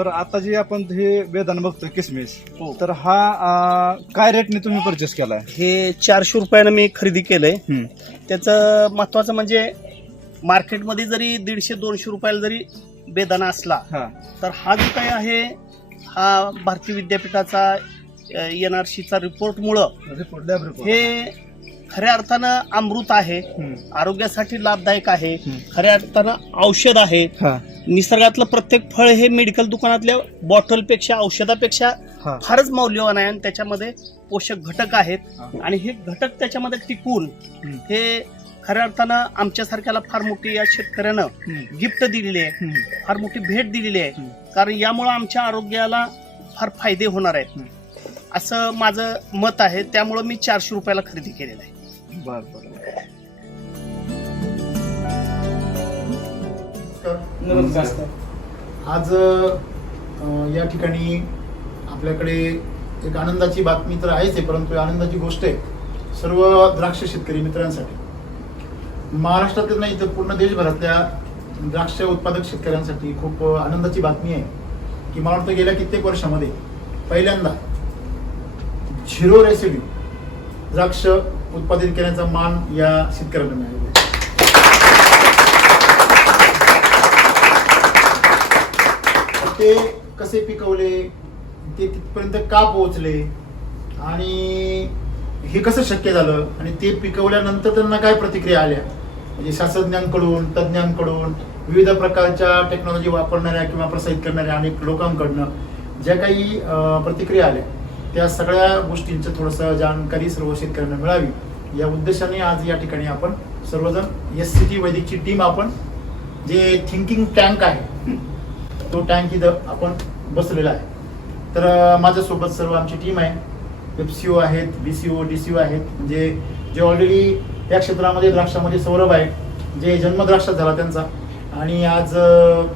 बरं, आता जे आपण हे बेदाणा बघतोय किसमिस, हो. तर हा काय रेटने तुम्ही परचेस केलाय? हे 400 रुपयानं मी खरेदी केलंय. त्याचं महत्वाचं म्हणजे मार्केटमध्ये जरी 150-200 रुपयाला जरी बेदाणा असला हा तर हा जो काही आहे हा भारतीय विद्यापीठाचा NRCचा रिपोर्टमुळं लॅब रिपोर्ट. हे खऱ्या अर्थानं अमृत आहे, आरोग्यासाठी लाभदायक आहे, खऱ्या अर्थानं औषध आहे. हा निसर्गातलं प्रत्येक फळ हे मेडिकल दुकानातल्या बॉटलपेक्षा औषधापेक्षा हा फारच मौल्यवान आहे आणि त्याच्यामध्ये पोषक घटक आहेत आणि हे घटक त्याच्यामध्ये टिकून हे खऱ्या अर्थानं आमच्यासारख्याला फार मोठी या शेतकऱ्यानं गिफ्ट दिलेली आहे, फार मोठी भेट दिलेली आहे. कारण यामुळं आमच्या आरोग्याला फार फायदे होणार आहेत असं माझं मत आहे. त्यामुळं मी 400 रुपयाला खरेदी केलेलं आहे. बर बर. आज या ठिकाणी आपल्याकडे एक आनंदाची बातमी तर आहेच आहे, परंतु आनंदाची गोष्ट आहे सर्व द्राक्ष शेतकरी मित्रांसाठी, महाराष्ट्रातील नाही तर पूर्ण देशभरातल्या द्राक्ष उत्पादक शेतकऱ्यांसाठी खूप आनंदाची बातमी आहे की मला वाटतं गेल्या कित्येक वर्षामध्ये पहिल्यांदा 0 रेसिड्यू द्राक्ष उत्पादित करण्याचा मान या शेतकऱ्यांना मिळालेला आहे. ते कसे पिकवले, ते तिथपर्यंत का पोहोचले आणि हे कसं शक्य झालं आणि ते पिकवल्यानंतर त्यांना काय प्रतिक्रिया आल्या, म्हणजे शास्त्रज्ञांकडून, तज्ज्ञांकडून, विविध प्रकारच्या टेक्नॉलॉजी वापरणाऱ्या किंवा प्रसारित करणाऱ्या अनेक लोकांकडनं ज्या काही प्रतिक्रिया आल्या त्या सगळ्या गोष्टींचं थोडंसं जानकारी सर्व शेतकऱ्यांना मिळावी या उद्देशाने आज या ठिकाणी आपण सर्वजण SCT वैदिकची टीम, आपण जे थिंकिंग टँक आहे तो टँक इथं आपण बसलेला आहे. तर माझ्यासोबत सर्व आमची टीम आहे, FCO आहेत, BCO, DCO आहेत, म्हणजे जे ऑलरेडी या क्षेत्रामध्ये द्राक्षामध्ये सौरभ आहे, जे जन्मद्राक्षात झाला त्यांचा आणि आज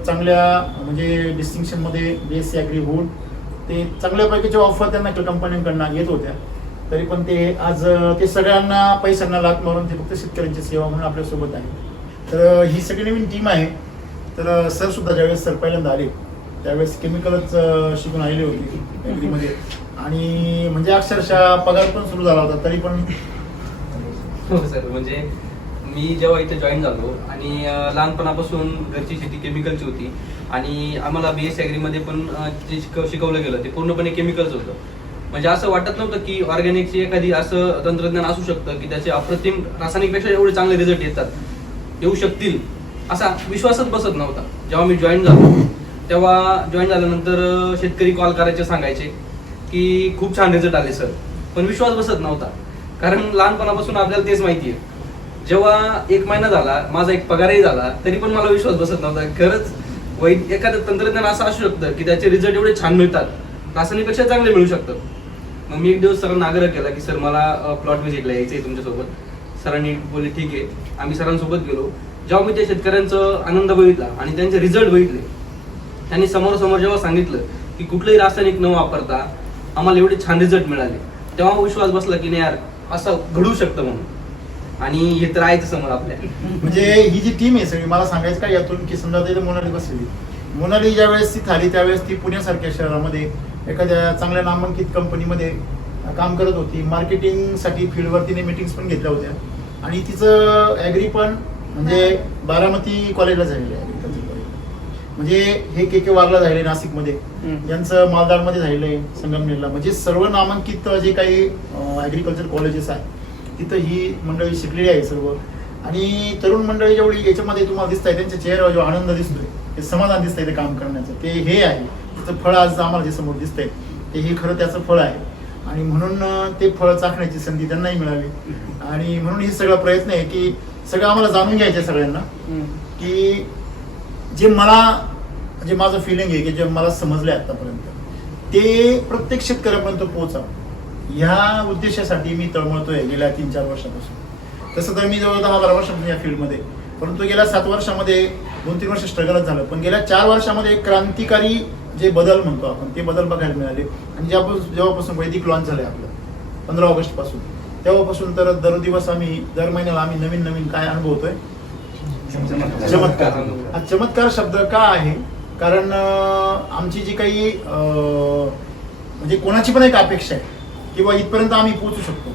चांगल्या म्हणजे डिस्टिंक्शनमध्ये BSc ॲग्री होऊन ते चांगल्यापैकीच्या ऑफर त्यांना कंपन्यांकडनं येत होत्या, तरी पण ते आज ते सगळ्यांना पैशांना लात मारून ते फक्त शेतकऱ्यांची सेवा म्हणून आपल्यासोबत आहे. तर ही सगळी नवीन टीम आहे. तर सर सुद्धा ज्यावेळेस सर पहिल्यांदा आले त्यावेळेस केमिकलच शिकून आलेले होते ॲग्रीमध्ये आणि म्हणजे अक्षरशः पगार पण सुरू झाला होता तरी पण. हो सर, म्हणजे मी जेव्हा इथे जॉईन झालो आणि लहानपणापासून घरची शेती केमिकलची होती आणि आम्हाला BSc ॲग्रीमध्ये पण जे शिकवलं गेलं ते पूर्णपणे केमिकलच होतं. म्हणजे असं वाटत नव्हतं की ऑर्गॅनिकची एखादी असं तंत्रज्ञान असू शकतं की त्याचे अप्रतिम रासायनिकपेक्षा एवढे चांगले रिझल्ट येऊ शकतील असा विश्वासच बसत नव्हता. जेव्हा मी जॉईन झालो तेव्हा जॉईन झाल्यानंतर शेतकरी कॉल करायचे, सांगायचे की खूप छान रिझल्ट आले सर, पण विश्वास बसत नव्हता कारण लहानपणापासून आपल्याला तेच माहिती आहे. जेव्हा 1 महिना झाला, माझा एक पगारही झाला, तरी पण मला विश्वास बसत नव्हता. खरंच एखादं तंत्रज्ञान असं असू शकतं की त्याचे रिझल्ट एवढे छान मिळतात, रासायनिकपेक्षा चांगले मिळू शकतात. मग मी एक दिवस सरांना आग्रह केला की सर मला प्लॉट व्हिजिटला यायचं आहे तुमच्यासोबत. सरांनी बोलले ठीक आहे. आम्ही सरांसोबत गेलो. जेव्हा मी त्या शेतकऱ्यांचं आनंद बघितला आणि त्यांचे रिझल्ट बघितले, त्यांनी समोरासमोर जेव्हा सांगितलं की कुठलंही रासायनिक न वापरता आम्हाला एवढे छान रिझल्ट मिळाले, तेव्हा विश्वास बसला की नाही यार असं घडू शकतं म्हणून. आणि हे तर आहेच समोर आपल्या. म्हणजे ही जी टीम आहे सगळी, मला सांगायचं काय यातून की समजा तिथे मोनाली बसलेली, मोनाली ज्यावेळेस ती थाली त्यावेळेस ती पुण्यासारख्या शहरामध्ये एखाद्या चांगल्या नामांकित कंपनीमध्ये काम करत होती. मार्केटिंगसाठी फील्डवर तिने मिटिंग्स पण घेतल्या होत्या आणि तिचं ॲग्री पण म्हणजे बारामती कॉलेजला झालेलं आहे, म्हणजे हे KK वारला झाले नाशिकमध्ये, यांचं मालदाडमध्ये झालेलं आहे, संगमनेरला. म्हणजे सर्व नामांकित जे काही ॲग्रिकल्चर कॉलेजेस आहेत तिथं ही मंडळी शिकलेली आहे सर्व. आणि तरुण मंडळी जेवढी याच्यामध्ये तुम्हाला दिसत आहे त्यांच्या चेहऱ्यावर जो आनंद दिसतोय, ते समाधान दिसतंय ते काम करण्याचं, ते हे आहे त्याचं फळ आज आम्हाला जे समोर दिसतंय ते हे खरं त्याचं फळ आहे. आणि म्हणून ते फळ चाखण्याची संधी त्यांनाही मिळावी आणि म्हणून हे सगळा प्रयत्न आहे की सगळं आम्हाला जाणून घ्यायचं आहे सगळ्यांना की जे मला जे माझं फिलिंग आहे की जे मला समजलं आहे आतापर्यंत ते प्रत्येक शेतकऱ्यापर्यंत पोहोचावं, ह्या उद्देशासाठी मी तळमळतोय गेल्या 3-4 वर्षापासून. तसं तर मी जवळ 10-12 वर्षापासून या फील्डमध्ये, परंतु गेल्या 7 वर्षामध्ये 2-3 वर्ष स्ट्रगलच झालं, पण गेल्या 4 वर्षामध्ये क्रांतिकारी जे बदल म्हणतो आपण ते बदल बघायला मिळाले. आणि जेव्हापासून वैदिक लॉन्च झालंय आपलं 15 ऑगस्ट पासून, तेव्हापासून तर दर महिन्याला आम्ही नवीन काय अनुभवतोय. चमत्कार. हा चमत्कार शब्द का आहे कारण आमची जी काही म्हणजे कोणाची पण एक अपेक्षा आहे की बा इथपर्यंत आम्ही पोहोचू शकतो,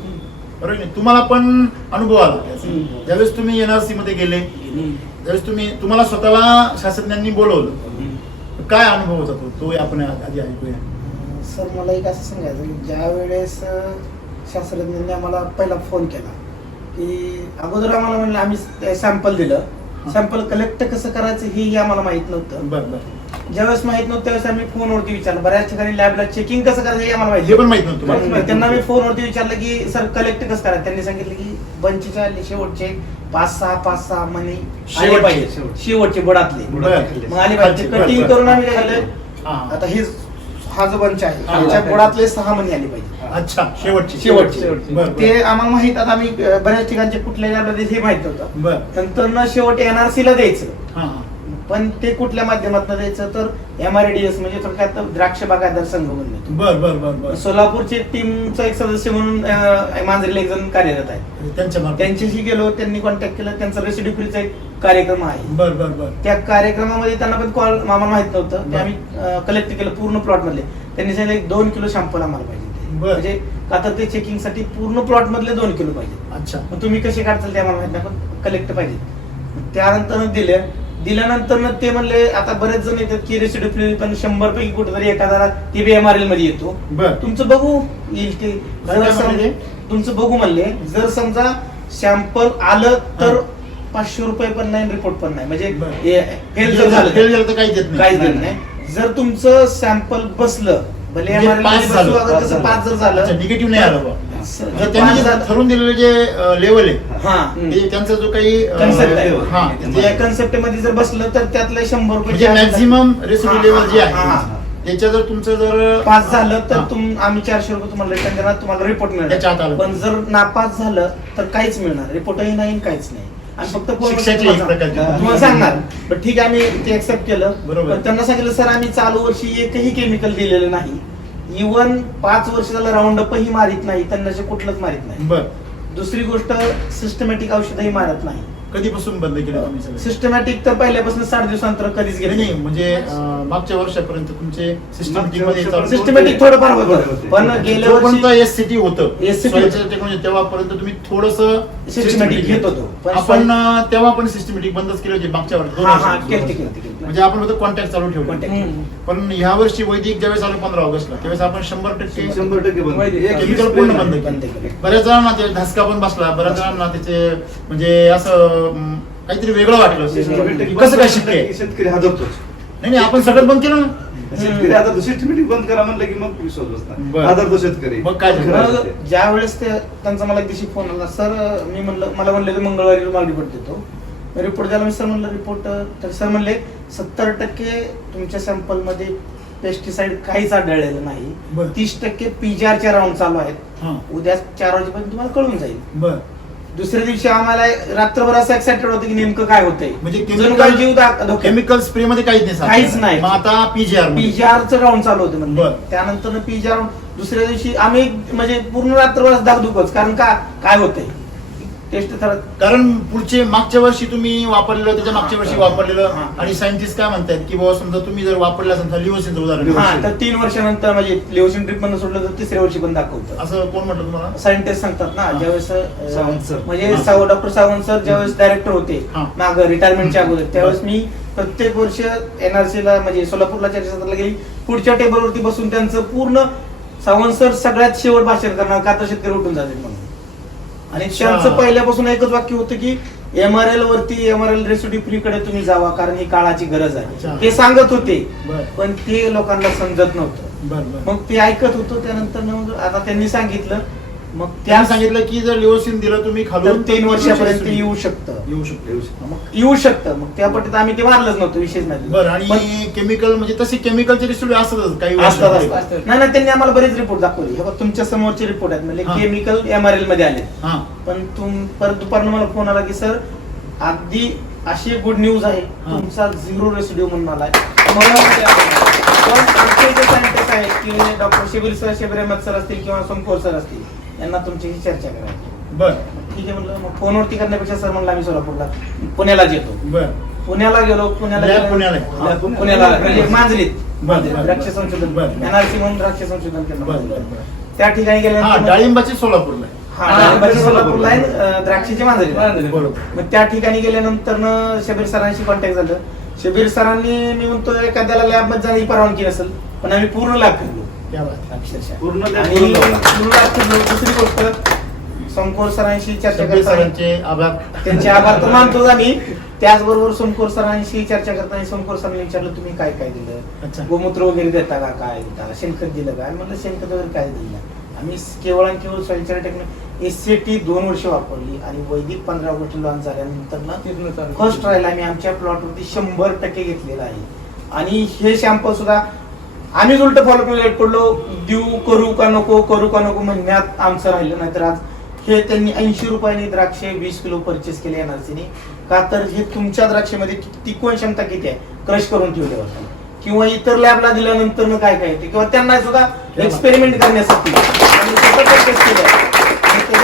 बरोबर नाही? तुम्हाला पण अनुभव आला त्याचा. ज्यावेळेस तुम्ही NRC मध्ये गेले, ज्यावेळेस तुम्हाला स्वतःला शास्त्रज्ञांनी बोलवलं, काय अनुभव होता तो आपण आधी ऐकूया. सर मला एक असं सांगायचं की ज्या वेळेस शास्त्रज्ञांनी आम्हाला पहिला फोन केला की अगोदर आम्हाला म्हणलं आम्ही सॅम्पल दिलं, सॅम्पल कलेक्ट कसं करायचं हेही आम्हाला माहित नव्हतं. बरं बरं. ज्यावेळेस माहित नव्हतं त्यावेळेस आम्ही फोनवरती विचारलं, बऱ्याच ठिकाणी लॅबला चेकिंग कसं करायचं हे आम्हाला हे पण माहित नव्हतं तुम्हाला? माहित. त्यांना मी फोनवरती विचारलं की सर कलेक्ट कसं करायचं, त्यांनी सांगितलं की बंचच्या शेवटचे 5-6 मनी आले पाहिजे, शेवटचे बुडातले बरं. मग आले पाहिजे. बरं, कटिंग बरं. करून आम्ही काय झालं, हा. आता हा जो बंच आहे त्याच्या बुडातले 6 मनी आले पाहिजे, अच्छा, शेवटची शेवटचे. बरं, ते बरं. आम्हाला माहित, आता आम्ही बऱ्याच ठिकाणचे कुठल्या लॅबला हे माहित होतं. बरं. नंतर शेवट NRC ला द्यायचं, हा. पण ते कुठल्या माध्यमातून द्यायचं तर MRDS म्हणजे थोडक्यात द्राक्ष बागायतदार संघ म्हणून येतो. बरं बरं बरं बरं. सोलापूरचे टीमचा एक सदस्य म्हणून मांजरीला एक जण कार्यरत आहे, त्यांच्या मार्फत. त्यांच्याशी गेलो, त्यांनी कॉन्टॅक्ट केलं. त्यांचा रेसिड्यू फ्रीचा एक कार्यक्रम आहे, बरं बरं बरं. त्या कार्यक्रमामध्ये त्यांना पण कॉल आम्हाला माहित नव्हतं, ते आम्ही कलेक्ट केलं पूर्ण प्लॉट मधले. त्यांनी सांगितलं 2 किलो शॅम्पल आम्हाला पाहिजे, बरं. म्हणजे आता ते चेकिंग साठी पूर्ण प्लॉट मधले 2 किलो पाहिजे. अच्छा. मग तुम्ही कसे काढताल ते आम्हाला माहित नाही, पण कलेक्ट पाहिजे. त्यानंतर दिल्यानंतर ते म्हणले आता बरेच जण येतात की रेसिड्यू फ्री, पण 100 पैकी कुठेतरी एखादा ते बी MRL मध्ये येतो, बरं. तुमचं बघू येईल ते. काय म्हणले? तुमचं बघू म्हणले, जर समजा सॅम्पल आलं तर 500 रुपये पण नाही, रिपोर्ट पण नाही, म्हणजे फेल जर झालं फेल झालं तर काहीच देत नाही. काहीच देत नाही. जर तुमचं सॅम्पल बसलं, भले म्हणजे MRL पास मध्ये झालं. बसू, अगर तसं 5 जर झालं, निगेटिव्ह नाही आलं बा. स- म्हणजे त्यांनी जे 5 झालं- ठरवून दिलेले जे लेवल आहे, हा ते त्यांचा जो काही Concept आहे. हा, त्या कन्सेप्ट मध्ये जर बसलं तर त्यातले 100 रुपये म्हणजे मॅक्झिमम रेसिड्यू हा, लेवल जे हा, आहे हा. त्याच्या जर तुमचं जर पास झालं तर हा. आम्ही 400 रुपये तुम्हाला रिटर्न देणार, तुम्हाला रिपोर्ट त्याच्या हात मिळणार. आलं. पण जर नापास झालं तर काहीच मिळणार, रिपोर्टही नाही काहीच नाही, आणि फक्त फोनवर शिक्षाची एक प्रकारची. तुम्हाला सांगणार. पण ठीक आहे, आम्ही ते एक्सेप्ट केलं. बरोबर. पण त्यांना सांगितलं सर आम्ही चालू वर्षी एकही केमिकल दिलेलं नाही, इव्हन 5 वर्ष झालं राऊंड अप ही मारित नाही, त्यांना कुठलंच मारित नाही. बर. दुसरी गोष्ट सिस्टमॅटिक औषधही मारत नाही. कधीपासून बंद केलं तुम्ही सगळं? सिस्टमॅटिक तर पहिल्यापासून 60 दिवसांतर कधीच नाही, गेले नाही, म्हणजे मागच्या वर्षापर्यंत तुमचे सिस्टमॅटिक मध्ये चालू- सिस्टमॅटिक थोडंफार होतं, पण गेल्या जोपर्यंत वर्षी SCT होतं SCT soil technology, तेव्हापर्यंत तुम्ही थोडस सिस्टमॅटिक घेत होतो. पण आपण तेव्हा पण सिस्टमॅटिक बंदच केलं होते मागच्या वर्षी, 2 हा हा वर्षापूर्वी. केलते. म्हणजे आपण फक्त कॉन्टॅक्ट चालू ठेवले. Contact. पण ह्या वर्षी वैदिक ज्यावेळेस आलं 15 ऑगस्टला, त्यावेळेस आपण 100% 100% बंद. केमिकल पूर्ण बंद बंद केलं. केलं. बऱ्याच जणांना ते धसका पण बसला, बऱ्याच जणांना त्याचे म्हणजे असं काहीतरी वेगळं वाटलं. कसं काय शक्य आहे? शेतकरी हादरतोच. नाही नाही, आपण सगळं बंद केलं ना. शेतकरी आता सिस्टमॅटिक बंद करा म्हणलं की मग विश्वास बसणार, बरं. हादरतो शेतकरी. मग काय झालं? मग ज्या वेळेस त्यांचा मला एक दिवशी फोन आला, सर मी म्हणलं, मला म्हणले मंगळवारी तुम्हाला रिपोर्ट देतो. रिपोर्ट द्यायला मी सर म्हणलं रिपोर्ट, तर सर म्हणले 70% तुमच्या सॅम्पल मध्ये पेस्टिसाइड काहीच आढळलेलं नाही, बरं. 30% PGR चे राऊंड चालू आहेत, हा. उद्या 4 वाजेपर्यंत तुम्हाला कळून जाईल. बर. दुसऱ्या दिवशी आम्हाला रात्रभर असं एक्साइटेड होतं की नेमकं काय होतंय, म्हणजे जणू काय जीव धोक्यात. केमिकल स्प्रे मध्ये काहीच नाही सापडलं. काहीच नाही. मग आता PGR मध्ये. PGR चं राऊंड चालू होतं म्हणजे. बरं. त्यानंतर PGR दुसऱ्या दिवशी आम्ही म्हणजे पूर्ण रात्रभर धाकधुकच, कारण काय होतंय टेस्ट करत. कारण पुढचे मागच्या वर्षी तुम्ही वापरलेलं, त्याच्या मागच्या वर्षी वापरलेलं, हा. आणि सायंटिस्ट काय म्हणतात की बाबा समजा तुम्ही जर वापरलं असेल तर लिओसिनचं उदाहरण हा, तर 3 वर्षानंतर म्हणजे लिओसिन ट्रिप मधून सोडलं तर 3ऱ्या वर्षी पण दाखवतं. असं कोण म्हटलं तुम्हाला? सायंटिस्ट सांगतात ना, हा. ज्यावेळेस सावंत सर. म्हणजे हा. डॉक्टर सावंत सर ज्यावेळेस डायरेक्टर होते हा. माग रिटायरमेंटच्या अगोदर, त्यावेळेस मी प्रत्येक वर्ष NRC ला म्हणजे सोलापूरला चर्चासत्राला गेली, पुढच्या टेबलवरती बसून त्यांचं पूर्ण सावंत सर सगळ्यात शेवट भाषण करणार, का तर शेतकरी उठून जातील म्हणून. आणि त्यांचं पहिल्यापासून एकच वाक्य होतं की MRL वरती, MRL रेसिड्यू फ्री कडे तुम्ही जावा, कारण ही काळाची गरज अच्छा. आहे, ते सांगत होते. बर. पण ते लोकांना समजत नव्हतं. बर बर. मग ते ऐकत होतो. त्यानंतर मग आता त्यांनी सांगितलं, मग त्यानं सांगितलं की जर लिओसिन दिलं तुम्ही तर खालून 3 वर्षापर्यंत येऊ शकतं. येऊ शकतो. मग येऊ शकतं. मग त्या पट्टीत आम्ही ते मारलंच नव्हतं, विशेष नाही. बरं. आणि पण केमिकल म्हणजे तसे केमिकलचे रिसिड्यू असतातच काही असतात, वर्षांपूर्वी. असतात. नाही त्यांनी आम्हाला बरेच रिपोर्ट दाखवले. हे बघ, तुमच्या समोरचे रिपोर्ट आहेत, म्हणजे हा. केमिकल MRL मध्ये आले. हा. पण परत दुपारनं मला फोन आला की सर अगदी अशी गुड न्यूज आहे, हा. तुमचा 0 रेसिड्यू म्हणून आलाय. पण आमचे जे सायंटिस्ट आहेत की डॉक्टर शेबीर सर, शेबीर अहमद सर असतील किंवा सोमकोर सर असतील, यांना तुमच्याशी चर्चा करायची. बर ठीक आहे म्हणलं. मग फोनवरती करण्यापेक्षा सर म्हणलं आम्ही सोलापूरला, पुण्यालाच येतो. बर. पुण्याला गेलो. पुण्याला लॅब गेलो. पुण्याला आहे. हा, पुण्याला म्हणजे मांजरीत बरं. द्राक्ष संशोधन बरं. एनआरसी म्हणून द्राक्ष संशोधन केंद्र बरं, मांजरीत. बरं, बरं. त्या ठिकाणी हा गेल्यानंतर डाळिंबाची सोलापूरला आहे. डाळिंबाची सोलापूरला आहे, द्राक्षाची मांजरीत. बरोबर. मग त्या ठिकाणी गेल्यानंतर शबीर सरांशी कॉन्टॅक्ट झालं. शबीर सरांनी मी म्हणतो एखाद्याला लॅब मध्ये जाण्याची परवानगी नसेल, पण आम्ही पूर्ण लॅब फिरलो क्या बात आहे. अक्षरशः. पूर्ण lab आणि फिरून लावला. पूर्ण lab फिरलो. दुसरी गोष्ट सोमकोर सरांशी चर्चा शबीर करताना सरांचे आभार. त्यांचे आभार तर मानतो आम्ही. त्याचबरोबर सोमकोर सरांशी चर्चा करताना सोमकोर सरांनी विचारलं तुम्ही काय काय दिलं, अच्छा. गोमूत्र वगैरे देता का, काय देता, शेणखत दिलं का? म्हणलं शेणखत वगैरे काय दिलं नाही. आम्ही केवळ आणि केवळ सॉइल टेक्निक एससीटी 2 वर्ष वापरली आणि वैदिक 15 ऑगस्ट लॉन्च झाल्यानंतर फर्स्ट ट्रायल आम्ही आमच्या प्लॉटवरती 100% घेतलेला आहे. आणि हे शॅम्पल सुद्धा आम्हीच उलट फॉलो लेट पडलो, देऊ करू का नको म्हणण्यात आमचं राहिलं. नाहीतर आज हे त्यांनी 80 रुपयांनी द्राक्षे 20 किलो परचेस केले एनआरसीने. का तर हे तुमच्या द्राक्षेमध्ये टिकवण क्षमता किती आहे, क्रश करून ठेवले होते. किंवा इतर लॅबला दिल्यानंतर काय काय येते किंवा त्यांना सुद्धा एक्सपेरिमेंट करण्यासाठी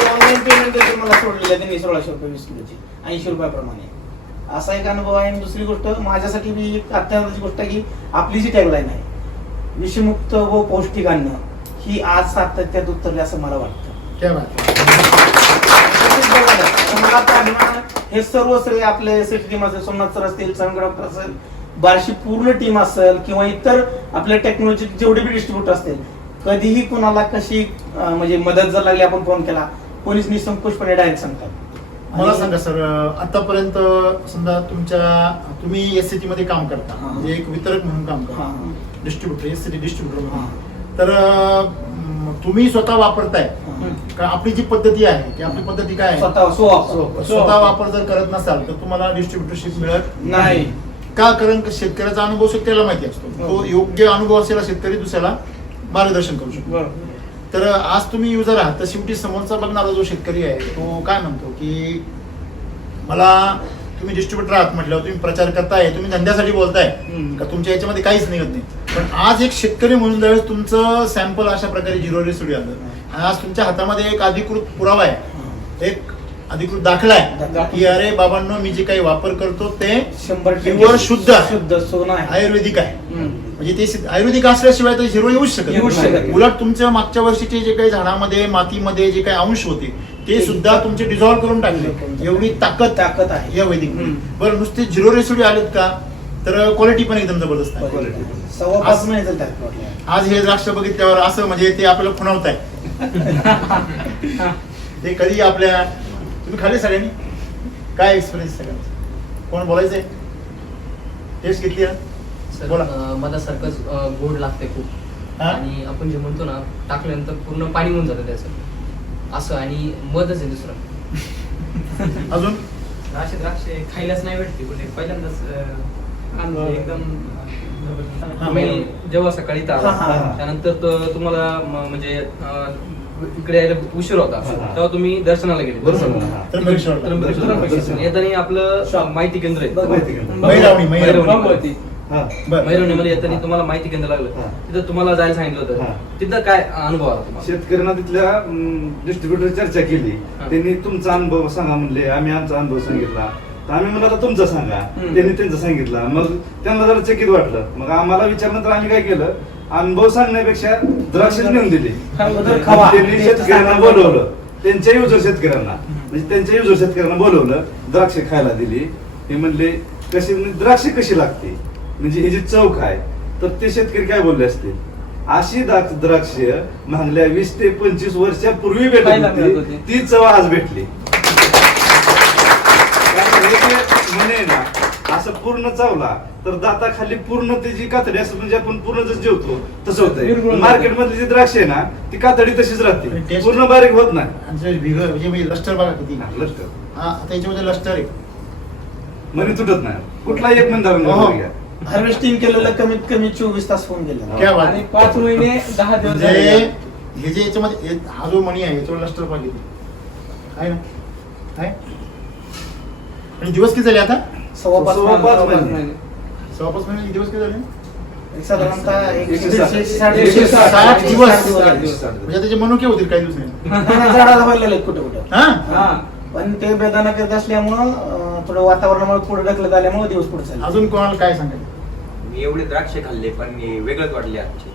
ऑनलाईन पेमेंट देखील मला सोडलेलं आहे त्यांनी 1600 रुपये 20 किलोची 80 रुपयाप्रमाणे. असा एक अनुभव आहे. आणि दुसरी गोष्ट माझ्यासाठी मी एक अत्यंत गोष्ट आहे की आपली जी टॅगलाईन आहे विषमुक्त व पौष्टिक अन्न ही आज सातत्यात उतरली असं मला वाटतं. क्या बात आहे. मला आता अभिमान हे सर्व श्रेय आपले सेट टीम असेल, सोमनाथ सर असतील, संग डॉक्टर असेल, बार्शी पूर्ण टीम असेल किंवा इतर आपल्या टेक्नॉलॉजी जेवढे बी डिस्ट्रीब्युटर असतील, कधीही कुणाला कशी म्हणजे मदत जर लागली आपण फोन केला पोलीस निसंकोचपणे डायरेक्ट सांगतात. मला सांगा सर, आतापर्यंत समजा तुम्ही एससीटी मध्ये काम करता, हा. म्हणजे एक वितरक म्हणून काम करता, हा. डिस्ट्रीब्युटर एससीटी डिस्ट्रीब्युटर हा. म्हणून. तर तुम्ही स्वतः वापरताय का? आपली जी पद्धती आहे की आपली पद्धती काय आहे, स्वतः वापर जर करत नसाल तर तुम्हाला डिस्ट्रीब्युटरशिप मिळत नाही का? कारण शेतकऱ्याचा अनुभव शेतकऱ्याला माहिती असतो, तो योग्य अनुभव असलेला शेतकरी दुसऱ्याला मार्गदर्शन करू शकतो. तर आज तुम्ही युजर आहात, तर शेवटी समोरचा बघणारा जो शेतकरी आहे तो काय म्हणतो की मला तुम्ही डिस्ट्रीब्युटर आहात म्हटल्यावर तुम्ही प्रचार करताय, तुम्ही धंद्यासाठी बोलताय का तुमच्या याच्यामध्ये काहीच निघत नाही. पण आज एक शेतकरी म्हणून ज्यावेळेस तुमचं सॅम्पल अशा प्रकारे 0 रेसिड्यू आलं आणि आज तुमच्या हातामध्ये एक अधिकृत पुरावा आहे, एक अधिकृत दाखला आहे की अरे बाबांनो मी जे काही वापर करतो ते 100% प्युअर शुद्ध आहे, शुद्ध सोनं आहे. आयुर्वेदिक आहे. म्हणजे ते आयुर्वेदिक असल्याशिवाय तर झिरो येऊच शकत येऊच शकत नाही. नाही. उलट तुमच्या मागच्या वर्षीचे जे काही झाडामध्ये मातीमध्ये जे काही अंश होते ते सुद्धा तुमचे डिझॉल्व्ह करून टाकले. एवढी ताकद आहे या वैदिक. बरं, नुसते 0 रेसिड्यू आलेत का, तर क्वालिटी पण एकदम जबरदस्त आहे. 5.25 महिने झाले त्यात plotला. आज हे द्राक्ष बघितल्यावर असं म्हणजे ते आपल्याला खुणावत आहे. ते कधी आपल्या तुम्ही खाली सगळ्यांनी काय एक्सपिरियन्स सगळ्यांचा, कोण बोलायचंय? टेस्ट घेतली सर, बोला. मला सारखंच गोड लागते खूप. हा? आणि आपण जे म्हणतो ना टाकल्यानंतर पूर्ण पाणी होऊन जातं त्याचं असं. आणि मधच आहे दुसरं. अजून असे द्राक्ष खायलाच नाही भेटते कुठे, पहिल्यांदाच आणलं एकदम. हा, मी जेव्हा सकाळी इथं आला, हा, हा. त्यानंतर तुम्हाला म्हणजे इकडे यायला उशीर होता, तेव्हा तुम्ही दर्शनाला गेले. त्र्यंबकेश्वरला. येताना आपलं माहिती केंद्र आहे, मैरावणी. मैरवणीमध्ये येताना तुम्हाला माहिती केंद्र लागलं, तिथं तुम्हाला जायला सांगितलं होतं. तिथं काय अनुभव आला तुम्हाला? शेतकऱ्यांना तिथल्या डिस्ट्रीब्युटर चर्चा केली, त्यांनी तुमचा अनुभव सांगा म्हणले, आम्ही आमचा अनुभव सांगितला. तर आम्ही म्हणलं आता तुमचा सांगा, त्यांनी त्यांचा सांगितला. मग त्यांना जरा चकित वाटलं. मग आम्हाला विचारल्यानंतर आम्ही काय केलं, अनुभव सांगण्यापेक्षा द्राक्ष नेऊन दिली. त्यांनी शेतकऱ्यांना बोलवलं, त्यांच्या युजर शेतकऱ्यांना, म्हणजे त्यांच्या युजर शेतकऱ्यांना बोलवलं, द्राक्ष खायला दिली. हे म्हणले कशी द्राक्ष कशी लागते, म्हणजे ही जी चव काय. तर ते शेतकरी काय बोलले असतील, अशी द्राक्ष मागल्या 20 ते 25 वर्षापूर्वी भेटत होती, ती चव आज भेटली. म्हणे ना असं पूर्ण चावला तर दाता खाली पूर्ण त्याची कातडी असं, म्हणजे आपण पूर्ण जसं जेवतो तसं होतं. मार्केट मधली जी द्राक्ष आहे ना ती कातडी तशीच राहते, पूर्ण बारीक होत नाही. म्हणजे लस्टर बघा किती लष्कर त्याच्यामध्ये लस्टर आहे, म्हणे तुटत नाही. कुठला एक हो. महिना हार्वेस्टिंग केलेलं कमीत कमी 24 तास होऊन गेलं. क्या बात. आणि 5 महिने 10 दिवस म्हणजे झाले. हे जे याच्यामध्ये हा जो मणी आहे याच्यावर लस्टर पाहिजे आहे ना, आहे. आणि दिवस किती झाले आता? 5.25 महिने. 5 महिने. दिवस किती झाले? साधारणतः 160 160 दिवस. दिवस. म्हणजे त्याचे मनुके होतील काही दिवसांनी. झाडाला व्हायला लागलेत कुठे कुठे. हा, हा. पण ते बेदाना करत असल्यामुळं थोडं वातावरणामुळे पुढे ढकलत आल्यामुळे दिवस पुढे चालले. अजून कोणाला काय सांगायचं? मी एवढे द्राक्ष खाल्ले पण मी वेगळंच वाटले आजचे.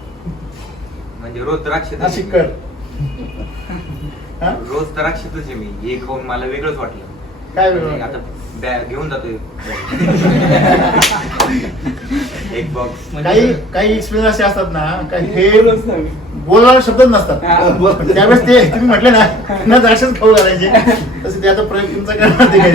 म्हणजे रोज द्राक्ष नाशिक कर हा? रोज द्राक्षच आहे मी. हे खाऊन मला वेगळंच वाटलं. काय वेगळं आणि वाटलं? आता बॅग घेऊन जातोय एक बॉक्स. काही एक्सपिरियन्स असे असतात ना काही हे बोलूच नाही. बोलायला शब्दच नसतात. हा. पण त्यावेळेस ते तुम्ही म्हटले ना द्राक्षच खाऊ घालायचे तसे ते आता प्रयोग तुमचा करणार ते काय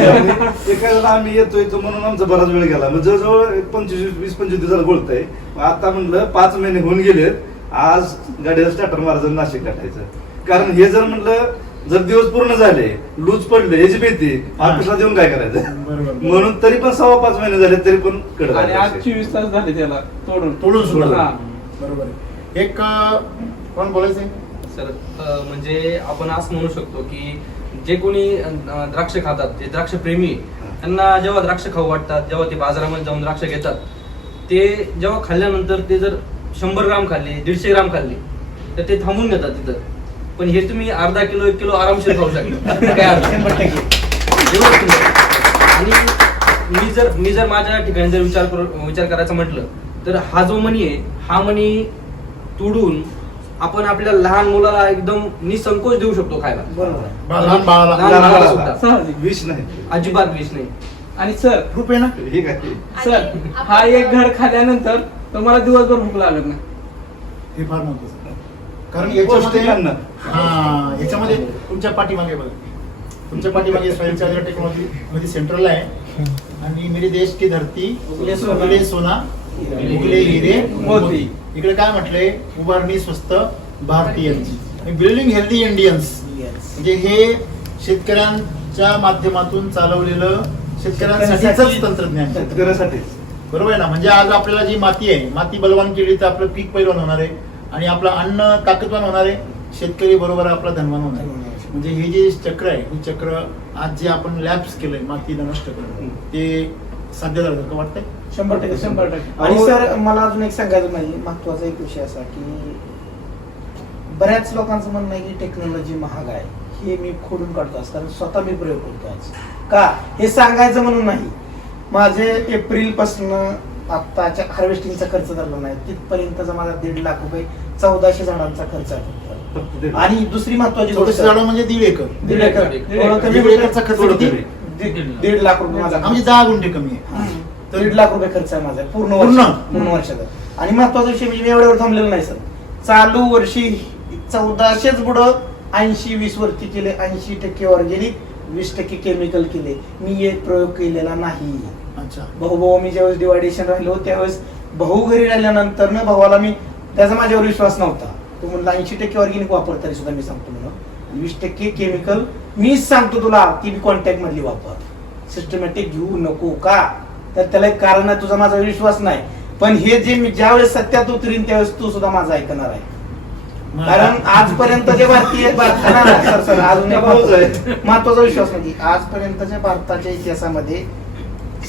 एका वेळेला आम्ही येतोय तो म्हणून आमचा बराच वेळ गेला म्हणजे जवळजवळ 20-25 दिवसाला बोलतोय. आता म्हणलं 5 महिने होऊन गेलेत. आज गाडीला स्टार्टर मारायचं नाशिक गाठायचं. कारण हे जर म्हणलं जर दिवस पूर्ण झाले लूज पडले याची भीती ऑफिसला देऊन काय करायचं बरोबर. म्हणून तरी पण 5.25 महिने झाले तरी पण कडे आणि आज 24 तास झाले त्याला तोडून तोडून सुद्धा हा. बरोबर आहे. एक कोण बोलायचंय? सर म्हणजे आपण असं म्हणू शकतो की जे कोणी द्राक्ष खातात, जे द्राक्ष प्रेमी त्यांना जेव्हा द्राक्ष खाऊ वाटतात, जेव्हा ते बाजारामध्ये जाऊन द्राक्ष घेतात, ते जेव्हा खाल्ल्यानंतर ते जर 100 ग्राम खाल्ले, 150 ग्राम खाल्ले तर ते थांबून घेतात तिथं. पण हे तुम्ही अर्धा किलो 1 किलो आरामशीर खाऊ शकता. काय अर्थ? 100%. एवढं सुंदर. आणि मी जर माझ्या ठिकाणी जर विचार करायचा म्हटलं तर हा जो मणी आहे, हा मणी तोडून आपण आपल्या लहान मुलाला एकदम निसंकोच देऊ शकतो खायला. बरोबर. लहान बाळाला लहान बाळाला सुद्धा. साहजिक. विष नाही अजिबात विष नाही. आणि सर खूप आहे ना. हे काय सर हा एक घड खाल्यानंतर तुम्हाला दिवसभर भूक लागत नाही. हे फार महत्वाचं. कारण पौष्टिक याच्यामध्ये अन्न. याच्यामध्ये तुमच्या पाठीमागे बघा, तुमच्या पाठीमागे सॉइल चार्जर टेक्नॉलॉजी मध्ये सेंट्रल आहे आणि मेरे देश की धरती उगले सोना, उगले सोना उगले हिरे मोती. इकडे काय म्हटलंय? उभारणी स्वस्त भारतीयांची, बिल्डिंग हेल्दी इंडियन्स. म्हणजे हे शेतकऱ्यांच्या माध्यमातून चालवलेलं शेतकऱ्यांसाठीच तंत्रज्ञान. शेतकऱ्यासाठीच बरोबर आहे ना. म्हणजे आज आपल्याला जी माती आहे, माती बलवान केली तर आपलं पीक पैलवान होणार आहे आणि आपलं अन्न ताकदवान होणार आहे. शेतकरी बरोबर आपला धनवान होणार आहे. म्हणजे हे जे चक्र आहे, हे चक्र आज जे आपण लॅब्स केलंय मातीला नष्ट करणं, ते साध्य झालं का वाटतंय? 100%. 100%. आणि सर मला अजून एक सांगायचं म्हणजे महत्वाचा एक विषय असा की बऱ्याच लोकांचं म्हणणं आहे की टेक्नॉलॉजी महाग आहे. हे मी खोडून काढतो आज, कारण स्वतः मी प्रयोग करतो आज. का हे सांगायचं म्हणून नाही. माझे एप्रिल पासून आत्ताच्या हार्वेस्टिंगचा खर्च झाला नाही तिथपर्यंतचा माझा 1.5 लाख रुपये 1400 झाडांचा खर्च आहे. आणि दुसरी महत्वाची गोष्ट, झाडं म्हणजे 1.5 एकर. 1.5 एकर. थोडं कमी 1.5 एकरचा खर्च किती? 1.5 लाख रुपये माझा म्हणजे 10 गुंठे कमी आहे. तर 1.5 लाख रुपये खर्च आहे माझा पूर्ण वर्षाचा. आणि महत्वाचा विषय म्हणजे मी एवढ्यावर थांबलेलो नाही सर. चालू वर्षी 1400च बुडं 80-20 वरती केले, 80% ऑर्गॅनिक, 20% केमिकल केले. मी एक प्रयोग केलेला नाही. अच्छा. भाऊ मी ज्यावेळेस डिवायडेशन राहिलो त्यावेळेस भाऊ घरी राहिल्यानंतर ना भावाला मी त्याचा माझ्यावर विश्वास नव्हता. तो म्हणला 80% ऑर्गॅनिक वापर, तरी सुद्धा मी सांगतो म्हणून 20% केमिकल मीच सांगतो तुला, ती बी कॉन्टॅक्ट मधली वापर. सिस्टमॅटिक घेऊ नको का? तर त्याला एक कारण आहे, तुझा माझा विश्वास नाही. पण हे जे मी ज्यावेळेस सत्यात उतरीन त्यावेळेस तू सुद्धा माझा ऐकणार आहे. कारण आजपर्यंत जे भारतीय सर अजून एक महत्वाचा विश्वास म्हणजे आजपर्यंतच्या भारताच्या इतिहासामध्ये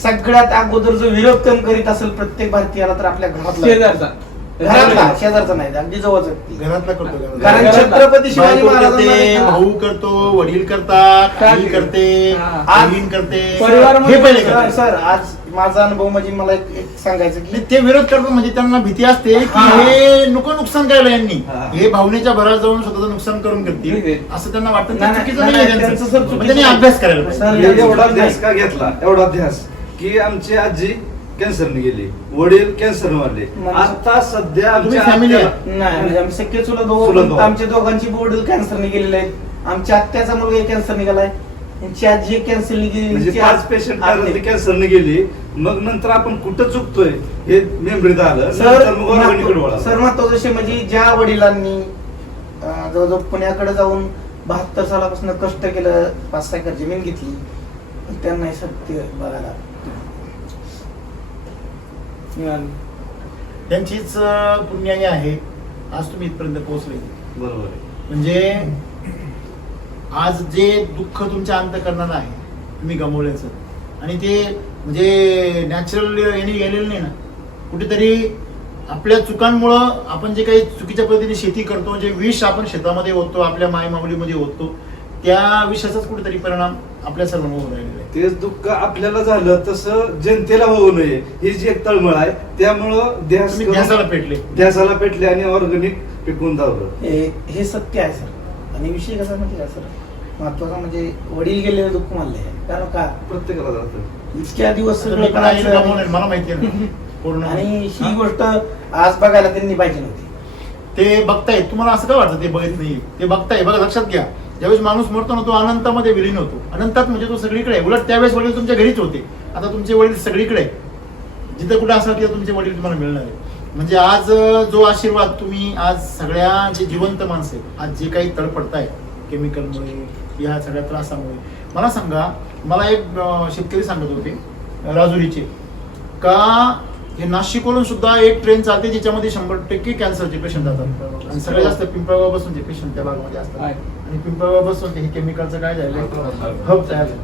सगळ्यात अगोदर जो विरोध कम करीत असेल प्रत्येक भारतीयाला तर आपल्या घरातला शेजारचा नाही, अगदी जवळचा व्यक्ती. घरातला करतो. कारण छत्रपती शिवाजी बायको करते, महाराजांना भाऊ करतो, वडील करतात, आई करते, आज बहीण करते. परिवार हे पहिले करतात. सर आज माझा अनुभव म्हणजे मला एक सांगायचं की ते विरोध करतात म्हणजे त्यांना भीती असते की हा. हे नको नुकसान करायला यांनी, हा. हे भावनेच्या भरात जाऊन स्वतःचं नुकसान करून करतील असं त्यांना वाटतं. ते नाही, चुकीचं नाही, नाहीये नाही, त्यांचं. त्यांचं सर चुकीचं म्हणजे त्यांनी अभ्यास करायला पाहिजे. सर, एवढा ध्यास का घेतला? एवढा ध्यास की आमची आजी कॅन्सरने गेली, वडील कॅन्सर वारले. आता सध्या तुम्ही आमच्या family आत्याला- आहे? नाही म्हणजे आम्ही सख्खे चुलत चुलत भाऊ, भाऊ. आमच्या दोघांची वडील कॅन्सरने गेलेले आहेत. आमच्या आत्याचा मुलगा कॅन्सरने गेलाय, त्यांची आजी कॅन्सरने गेली. म्हणजे त्यांची 5 पेशंट कॅन्सरने गेली. मग नंतर आपण कुठं चुकतोय हे मेमरीत आलं. सर नंतर मग ऑर्गॅनिककडे वळालो. सर महत्वाचा विषय म्हणजे ज्या वडिलांनी जवळजवळ पुण्याकडे जाऊन 72 सालापासून कष्ट केलं, 5 एकर जमीन घेतली, त्यांना हे सत्य बघायला त्यांचीच पुण्याई आहे आज तुम्ही इथपर्यंत पोहोचले. बरोबर आहे. म्हणजे आज जे दुःख तुमच्या अंतःकरणाला आहे तुम्ही गमावल्याचं, आणि ते म्हणजे नॅचरल यांनी गेलेलं नाही ना. कुठेतरी आपल्या चुकांमुळं आपण जे काही चुकीच्या पद्धतीने शेती करतो, जे विष आपण शेतामध्ये ओततो, आपल्या मायमाऊलीमध्ये ओततो, त्या विषाचाच कुठेतरी परिणाम आपल्या सर्वांना होऊ राहिलेलं आहे. तेच दुःख आपल्याला झालं तसं जनतेला होऊ नये ही जी एक तळमळ आहे, त्यामुळं तुम्ही ध्यासाला पेटले. ध्यासाला पेटले आणि ऑर्गॅनिक पिकवून धावलं. हे सत्य आहे सर. आणि विषय कसा माहिती का सर, महत्वाचा म्हणजे वडील गेलेले दुःख मानले आहे. कारण का प्रत्येकाला जातं. इतक्या दिवस आता सगळं मी पण आईला करायचं. गमावलंय, मला माहिती आहे ना पूर्ण. आणि ही गोष्ट आज बघायला त्यांनी पाहिजे नव्हती. ते बघताय, तुम्हाला असं काय वाटतं ते बघत नाही? ते बघताय. बघा, लक्षात घ्या, ज्यावेळेस माणूस मरतो ना तो अनंतामध्ये विलीन होतो. अनंतात म्हणजे तो सगळीकडे आहे. उलट त्यावेळेस वडील तुमच्या घरीच होते, आता तुमचे वडील सगळीकडे आहे. जिथं कुठे असाल तिथं तुमचे वडील तुम्हाला मिळणार आहे. म्हणजे आज जो आशीर्वाद तुम्ही आज सगळ्या जे जिवंत माणसं आहेत, आज जे काही तडपडताय केमिकलमुळे, या सगळ्या त्रासामुळे, मला सांगा, मला एक शेतकरी सांगत होते राजुरीचे, का हे नाशिकवरून सुद्धा एक ट्रेन चालते ज्याच्यामध्ये 100% कॅन्सरचे पेशंट जातात आणि सगळ्यात जास्त पिंपळगाव बसून जे पेशंट त्या भागामध्ये असतात. आणि पिंपळगाव बसून हे केमिकलचं काय झालं, हब तयार झालं.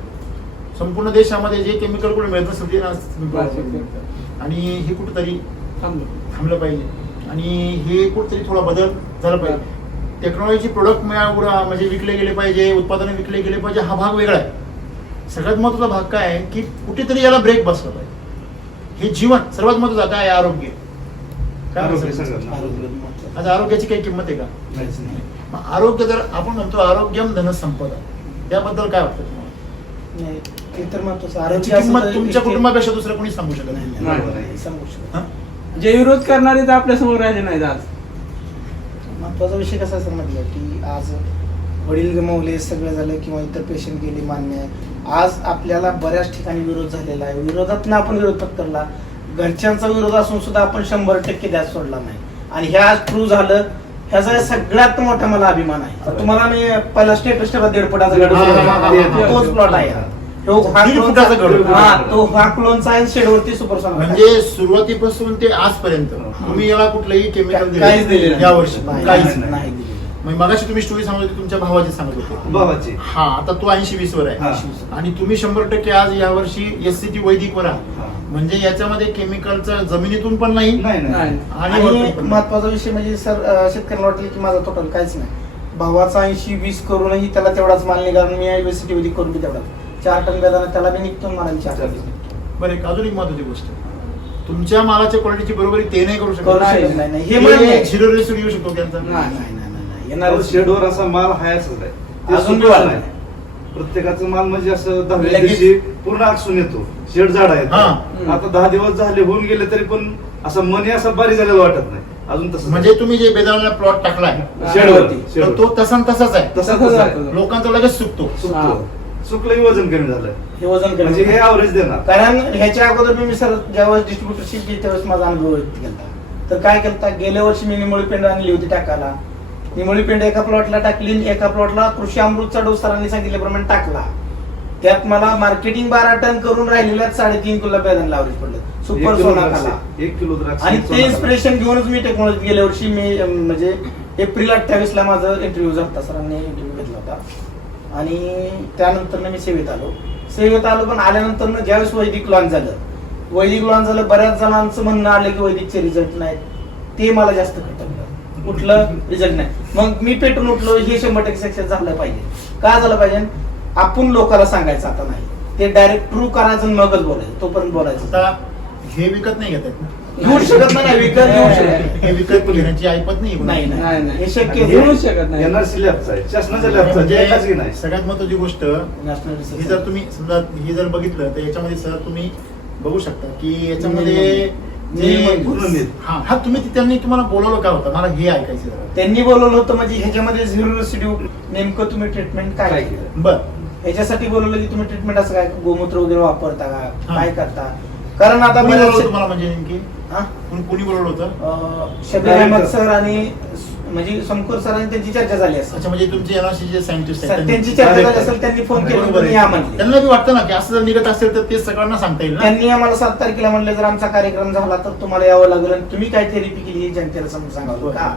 संपूर्ण देशामध्ये जे केमिकल कुठे मिळत असेल ते ना पिंपळगाव मिळतं. आणि हे कुठेतरी थांबलं पाहिजे आणि हे कुठेतरी थोडा बदल झाला पाहिजे. टेक्नॉलॉजी प्रोडक्ट म्हणजे विकले गेले पाहिजे, उत्पादने विकले गेले पाहिजे, हा भाग वेगळा आहे. सगळ्यात महत्वाचा भाग काय आहे की कुठेतरी याला ब्रेक बसला पाहिजे. हे जीवन सर्वात महत्वाचं काय आहे? आरोग्य. काय आरोग्य म्हणतात? सगळं. आज आरोग्याची काही किंमत आहे का? नाहीच नाही. मग आरोग्य, जर आपण म्हणतो आरोग्यम धन संपदा, त्याबद्दल काय वाटतं तुम्हाला? नाही, ते तर महत्वाचं. याची आरोग्य असं किंमत तर तुमच्या एक- कुटुंबापेक्षा दुसरं कोणी सांगू शकत नाही. नाही सांगू शकत. हा? जे विरोध करणारे तर आपल्या समोर राहिले नाहीत आज. महत्वाचा विषय कसा समजला की आज वडील गमावले, सगळं झालं किंवा इतर पेशंट गेले, मान्य आहे. आज आपल्याला बऱ्याच ठिकाणी विरोध झालेला आहे. विरोधात ना आपण विरोध पत्करला, घरच्यांचा विरोध असून सुद्धा आपण 100% द्यास सोडला नाही. आणि हे आज प्रूव्ह झालं, ह्याचा सगळ्यात मोठा मला अभिमान आहे. तर तुम्हाला मी पहिला स्टेटस ठेवला 1.5 फुटाचा गड, तोच प्लॉट आहे हा. तो हा 1.5 फुटाचा गड. हा, तो हा क्लोनचा आहे, शेडवरती सुपरसॉनिक आहे. म्हणजे सुरुवातीपासून ते आजपर्यंत तुम्ही याला कुठलंही केमिकल काहीच दिलेलं नाही. या वर्षी नाही, काहीच नाही नाही. दिलेलं. मग मगाशी तुम्ही स्टोरी सांगत होती, तुमच्या भावाची सांगत होते. भावाची. हा, आता तो 80-20 वर हा. आहे आणि तुम्ही 100% आज या वर्षी SCT वैदिक वर आहात. हा. म्हणजे याच्यामध्ये केमिकलचं जमिनीतून पण नाही नाही नाही. नाही. आणि वरतून आणि पण नाही. महत्वाचा विषय म्हणजे सर, शेतकऱ्यांना वाटलं की माझा टोटल काहीच नाही. भावाचा 80-20 करूनही त्याला तेवढाच माल नाही, कारण मी युनिव्हर्सिटी मध्ये करून बी तेवढाच 4 टन बेदाना त्याला बी निघतो, मला 4 टन निघतो. बरं, एक अजून एक महत्वाची गोष्ट, तुमच्या मालाच्या क्वालिटीची बरोबरी ते नाही करू करू शकत. शकत नाही. हे मान्य आहे. झिरो रेशो येऊ शकतो त्यांचा. नाही, नाही, नाही, नाही. येणार शेडवर असा माल हायच आहे. ते अजून बी सुकत वाढ नाही. प्रत्येकाचा माल म्हणजे असं 10व्या लगेच. दिवशी पूर्ण आकसून येतो. शेड झाड आहे. हा. आता 10 दिवस झाले होऊन गेले तरी पण असं मनी असं बारी झालेलं वाटत नाही अजून. तसं म्हणजे तुम्ही जे बेदाण्याला प्लॉट टाकलाय शेडवरती तर तो तसा न तसाच आहे. तसंच आहे. लोकांचा लगेच सुकतो. सुकतो. सुकलंही वजन कमी झालंय. हे वजन कमी. म्हणजे हे ऍव्हरेज देणार. कारण ह्याच्या अगोदर मी सर ज्यावेळेस डिस्ट्रीब्युटरशिप घेतली त्यावेळेस माझा अनुभव केला. तर काय केलं, गेल्या वर्षी मी निमोळी पेंड आणली होती टाकायला. निमोळी पेंड एका प्लॉटला टाकली, एका प्लॉटला कृषी अमृतचा डोस सरांनी सांगितल्याप्रमाणे टाकला. त्यात मला मार्केटिंग 12 टन करून राहिलेल्या 3.5 किलो बेदान लावली पडलं. सुपर सोना खाला. 1 किलो द्राक्ष. आणि ते इन्स्पिरेशन घेऊनच मी टेक्नॉलॉजी गेल्या वर्षी मी म्हणजे एप्रिल 28 ला माझा इंटरव्ह्यू झाला. सरांनी इंटरव्ह्यू घेतला होता आणि त्यानंतर मी सेवेत आलो. पण आल्यानंतर ज्यावेळेस वैदिक लॉन्च झालं, बऱ्याच जणांचं म्हणणं आलं की वैदिकचे रिझल्ट नाहीत. ते मला जास्त खटकलं, कुठलं रिझल्ट नाही. मग मी पेटून उठलो, हे 100% सक्सेस झालं पाहिजे. काय झालं पाहिजे, आपण लोकांना सांगायचं आता नाही, ते डायरेक्ट ट्रू करायचं आणि मगच बोलायचं. तोपर्यंत बोलायचं. आता हे विकत नाही घेत आहेत ना? घेऊ शकत नाही, विकत घेऊ शकत नाही. हे विकत घेण्याची ऐपत नाही. नाही नाही, नाही, नाही. हे शक्य हे होईल. होऊ शकत नाही. NRC लॅबचा आहे. शासनाच्या लॅबचा आहे. एकाच की म्हणजे नाही. सगळ्यात महत्वाची गोष्ट, नॅशनल हे रिसर्च. जर तुम्ही समजा हे जर बघितलं तर याच्यामध्ये सर तुम्ही बघू शकता की याच्यामध्ये पूर्ण हा तुम्ही त्यांनी तुम्हाला बोलवलं काय होतं, मला हे ऐकायचं जरा. त्यांनी बोलवलं होतं म्हणजे ह्याच्यामध्ये झिरो रेसिड्यू नेमकं तुम्ही ट्रीटमेंट काय काय केलं. केलं? बर, ह्याच्यासाठी बोलवलं की तुम्ही ट्रीटमेंट असं काय गोमूत्र वगैरे वापरता का, हा. काय करता. कारण आता कोणी बोलवलं बऱ्याच तुम्हाला म्हणजे नेमकी कोणी बोलवलं होतं? शबीर अहमद सर आणि म्हणजे शंकर सर आणि त्यांची चर्चा झाली असेल. अच्छा, म्हणजे तुमचे NRC जे सायंटिस्ट आहेत त्यांची चर्चा झाली असेल, त्यांनी फोन केला बरोबर आहे. या म्हणले. त्यांना बी वाटतं ना की असं जर निघत असेल तर ते सगळ्यांना सांगता येईल ना. त्यांनी आम्हाला 7 तारखेला म्हणले जर आमचा कार्यक्रम झाला तर तुम्हाला यावं लागेल आणि तुम्ही काय थेरपी केली हे जनतेला समजून सांगावं का.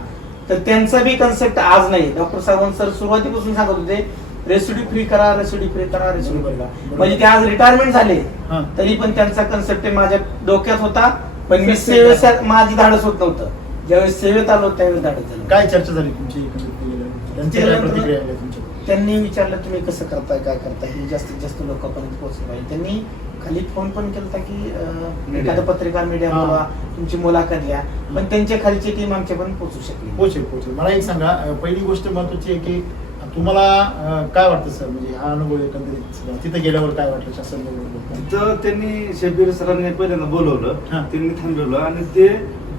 तर त्यांचा बी कन्सेप्ट आज नाही. डॉक्टर सावंत सर सुरुवातीपासून सांगत होते रेसिड्यू फ्री करा, रेसिड्यू फ्री करा, रेसिड्यू फ्री करा. म्हणजे ते आज रिटायरमेंट झाले हा. तरी पण त्यांचा कन्सेप्ट माझ्या डोक्यात होता. पण मी सेवेत माझी धाडस होत नव्हतं. ज्यावेळेस सेवेत आलो त्यावेळेस धाडस झालं. काय चर्चा झाली तुमची एकंदरीत? त्यांच्या काय प्रतिक्रिया आल्या तुमच्या? त्यांनी विचारलं तुम्ही कसं करताय काय करताय हे जास्तीत जास्त लोकांपर्यंत पोहोचलं पाहिजे. त्यांनी खाली फोन पण केलता की एखादं पत्रकार मीडिया हा. बोलवा, तुमची मुलाखत घ्या, पण त्यांच्या खालची टीम आमच्यापर्यंत पोहोचू शकली. पोचेल. मला एक सांगा, पहिली गोष्ट महत्वाची आहे की तुम्हाला काय वाटतं सर, म्हणजे हा अनुभव एकंदरीत तिथे गेल्यावर काय वाटलं शासन तर त्यांनी शब्बीर सरांनी पहिल्यांदा बोलवलं, हा. त्यांनी थांबवलं आणि ते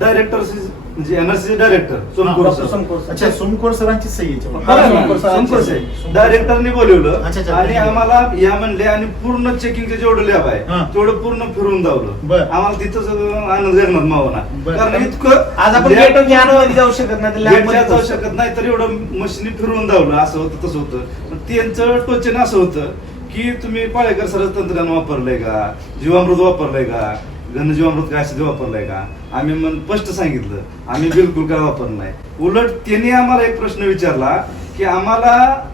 डायरेक्टर म्हणजे एनआरसी डायरेक्टर सोमकोर सर. अच्छा, सोमकोर सरांची सही आहे हा, याच्यावर. सोमकोर साहेब डायरेक्टरने बोलवलं अच्छा. आणि आम्हाला या म्हणले आणि पूर्ण चेकिंगचे जेवढं लॅब हा. आहे तेवढं पूर्ण फिरून दावलं. बरं. आम्हाला तिथंच आनंद निर्माण बरं. मावना, कारण इतकं आज आपण lab- गेट मध्ये जाऊ शकत नाही, lab मध्ये गेटच्या जाऊ पोहोचू शकत नाही, तर एवढं मशीनी फिरवून दावलं. असं होतं तसं होतं. पण त्यांचं टोचन असं होतं की तुम्ही पाळेकर सर तंत्रज्ञान वापरलंय का, जीवामृत वापरलंय का, घनजीवामृत काय असेल ते वापरलंय का. आम्ही मग स्पष्ट सांगितलं आम्ही बिलकुल काय वापरलं नाही. उलट त्यांनी आम्हाला एक प्रश्न विचारला की आम्हाला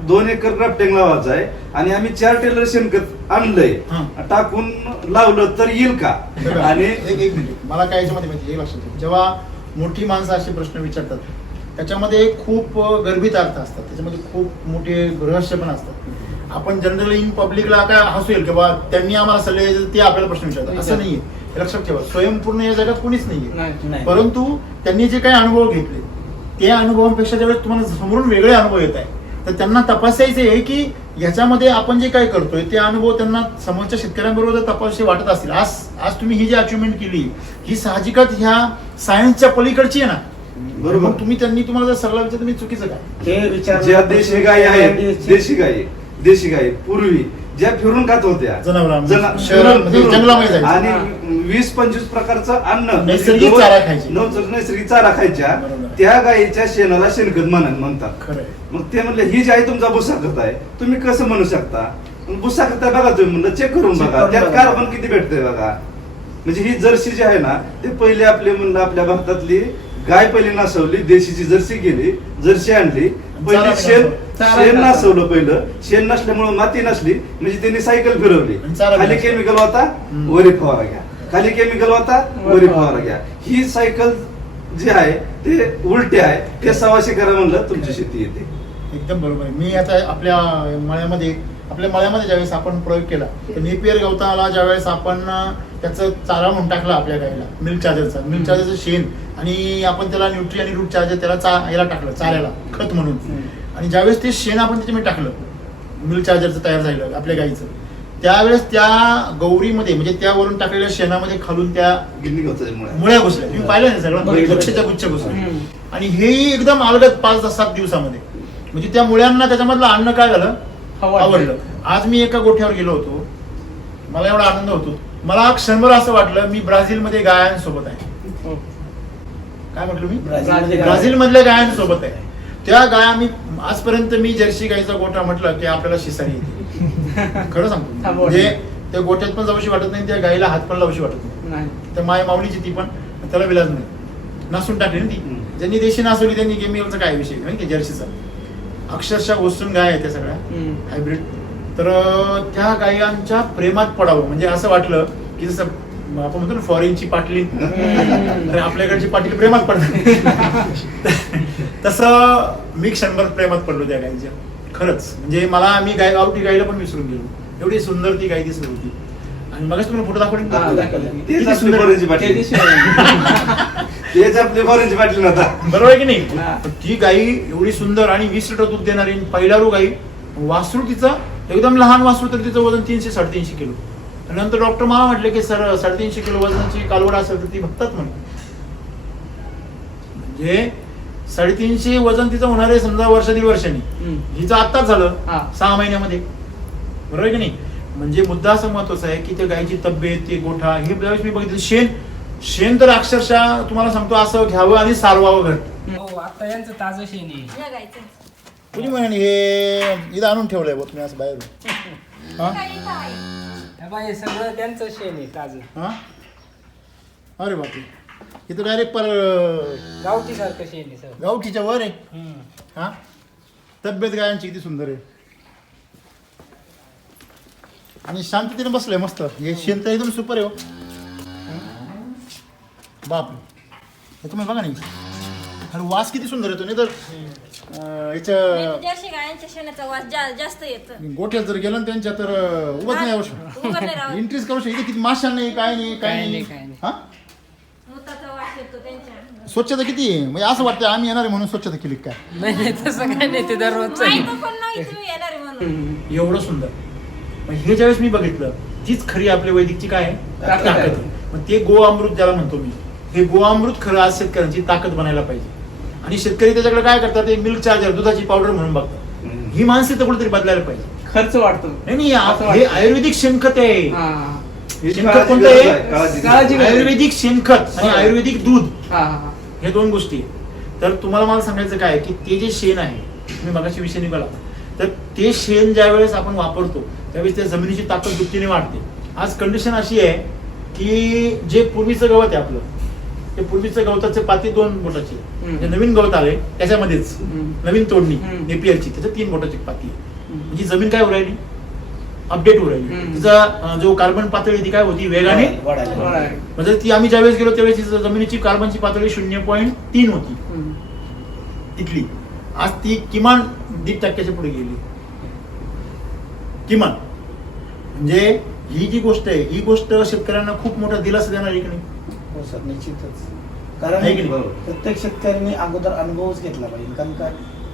2 एकर ग्राफ्टिंग लावायचं आहे आणि आम्ही 4 टेलर शेणखत आणलंय, हा. टाकून लावलं तर येईल का. आणि एक मिनिट, मला काय याच्यामध्ये माहिती, एक लक्षात ठेवा, जेव्हा मोठी माणसं असे प्रश्न विचारतात त्याच्यामध्ये खूप गर्भित अर्थ असतात, त्याच्यामध्ये खूप मोठे रहस्य पण असतात. आपण जनरली इन पब्लिकला काय हसू येईल किंवा त्यांनी आम्हाला सल्ले द्यायचे ते आपल्याला प्रश्न विचारतात, असं नाहीये. हे लक्षात ठेवा, स्वयंपूर्ण या जगात कोणीच नाहीये. नाही. परंतु त्यांनी जे काही अनुभव घेतले त्या अनुभवांपेक्षा ज्यावेळेस तुम्हाला समोरून वेगळे अनुभव येत आहे तर त्यांना तपासायचे आहे की ह्याच्यामध्ये आपण जे काय करतोय ते अनुभव त्यांना समोरच्या शेतकऱ्यांबरोबर जर तपासचे वाटत असतील. आज तुम्ही ही जी अचिव्हमेंट केली ही साहजिकच ह्या सायन्सच्या पलीकडची आहे ना. बरोबर. मग तुम्हाला जर सल्ला विचार तुम्ही चुकीचं काय. हे विचार ज्या देशी गायी आहेत, देशी गायी पूर्वी ज्या फिरून खात होत्या जनावरांमध्ये, फिरून- फिरून. जंगलामध्ये जायचं. आणि 20-25 प्रकारचं अन्न नैसर्गिक चारा खायचे. नैसर्गिक चारा खायच्या, बरोबर. त्या गायीच्या शेणाला शेणखत म्हणतात. खरंय. मग ते म्हणले ही जी आहे तुमचा भुसा खत आहे, तुम्ही कसं म्हणू शकता. मग भुसा खत आहे बघा तुम्ही, म्हणलं चेक करून Check बघा करून त्यात बघा. कार्बन किती भेटतंय बघा. म्हणजे ही जर्सी जी आहे ना ते पहिले आपले म्हणलं आपल्या भारतातली गाय पहिली नासवली, देशीची जर्सी गेली, जर्सी आणली, पहिली शेण नासवलं. पहिलं शेण नसल्यामुळे माती नसली म्हणजे त्यांनी सायकल फिरवली, खाली केमिकल होता वरी फवारा घ्या, खाली केमिकल होता वरी फवारा घ्या. ही सायकल जी आहे ते उलटी आहे. ते 125 करा म्हणलं तुमची शेती येते. एकदम बरोबर आहे. मी आता आपल्या मळ्यामध्ये ज्यावेळेस आपण प्रयोग केला तर नेपियर गवताला ज्यावेळेस आपण त्याचं चारा म्हणून टाकला आपल्या गाईला, मिल्क चार्जरचं शेण, आणि आपण त्याला न्यूट्री आणि रूट चार्जर त्याला याला टाकलं चाऱ्याला खत म्हणून. आणि ज्यावेळेस ते शेण आपण त्याच्यामध्ये टाकलं, मिल्क चार्जरचं तयार झालं आपल्या गाईचं, त्यावेळेस त्या गौरीमध्ये म्हणजे त्यावरून टाकलेल्या शेणामध्ये खालून त्या गिन्नी गवताच्या मुळ्या. मुळ्या घुसल्या. तुम्ही पाहिलं ना सगळं, गुच्छच्या गुच्छ घुसल्या. आणि हेही एकदम अलगद 5-7 दिवसामध्ये. म्हणजे त्या मुळ्यांना त्याच्यामधलं अन्न काय झालं, आवडलं. आज मी एका गोठ्यावर गेलो होतो, मला एवढा आनंद होतो, मला क्षणभर असं वाटलं मी ब्राझीलमध्ये गायांसोबत आहे. काय म्हटलं मी, ब्राझील मधल्या गायांसोबत आहे. त्या गाया मी आजपर्यंत मी जर्सी गाईचा गोठा म्हटलं की आपल्याला शिसारी येते. खरं सांगतो, म्हणजे त्या गोठ्यात पण जाऊशी वाटत नाही, त्या गाईला हात पण लावशी वाटत नाही. तर माय माऊलीची ती पण त्याला विलाज नाही, नासून टाकली ना ती. ज्यांनी देशी नासवली त्यांनी केमिकलचा काय विषय नाही की जर्सीचा अक्षरशः घुसून गाय आहे त्या सगळ्या हायब्रिड. तर त्या गायांच्या प्रेमात पडावं म्हणजे असं वाटलं की जसं आपण म्हणतो ना फॉरेनची पाटली, तर आपल्याकडची पाटील प्रेमात पडतात तसं मी क्षणभर प्रेमात पडलो त्या गायीच्या. खरंच म्हणजे मला मी गावठी गायीला पण विसरून गेलो, एवढी सुंदर ती गाय दिसत होती. आणि मगच तुम्हाला फोटो दाखवले, तेच आपली फॉरेनची बाटली. तेच आपली फॉरेनची बाटली नव्हता. बरोबर आहे की नाही. ती गाई एवढी सुंदर आणि 20 लिटर दूध देणारी पहिल्यारू गाई. वासरू तिचं एकदम लहान वासरू, तर तिचं वजन 300-350 किलो. नंतर डॉक्टर मला म्हटले की सर 350 किलो वजनाची कालवड असेल तर ती बघतात म्हणे. म्हणजे 350 वजन तिचं होणार आहे समजा वर्ष 1.5 वर्षांनी, हिचं आत्ताच झालं 6 महिन्यामध्ये. बरोबर आहे की नाही. म्हणजे मुद्दा असं महत्वाचा आहे की त्या गायीची तब्येत, ते गोठा, हे ज्यावेळेस मी बघितलं शेण तर अक्षरशः तुम्हाला सांगतो असं घ्यावं आणि सारवावं घर. हो, आता यांचं ताजं शेण आहे. कुणी म्हणाने हे इथं आणून ठेवलंय बघ तुम्ही असं बाहेर. हे सगळं त्यांचं शेण आहे ताजं. हा, अरे बापरे, इथं डायरेक्ट गावठी सारखं शेण आहे सगळं. गावठीच्या वर आहे. हा, तब्येत गायांची किती सुंदर आहे आणि शांततेने बसलंय मस्त. हे शेण तर एकदम सुपर आहे हो. बाप, हे तुम्ही बघा नाही, अरे वास किती सुंदर येतो. नाही तर याच्या जर्सी गायांच्या शेणाचा वास जास्त येतो. गोठ्यात जर गेलं ना त्यांच्या तर उभंच नाही आवश्यक इंट्रीज करू शकतो किती माशा नाही काय नाही हा मुताचा वास येतो त्यांच्या. स्वच्छता किती आहे म्हणजे असं वाटतं आम्ही येणार आहे म्हणून स्वच्छता केली काय नाही तसं काय नाही ते दररोज माहिती पण नाही तुम्ही येणार आहे म्हणून. एवढं सुंदर मग हे ज्यावेळेस मी बघितलं तीच खरी आपल्या वैदिकची काय आहे? ताकद आहे. मग ते गोअमृत ज्याला म्हणतो मी हे गोअमृत खरं आज शेतकऱ्यांची ताकद बनायला पाहिजे आणि शेतकरी त्याच्याकडे काय करतात एक मिल्क चार्जर दुधाची पावडर म्हणून बघतात. ही मानसिकता कुठेतरी बदलायला पाहिजे. खर्च वाढतो. नाही हे आयुर्वेदिक शेणखत आहे. ही शेणखत काळाची कोणतं गरज आहे? आहे, काळाची गरज. काळाची गरज. आयुर्वेदिक शेणखत आणि आयुर्वेदिक दूध हा. हे दोन गोष्टी आहेत. तर तुम्हाला मला सांगायचं काय की ते जे शेण आहे तुम्ही मगाशी विषय निघाला तर ते शेण ज्या वेळेस आपण वापरतो त्यावेळेस त्या जमिनीची ताकद दुपटीने वाढते. आज कंडिशन अशी आहे की जे पूर्वीचं गवत आहे आपलं ते पूर्वीचं गवताचे पाती 2 बोटाची जे नवीन गवत आले त्याच्यामध्येच नवीन तोडणी नेपियरची त्याच्या 3 बोटाची पाती म्हणजे जमीन काय उरायली अपडेट होऊ राहिली. तिचा जो कार्बन पातळी ती काय होती वेगाने म्हणजे ती आम्ही ज्यावेळेस गेलो त्यावेळेस जमिनीची कार्बनची पातळी 0.3 होती तिथली. आज ती किमान 1.5% पुढे गेली किमान. म्हणजे ही जी गोष्ट आहे ही गोष्ट शेतकऱ्यांना खूप मोठा दिलासा देणार आहे की नाही? हो सर निश्चितच. कारण आहे की नाही? प्रत्येक शेतकऱ्यांनी अगोदर अनुभवच घेतला पाहिजे. कारण काय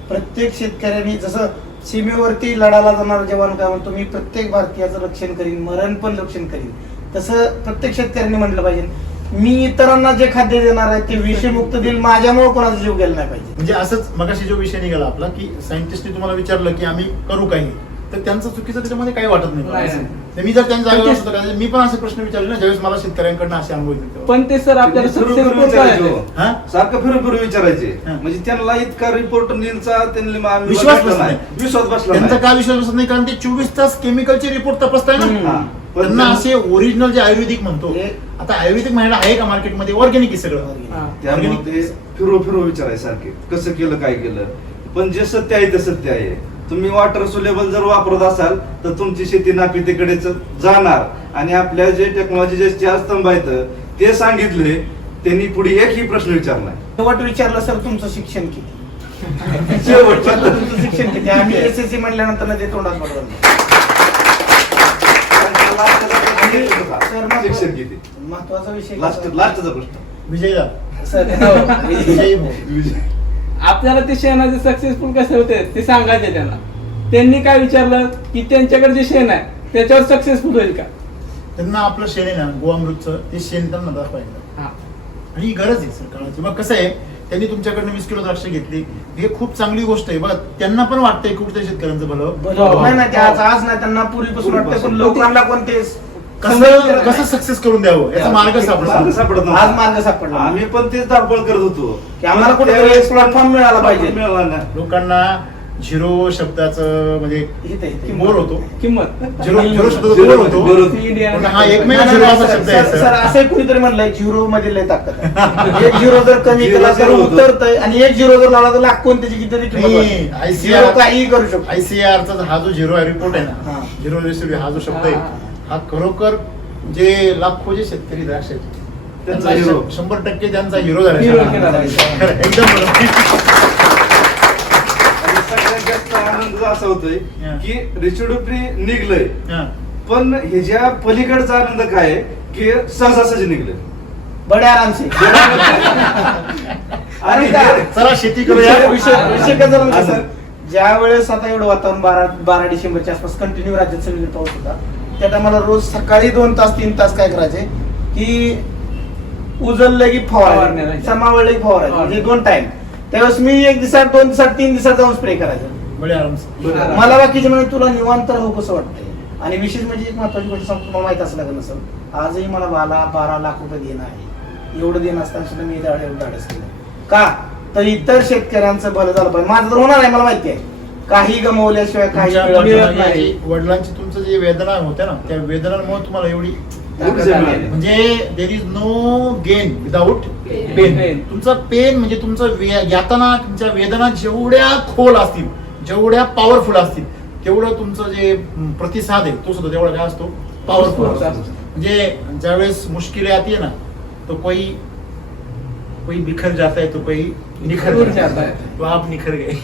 प्रत्येक शेतकऱ्यांनी जसं सीमेवरती लढायला जाणार जवान काय म्हणतो मी प्रत्येक भारतीयाचं रक्षण करीन मरण पण रक्षण करीन तसं प्रत्येक शेतकऱ्यांनी म्हटलं पाहिजे मी इतरांना जे खाद्य देणार आहे ते विषमुक्त देईल माझ्यामुळे कोणाचा जीव गेला नाही पाहिजे. म्हणजे असंच मगाशी जो विषय निघाला आपला की सायंटिस्टने तुम्हाला विचारलं की आम्ही करू काही तर त्यांचं चुकीचं त्याच्यामध्ये काही वाटत नाही. तर मी जर त्यांच्या जागेवर असतो तर मी पण असे प्रश्न विचारले ना ज्यावेळेस मला शेतकऱ्यांकडनं असे अनुभव येतील. पण ते सर आपल्याला फिरून success फिरून होत विचारायचे आहे. हो. हा? सारखं फिरून फिरून विचारायचे हा. म्हणजे त्यांना इतका रिपोर्ट नीलचा त्यांनी आम्ही विश्वास बघितला बसला नाही. विश्वास बसला त्यांचा नाही. का विश्वास बसत नाही कारण ते 24 तास केमिकलचे रिपोर्ट तपासताय ना. हा. पण त्यांना त्यांना- असे ओरिजिनल जे आयुर्वेदिक म्हणतो हे- आता आयुर्वेदिक म्हणायला आहे का मार्केटमध्ये ऑर्गॅनिक आहे सगळं. त्यामुळे ते फिरो फिरो विचारायसारखे कसं केलं काय केलं पण जे सत्य आहे ते सत्य आहे. तुम्ही वॉटर सोलेबल जर वापरत असाल तर तुमची शेती नापितेकडेच जाणार आणि आपल्या जे टेक्नॉलॉजी 4 स्तंभ आहेत ते सांगितले त्यांनी पुढे एकही प्रश्न विचारला शेवट विचारलं सर तुमचं शिक्षण किती शेवटचं. तुमचं शिक्षण किती आम्ही एसएससी म्हटल्यानंतर ते तोंडात पडलं. शिक्षण किती महत्वाचा विषय लास्टचा प्रश्न विजयला सर विजयी भाऊ. आपल्याला ते शेणाचे सक्सेसफुल कसे होते ते सांगायचे त्यांना. त्यांनी काय विचारलं की त्यांच्याकडे जे शेण आहे त्याच्यावर सक्सेसफुल होईल का. त्यांना आपलं शेण आहे ना गोअमृतचं ते शेण त्यांना दाखवायचं हा. आणि ही गरज आहे सरकारची. मग कसं आहे त्यांनी तुमच्याकडनं 20 किलो द्राक्ष घेतली हे खूप चांगली गोष्ट आहे. बघा त्यांना पण वाटतंय कुठच्या शेतकऱ्यांचं भलं नाही नाही ते आज नाही त्यांना पूर्वीपासून वाटतं पण लोकांना कोणते कसं सक्सेस करून द्यावं याचा मार्ग मार्ग सापडला. सापडत आज नव्हता. मार्ग सापडला आम्ही पण तेच धावपळ करत होतो की आम्हाला कुठेतरी एक प्लॅटफॉर्म मिळाला पाहिजे. मिळाला ना. लोकांना झिरो शब्दाचं म्हणजे बोर होतो. किंमत झिरो शब्दाचा बोर होतो पण हा एकमेव झिरो असा शब्द आहे सर सर. असं कुणीतरी म्हणलंय झिरो मध्ये लय ताकद आहे. एक झिरो जर कमी केला तर झिरो होतो. उतरतय आणि एक झिरो जर लावला तर लाख कोणत्याची कितीतरी किंमत नाही, वाढते. ICR झिरो काहीही करू शकतो. ICR चा हा जो झिरो रिपोर्ट आहे ना हा. झिरो रेसिड्यू हा जो शब्द आहे हा खरोखर जे लाखो जे शेतकरी द्राक्ष आहेत त्यांचा त्यांचा hero. 100% त्यांचा हिरो झाला. Hero केला. खरं, एकदम बरोबर. आणि सगळ्यात जास्त आनंद असा होतोय हा. की रेसिड्यू फ्री निघलंय हा. पण ह्याच्या पलीकडचा आनंद काय आहे की सहजासहजी निघलं बडे आराम से आणि चला शेती करूया. विषय काय झाला माहिती सर ज्या वेळेस आता एवढं वातावरण 12 डिसेंबरच्या आसपास कंटिन्यू राज्यात सगळीकडे पाऊस होता त्या टायमाला रोज सकाळी 2 तास 3 तास काय करायचे की उजळलं की फवारणी फवारणी. समावळलं की फवारायचं म्हणजे 2 टाइम. त्यावेळेस मी 1 दिवसात 2 दिवसात 3 दिवसात जाऊन स्प्रे करायचं. बडे आराम से. मला बाकीचे म्हणजे तुला निवांत राहू कसं वाटतंय आणि विशेष म्हणजे एक महत्वाची गोष्ट सांगतो तुम्हाला माहित असलं का नसेल आजही मला 12 लाख रुपये देणं आहे. एवढं देणं असताना सुद्धा मी एवढं धाडस केलं का तर इतर शेतकऱ्यांचं भलं झालं पाहिजे. माझं तर होणार आहे मला माहिती आहे काही गमवल्याशिवाय काही तुमच्या मिळत नाही. वडिलांची तुमचं जे वेदना होत्या ना त्या वेदनांमुळे तुम्हाला एवढी ऊर्जा मिळाली. म्हणजे there is no gain without pain. Pain. तुमचा पेन म्हणजे तुमचं यातना तुमच्या वेदना जेवढ्या खोल असतील जेवढ्या पॉवरफुल असतील तेवढं तुमचं जे प्रतिसाद आहे तो सुद्धा तेवढा काय असतो पॉवरफुल असतो. म्हणजे ज्यावेळेस मुश्किलें आती है ना तो कोई कोई बिखर जाता है तो कोई निखर दूर जाता है. तो आप निखर गए.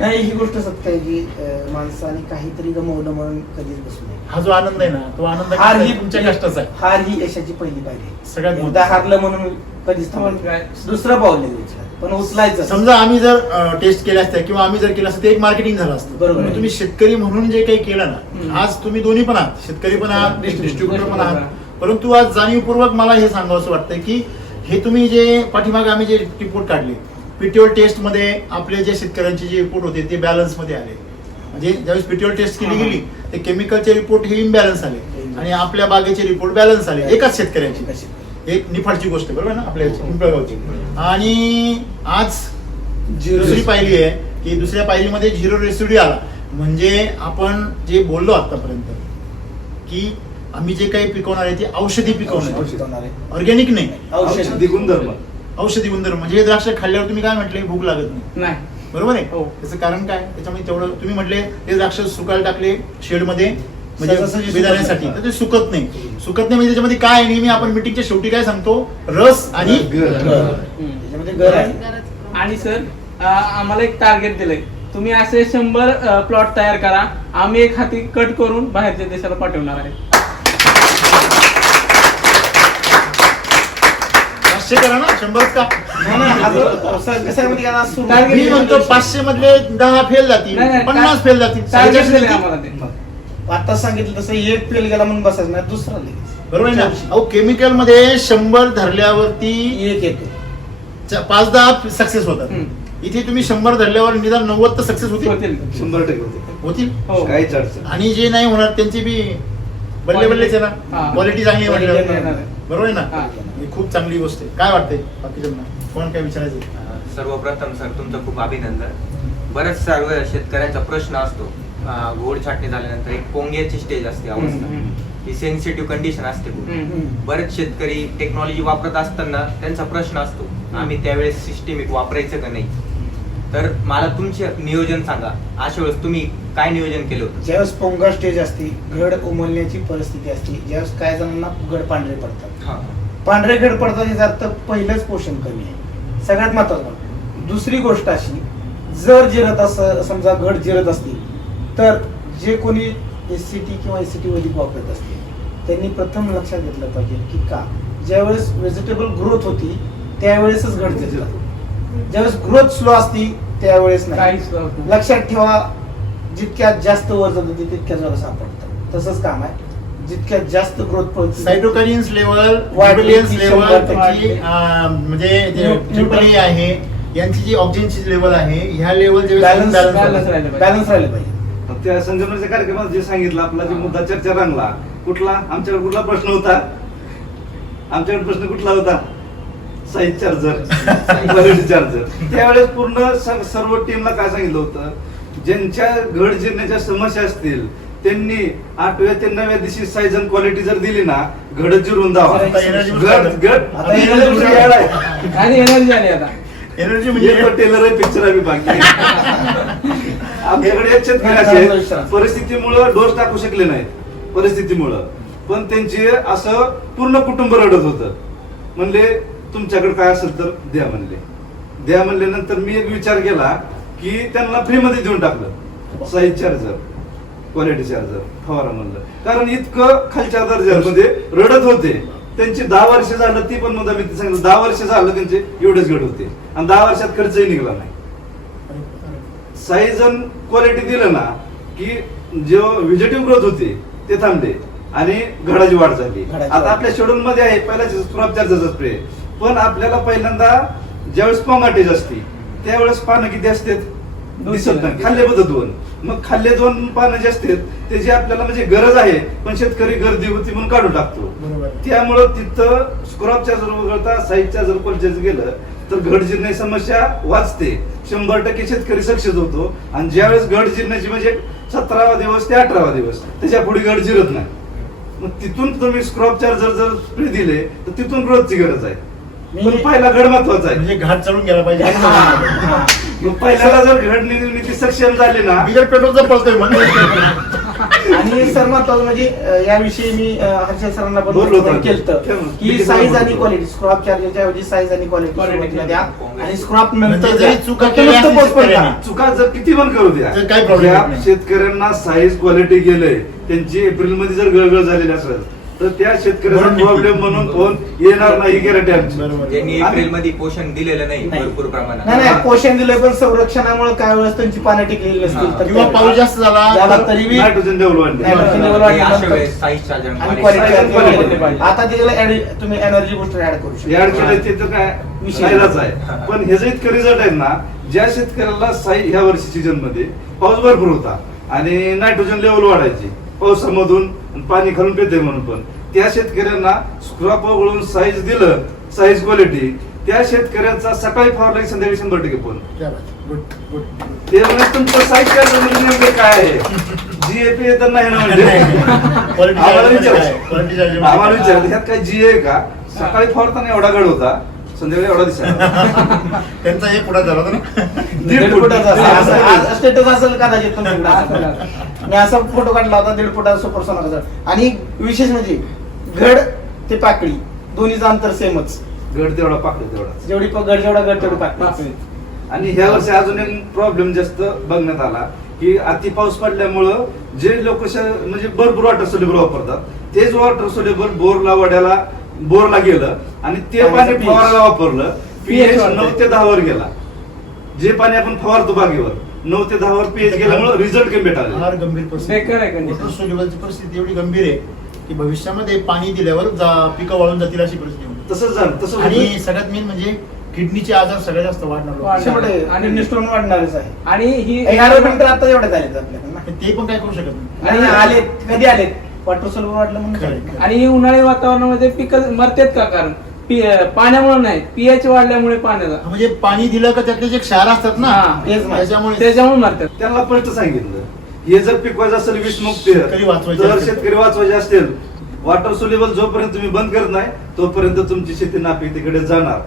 नाही, ही गोष्ट सत्य आहे की माणसाने काहीतरी गमावलं म्हणून कधीच बसू नये. हा जो आनंद आहे ना, तो आनंद हार ही तुमच्या कष्टाचा आहे. हार ही यशाची पहिली पायरी आहे. सगळ्यात एकदा हारलं म्हणून कधीच थांबायचं काय? नाही. दुसरं पाऊल नाही उचलायचं, पण उचलायचं. समजा आम्ही जर टेस्ट केल्या असत्या किंवा आम्ही जर केलं असतं ते एक मार्केटिंग झालं असतं. बरोबर. पण तुम्ही शेतकरी म्हणून जे काही केलं हम्म. ना, आज तुम्ही दोन्ही पण आहात, शेतकरी पण आहात, डिस्ट्रीब्युटर पण आहात. डिस्ट्रीब्युटर. परंतु आज जाणीवपूर्वक मला हे सांगावं असं वाटतंय की हे तुम्ही जे पाठीमागे आम्ही जे रिपोर्ट काढले, पीटीओल टेस्ट मध्ये आपले जे शेतकऱ्यांचे जे रिपोर्ट होते ते बॅलन्स मध्ये आले. म्हणजे ज्यावेळेस पीटीओल टेस्ट केली गेली ते केमिकलचे रिपोर्ट हे इनबॅलन्स आले आणि आपल्या बागेचे रिपोर्ट बॅलन्स आले एकाच शेतकऱ्याची. एक निफाडची गोष्ट आहे, बरोबर ना, आपल्या पिंपळगावची. आणि आज दुसरी पायरी आहे की दुसऱ्या पायरीमध्ये 0 रेसिड्यू आला. म्हणजे आपण जे बोललो आतापर्यंत की आम्ही जे काही पिकवणार आहे ते औषधी पिकवणार आहे, ऑर्गॅनिक नाही. औषधी गुणधर्म. औषधी गुणधर्म म्हणजे हे द्राक्ष खाल्ल्यावर तुम्ही काय म्हटले, भूक लागत नाही, नाही. बरोबर आहे. हो. त्याचं कारण काय, त्याच्यामध्ये तेवढं तुम्ही म्हटले ते द्राक्ष सुकायला टाकले शेडमध्ये म्हणजे सहजासहजी बिदाण्यासाठी, सुकत तर ते सुकत नाही. म्हणजे त्याच्यामध्ये काय आहे, नेहमी आपण मीटिंगच्या शेवटी काय सांगतो, रस आणि गर. त्याच्यामध्ये घर आहे. आणि सर आम्हाला एक टार्गेट दिलंय, तुम्ही असे 100 प्लॉट तयार करा, आम्ही एक हाती कट करून बाहेरच्या देशाला पाठवणार आहे. 500 करा ना, 100 का. नाही, नाही, कसं आहे माहिती का, आज सुरू- Target मी म्हणतो 500 मधले 10 फेल जातील, नाही, नाही, 50 फेल जातील. टार्गेट दिलंय आम्हाला ते. आता सांगितलं तसं एक फेल गेला म्हणून बसायचं नाही, दुसरा लगेच. बरोबर आहे ना. अहो केमिकल मध्ये 100 धरल्यावरती एक येतो. 5-10 सक्सेस होतात. हम्म. इथे तुम्ही 100 धरल्यावर निदान 90 तर सक्सेस होतील. होतील. 100% होते. होतील. हो. काहीच अडचण. आणि जे नाही होणार त्यांची बी बल्ले बल्लेच आहे ना, हा. क्वालिटी चांगली आहे Quality म्हटल्यावर. येणार आहे. बरोबर आहे ना, हा. ही खूप चांगली गोष्ट आहे. काय वाटतंय बाकीच्यांना, कोण काय विचारायचं? सर्वप्रथम सर तुमचं खूप अभिनंदन. बरेच सर्व शेतकऱ्यांचा प्रश्न असतो, घोड छाटणी झाल्यानंतर एक पोंग्याची स्टेज असते, अवस्था ही सेन्सिटिव्ह कंडिशन असते खूप. बरेच शेतकरी टेक्नॉलॉजी वापरत असताना त्यांचा प्रश्न असतो, आम्ही त्यावेळेस सिस्टमिक वापरायचं का नाही. तर मला तुमचे नियोजन सांगा, अशा वेळेस तुम्ही काय नियोजन केलं होतं? ज्यावेळेस पोंगा स्टेज असते, घड उमलण्याची परिस्थिती असते, ज्यावेळेस काय जणांना घड पांढरे पडतात. हा. पांढरे घड पडतात याचा अर्थ पहिलंच पोषण कमी आहे, सगळ्यात महत्वाचं. दुसरी गोष्ट अशी, जर जिरत असं समजा घड जिरत असतील तर जे कोणी SCT किंवा SCT वैदिक वापरत असतील त्यांनी प्रथम लक्षात घेतलं पाहिजे की का ज्यावेळेस व्हेजिटेबल ग्रोथ होती त्यावेळेसच घड जिरतात, ज्यावेळेस ग्रोथ स्लो असती त्यावेळेस नाही. काहीच नाही. लक्षात ठेवा, जितक्यात जास्त वजन होते तितक्याच वेळेला सापडतं. तसंच काम आहे, जितक्यात जास्त ग्रोथ पळते सायटोकाइन्स लेवल, वाढली वायब्रेलियन्स की लेवल, 100% त्याची म्हणजे ट्रिपल ए आहे, यांची जी ऑक्सिजनची लेवल आहे, ह्या लेवल बॅलन्स balance राहिलं पाहिजे. बॅलन्स राहिले पाहिजे. त्या संगमनेरच्या कार्यक्रमात जे सांगितलं, आपला जे मुद्दा चर्चा रंगला, कुठला आमच्याकडे कुठला प्रश्न होता, आमच्याकडे प्रश्न कुठला होता, साईज चार्जर, क्वालिटी चार्जर. त्यावेळेस पूर्ण सर्व टीमला काय सांगितलं होतं, ज्यांच्या घड जिरण्याच्या समस्या असतील त्यांनी 8व्या ते 9व्या दिवशी साईज आणि क्वालिटी जर दिली ना, घड जिरून द्यावा. आता energy boost घड झालं. घड आता energy boost याड आहे. आणि एनर्जी आली आता. एनर्जी म्हणजे म्हणजे टेलर आहे, पिक्चर आम्ही बाकी. आमच्याकडे एक शेतकरी असे आहेत, परिस्थितीमुळं डोस टाकू शकले नाहीत परिस्थितीमुळं, पण त्यांचे असं पूर्ण कुटुंब रडत होतं. म्हणले तुमच्याकडे काय असेल तर द्या म्हणले. द्या म्हणल्यानंतर मी एक विचार केला की त्यांना फ्री मध्ये देऊन टाकलं साईज चार्जर, क्वालिटी चार्जर फवारा म्हणलं. कारण इतकं खालच्या दर्जामध्ये रडत होते. त्यांची 10 वर्ष झालं, ती पण मुद्दा मी सांगितलं, 10 वर्ष झालं त्यांचे एवढेच घड होते आणि 10 वर्षात खर्चही निघाला नाही. साईज आणि क्वालिटी दिलं ना की जे व्हिजिटिव्ह ग्रोथ होते ते थांबले आणि घडाची वाढ झाली. आता आपल्या शेड्यूल मध्ये आहे पहिला क्रॉप चार्जरचा स्प्रे, पण आपल्याला पहिल्यांदा ज्यावेळेस पोंगाटेज असते त्यावेळेस पानं किती असतात दिसत नाही, खाल्ले बद्दल 2. मग खाल्ले 2 पानं जे असतात त्याची आपल्याला म्हणजे गरज आहे, पण शेतकरी गर्दी होती म्हणून काढून टाकतो. त्यामुळं तिथं क्रॉप चार्जर वगळता साईज चार्जर क्वालिटी गेलं तर घड जिरण्याची समस्या वाचते. 100% शेतकरी सक्सेस होतो. आणि ज्यावेळेस घड जिरण्याची म्हणजे 17वा दिवस ते 18वा दिवस त्याच्या पुढे घड जिरत नाही. मग तिथून तुम्ही क्रॉप चार्जर जर स्प्रे दिले तर तिथून ग्रोथची गरज आहे. पण पहिला घड महत्वाचा आहे, म्हणजे घाट चढून गेला पाहिजे. मग पहिल्याला जर घड निर्मिती सक्षम झाली ना, बिगर पेट्रोलचा पळतोय म्हणजे आणि सर महत्वाचं म्हणजे याविषयी मी हर्षल सरांना पण बोललो होतो. केलं की साईज आणि क्वालिटी स्क्रॉप चार्जरच्या ऐवजी साईज आणि क्वालिटी द्या आणि स्क्रॉप नंतर म्हणजे द्या. जरी चुका फक्त केल्या नुसतं असतील postpone करा. शेतकऱ्यांनी. चुका जर किती पण करू द्या, तर काही problem या नाही. शेतकऱ्यांना साईज क्वालिटी गेलंय, त्यांची एप्रिल मध्ये जर गळगळ झालेली असेल तर त्या शेतकऱ्याचा बरोबर. प्रॉब्लेम म्हणून फोन येणार नाही, गॅरंटी आमची. बरोबर. ज्यांनी एप्रिल मध्ये पोषण दिलेलं नाही नाही. भरपूर प्रमाणात नाही पोषण दिलं पण संरक्षणामुळे काय वेळेस त्यांची पानं टिकलेली नसतील तर किंवा पाऊस जास्त झाला तरी बी नायट्रोजन डेव्हलप वाढले. Nitrogen level हे वाढलं अशा नंतर- वेळेस साईज चार्जर आणि quality आणि quality. quality. आता तिला तुम्ही एनर्जी बुस्टर ऍड करू शकता. याड केलं ते तर काय विषय फायदाच आहे, पण ह्याचा इतकं रिझल्ट आहे ना, ज्या शेतकऱ्याला ह्या वर्षी सीजन मध्ये पाऊस भरपूर होता आणि नायट्रोजन लेवल वाढायची पावसामधून आणि पाणी खालून पेते म्हणून, पण त्या शेतकऱ्यांना स्क्रॉप वगळून साईज दिलं, साईज क्वालिटी, त्या शेतकऱ्याचा सकाळी फवारला की संध्याकाळी 100% फोन. क्या बात. Good good. ते म्हणजे तुमचं साईज काय म्हणजे नेमकं काय आहे, जीएपी येत नाही ना म्हणजे Quality आम्हाला charger विचार काय? Quality charger आम्हाला काय? विचारलं ह्यात काय जी आहे का, सकाळी फवारताना एवढा गड होता, संध्याकाळी एवढा दिसायला. त्यांचा एक पुढा झाला होता ना. दीड फुटाचा असेल. स्टेटस असेल कदाचित तुमच्याकडे. मी असा फोटो काढला होता 1.5 फुटाचा सुपर सोनाचा. आणि विशेष म्हणजे घड ते पाकळी दोन्हीचं अंतर सेमच. गड तेवढा पाकड तेवढा. जेवढी घड जेवढा घड तेवढी पाकळी. आणि ह्या वर्षी अजून एक प्रॉब्लेम जास्त बघण्यात आला की अति पाऊस पडल्यामुळं जे लोक म्हणजे भरपूर वॉटर सोल्युबल वापरतात, तेच वॉटर सोल्युबल बोरला गेलं आणि ते पाणी pH. फवारायला वापरलं, pH पीएच वाढतंय. 9 ते 10 वर गेला. जे पाणी आपण फवारतो बागेवर 9 ते 10 वर पीएच गेल्यामुळे रिझल्ट कमी भेटायला. फार गंभीर परिस्थिती. बेकार आहे condition. वॉटर सोल्युबलची परिस्थिती एवढी गंभीर आहे की भविष्यामध्ये पाणी दिल्यावर पिकं वाळून जातील अशी परिस्थिती होईल. तसंच झालं, तसं आणि होतं. सगळ्यात मेन म्हणजे किडनीचे आजार सगळ्यात जास्त वाढणार. 100% आणि निष्ठून वाढणारच आहे. आणि ही एन्व्हायरमेंट आता एवढे झालेत आपल्याकडे ना. ते पण काय करू शकत नाही. आणि आलेत कधी आलेत वॉटर सोल्युबल वाढलं म्हणून खरं, झाले. खरं. आणि उन्हाळी वातावरणामध्ये पिकं मरतात का, कारण पाण्यामुळे नाही पीएच वाढल्यामुळे पाण्याचा म्हणजे पाणी दिलं का त्यातले जे क्षार असतात ना, हा, तेच माहिती. त्याच्यामुळे त्याच्यामुळे मरतात. त्यांना स्पष्ट सांगितलं, हे जर पिकवायचं असेल विषमुक्त शेतकरी वाचवायचे तर असेल. शेतकरी वाचवायचे असतील, वॉटर सोल्युबल जोपर्यंत तुम्ही बंद करत नाही तोपर्यंत तुमची शेती नापिकीकडे जाणार.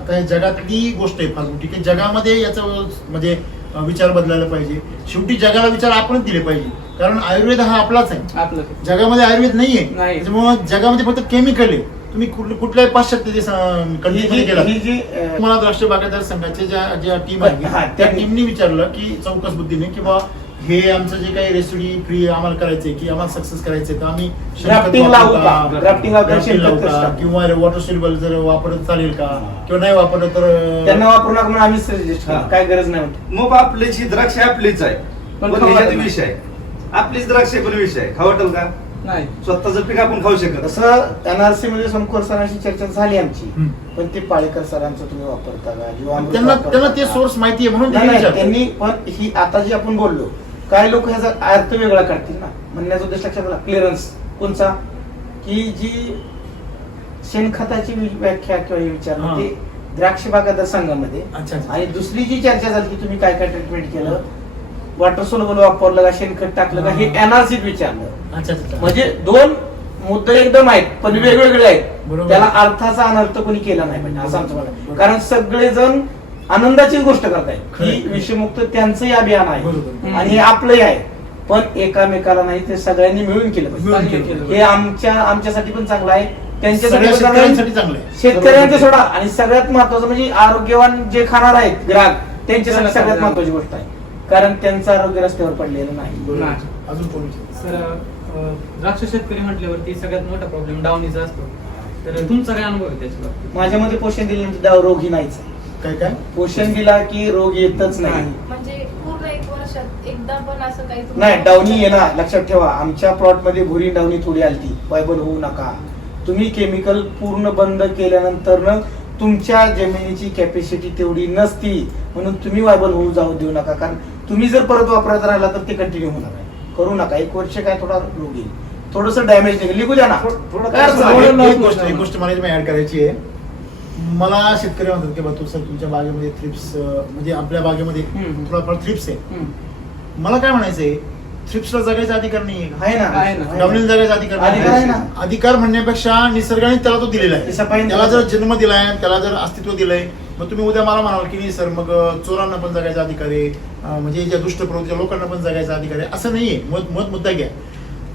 आता हे जगातली गोष्ट आहे फार मोठी की जगामध्ये याचा म्हणजे विचार बदलायला पाहिजे. शेवटी जगाला विचार आपणच दिले पाहिजे, कारण आयुर्वेद हा आपलाच आहे. आपलं जगामध्ये आयुर्वेद नाहीये, नाही. त्याच्यामुळे जगामध्ये फक्त केमिकल आहे. तुम्ही कुठल्याही पाश्चात्य कंट्रीमध्ये गेला, ही जी मला राष्ट्रीय बागायतदार संघाचे ज्या टीम हा, आहे त्या टीमनी विचारलं की चौकस बुद्धीने की बा हे आमचं जे काही रेसिडी फ्री आम्हाला करायचंय की आम्हाला सक्सेस करायचंय तर आम्ही Grafting लावू का? Grafting लावू का? Grafting लावू शेणखत का? कसं? किंवा वॉटर सोल्युबल जर वापरत चालेल का, किंवा नाही वापरलं तर त्यांना वापरू नका म्हणून आम्ही सजेस्ट केलं. हा. काय गरज नाही होती. मग आपल्याची द्राक्ष आपलीच आहे, पण पण खाऊ ह्याच्यात वाटत विष आहे. आपलीच द्राक्ष पण विष आहे, खाऊ वाटेल का? नाही. स्वतःचं पीक आपण खाऊ शकत. तसं एनआरसी मध्ये सोमकोर सरांशी चर्चा झाली आमची, हम्म. पण ते पाळेकर सरांचं तुम्ही वापरता का किंवा अमृत त्यांना वापरता त्यांना ते का? सोर्स माहिती आहे म्हणून नाही, ते नाही, विचारतात. त्यांनी पण ही आता जी आपण बोललो, काही लोक ह्याचा अर्थ वेगळा काढतील ना. म्हणण्याचा उद्देश लक्षात आला क्लिअरन्स कोणचा, की जी शेणखताची व्याख्या किंवा हे विचार हा. ते द्राक्ष बागायतदार संघामध्ये. अच्छा, अच्छा. आणि दुसरी जी चर्चा झाली की तुम्ही काय काय ट्रीटमेंट केलं, वॉटर सोल्युबल वापरलं का, शेणखत टाकलं का, हे एनआरसीत विचारलं. अच्छा, अच्छा. म्हणजे दोन मुद्दे एकदम आहेत पण वेगवेगळे आहेत. बरोबर. त्याला अर्थाचा अनर्थ कोणी केला नाही म्हणजे असं आमचं म्हणणं. कारण सगळेजण आनंदाचीच गोष्ट करतायत खरंय. की विषमुक्त त्यांचंही अभियान आहे बरोबर. आणि हे आपलंही आहे, पण एकामेकाला नाही, ते सगळ्यांनी मिळून केलं मिळून पाहिजे. केलं. हे आमच्यासाठी पण चांगलं आहे, त्यांच्यासाठी सगळ्या पण चांगलं शेतकऱ्यांसाठी आहे, चांगलं आहे. शेतकऱ्यांचं सोडा. आणि सगळ्यात महत्वाचं म्हणजे आरोग्यवान जे खाणार आहेत ग्राहक त्यांच्यासाठी सगळ्यात महत्वाची गोष्ट आहे, कारण त्यांचं आरोग्य रस्त्यावर पडलेलं नाही. बरोबर. नाही. अजून कोण विचारतं? सर द्राक्ष शेतकरी म्हटल्यावरती सगळ्यात मोठा प्रॉब्लेम डावणीचा असतो. तर तुमचा काय अनुभव आहे त्याच्या बाबतीत? माझ्यामध्ये पोषण दिल्यानंतर रोग ही नाहीच आहे. काय काय पोषण दिला की रोग येतच नाही. म्हणजे पूर्ण 1 वर्षात एकदा पण असं काही नाही, डावणी येणार लक्षात ठेवा. आमच्या प्लॉट मध्ये भुरी डावणी थोडी आलती, वायबल होऊ नका. तुम्ही केमिकल पूर्ण बंद केल्यानंतर तुमच्या जमिनीची कॅपॅसिटी तेवढी नसती, म्हणून तुम्ही वायबल होऊ जाऊ देऊ नका. कारण तुम्ही जर परत वापरत राहिला तर ते कंटिन्यू होणार आहे. करू नका. 1 वर्ष काय थोडा रोग येईल, थोडस डॅमेज निघेल, लिखू द्या ना. थोडं काय अडचण थोडं नाही. एक गोष्ट मला ऍड करायची आहे. मला शेतकरी म्हणतात की बा तू सर तुमच्या बागेमध्ये थ्रिप्स म्हणजे आपल्या बागेमध्ये हम्म. थोडाफार थ्रिप्स आहे. हम्म. मला काय म्हणायचंय, थ्रिप्सला जगायचा अधिकार नाही आहे ना, आहे ना. डावणीला जगायचा अधिकार अधिकार आहे ना. अधिकार म्हणण्यापेक्षा निसर्गाने त्याला तो दिलेला ते आहे. सफाईने त्याला जर जन्म दिलाय, त्याला जर अस्तित्व दिलंय, मग तुम्ही उद्या मला म्हणाल की नाही सर मग चोरांना पण जगायचा अधिकार आहे, म्हणजे ज्या दुष्ट प्रवृत्तीच्या लोकांना पण जगायचा अधिकार आहे, असं नाहीये. मुद्दा घ्या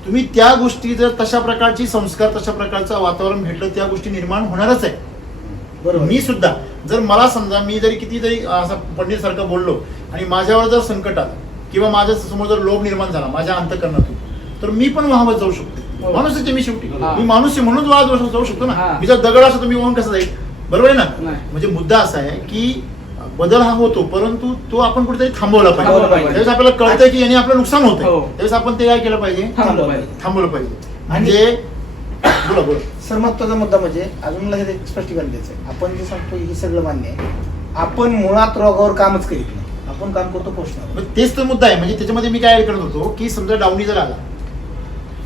तुम्ही, त्या गोष्टी जर तशा प्रकारची संस्कार तशा प्रकारचं वातावरण भेटलं त्या गोष्टी निर्माण होणारच आहे. बरोबर. मी सुद्धा जर मला समजा मी जरी किती जरी असं पंडित सारखं बोललो आणि माझ्यावर जर संकट आलं किंवा माझ्या समोर जर लोभ निर्माण झाला माझ्या अंतःकरणातून, तर मी पण वाहवत जाऊ शकतो. माणूस आहे मी शेवटी, मी माणूस आहे म्हणून वाहत जाऊ शकतो ना. मी जर दगड असतो तुम्ही वाहून कसं जाईल, बरोबर आहे ना. म्हणजे मुद्दा असा आहे की बदल हा होतो, परंतु तो आपण कुठेतरी थांबवला पाहिजे. त्यावेळेस आपल्याला कळतंय की याने आपलं नुकसान होतंय, त्यावेळेस आपण ते काय केलं पाहिजे, थांबवलं पाहिजे. म्हणजे बोला बोला सर महत्वाचा मुद्दा म्हणजे अजून मला हे एक स्पष्टीकरण द्यायचं आहे. आपण जे सांगतो हे सगळं मान्य आहे, आपण मुळात रोगावर कामच करीत नाही, आपण काम करतो पोषणावर. तेच तर मुद्दा आहे. म्हणजे त्याच्यामध्ये मी काय ऍड करत होतो की समजा डावणी जर आला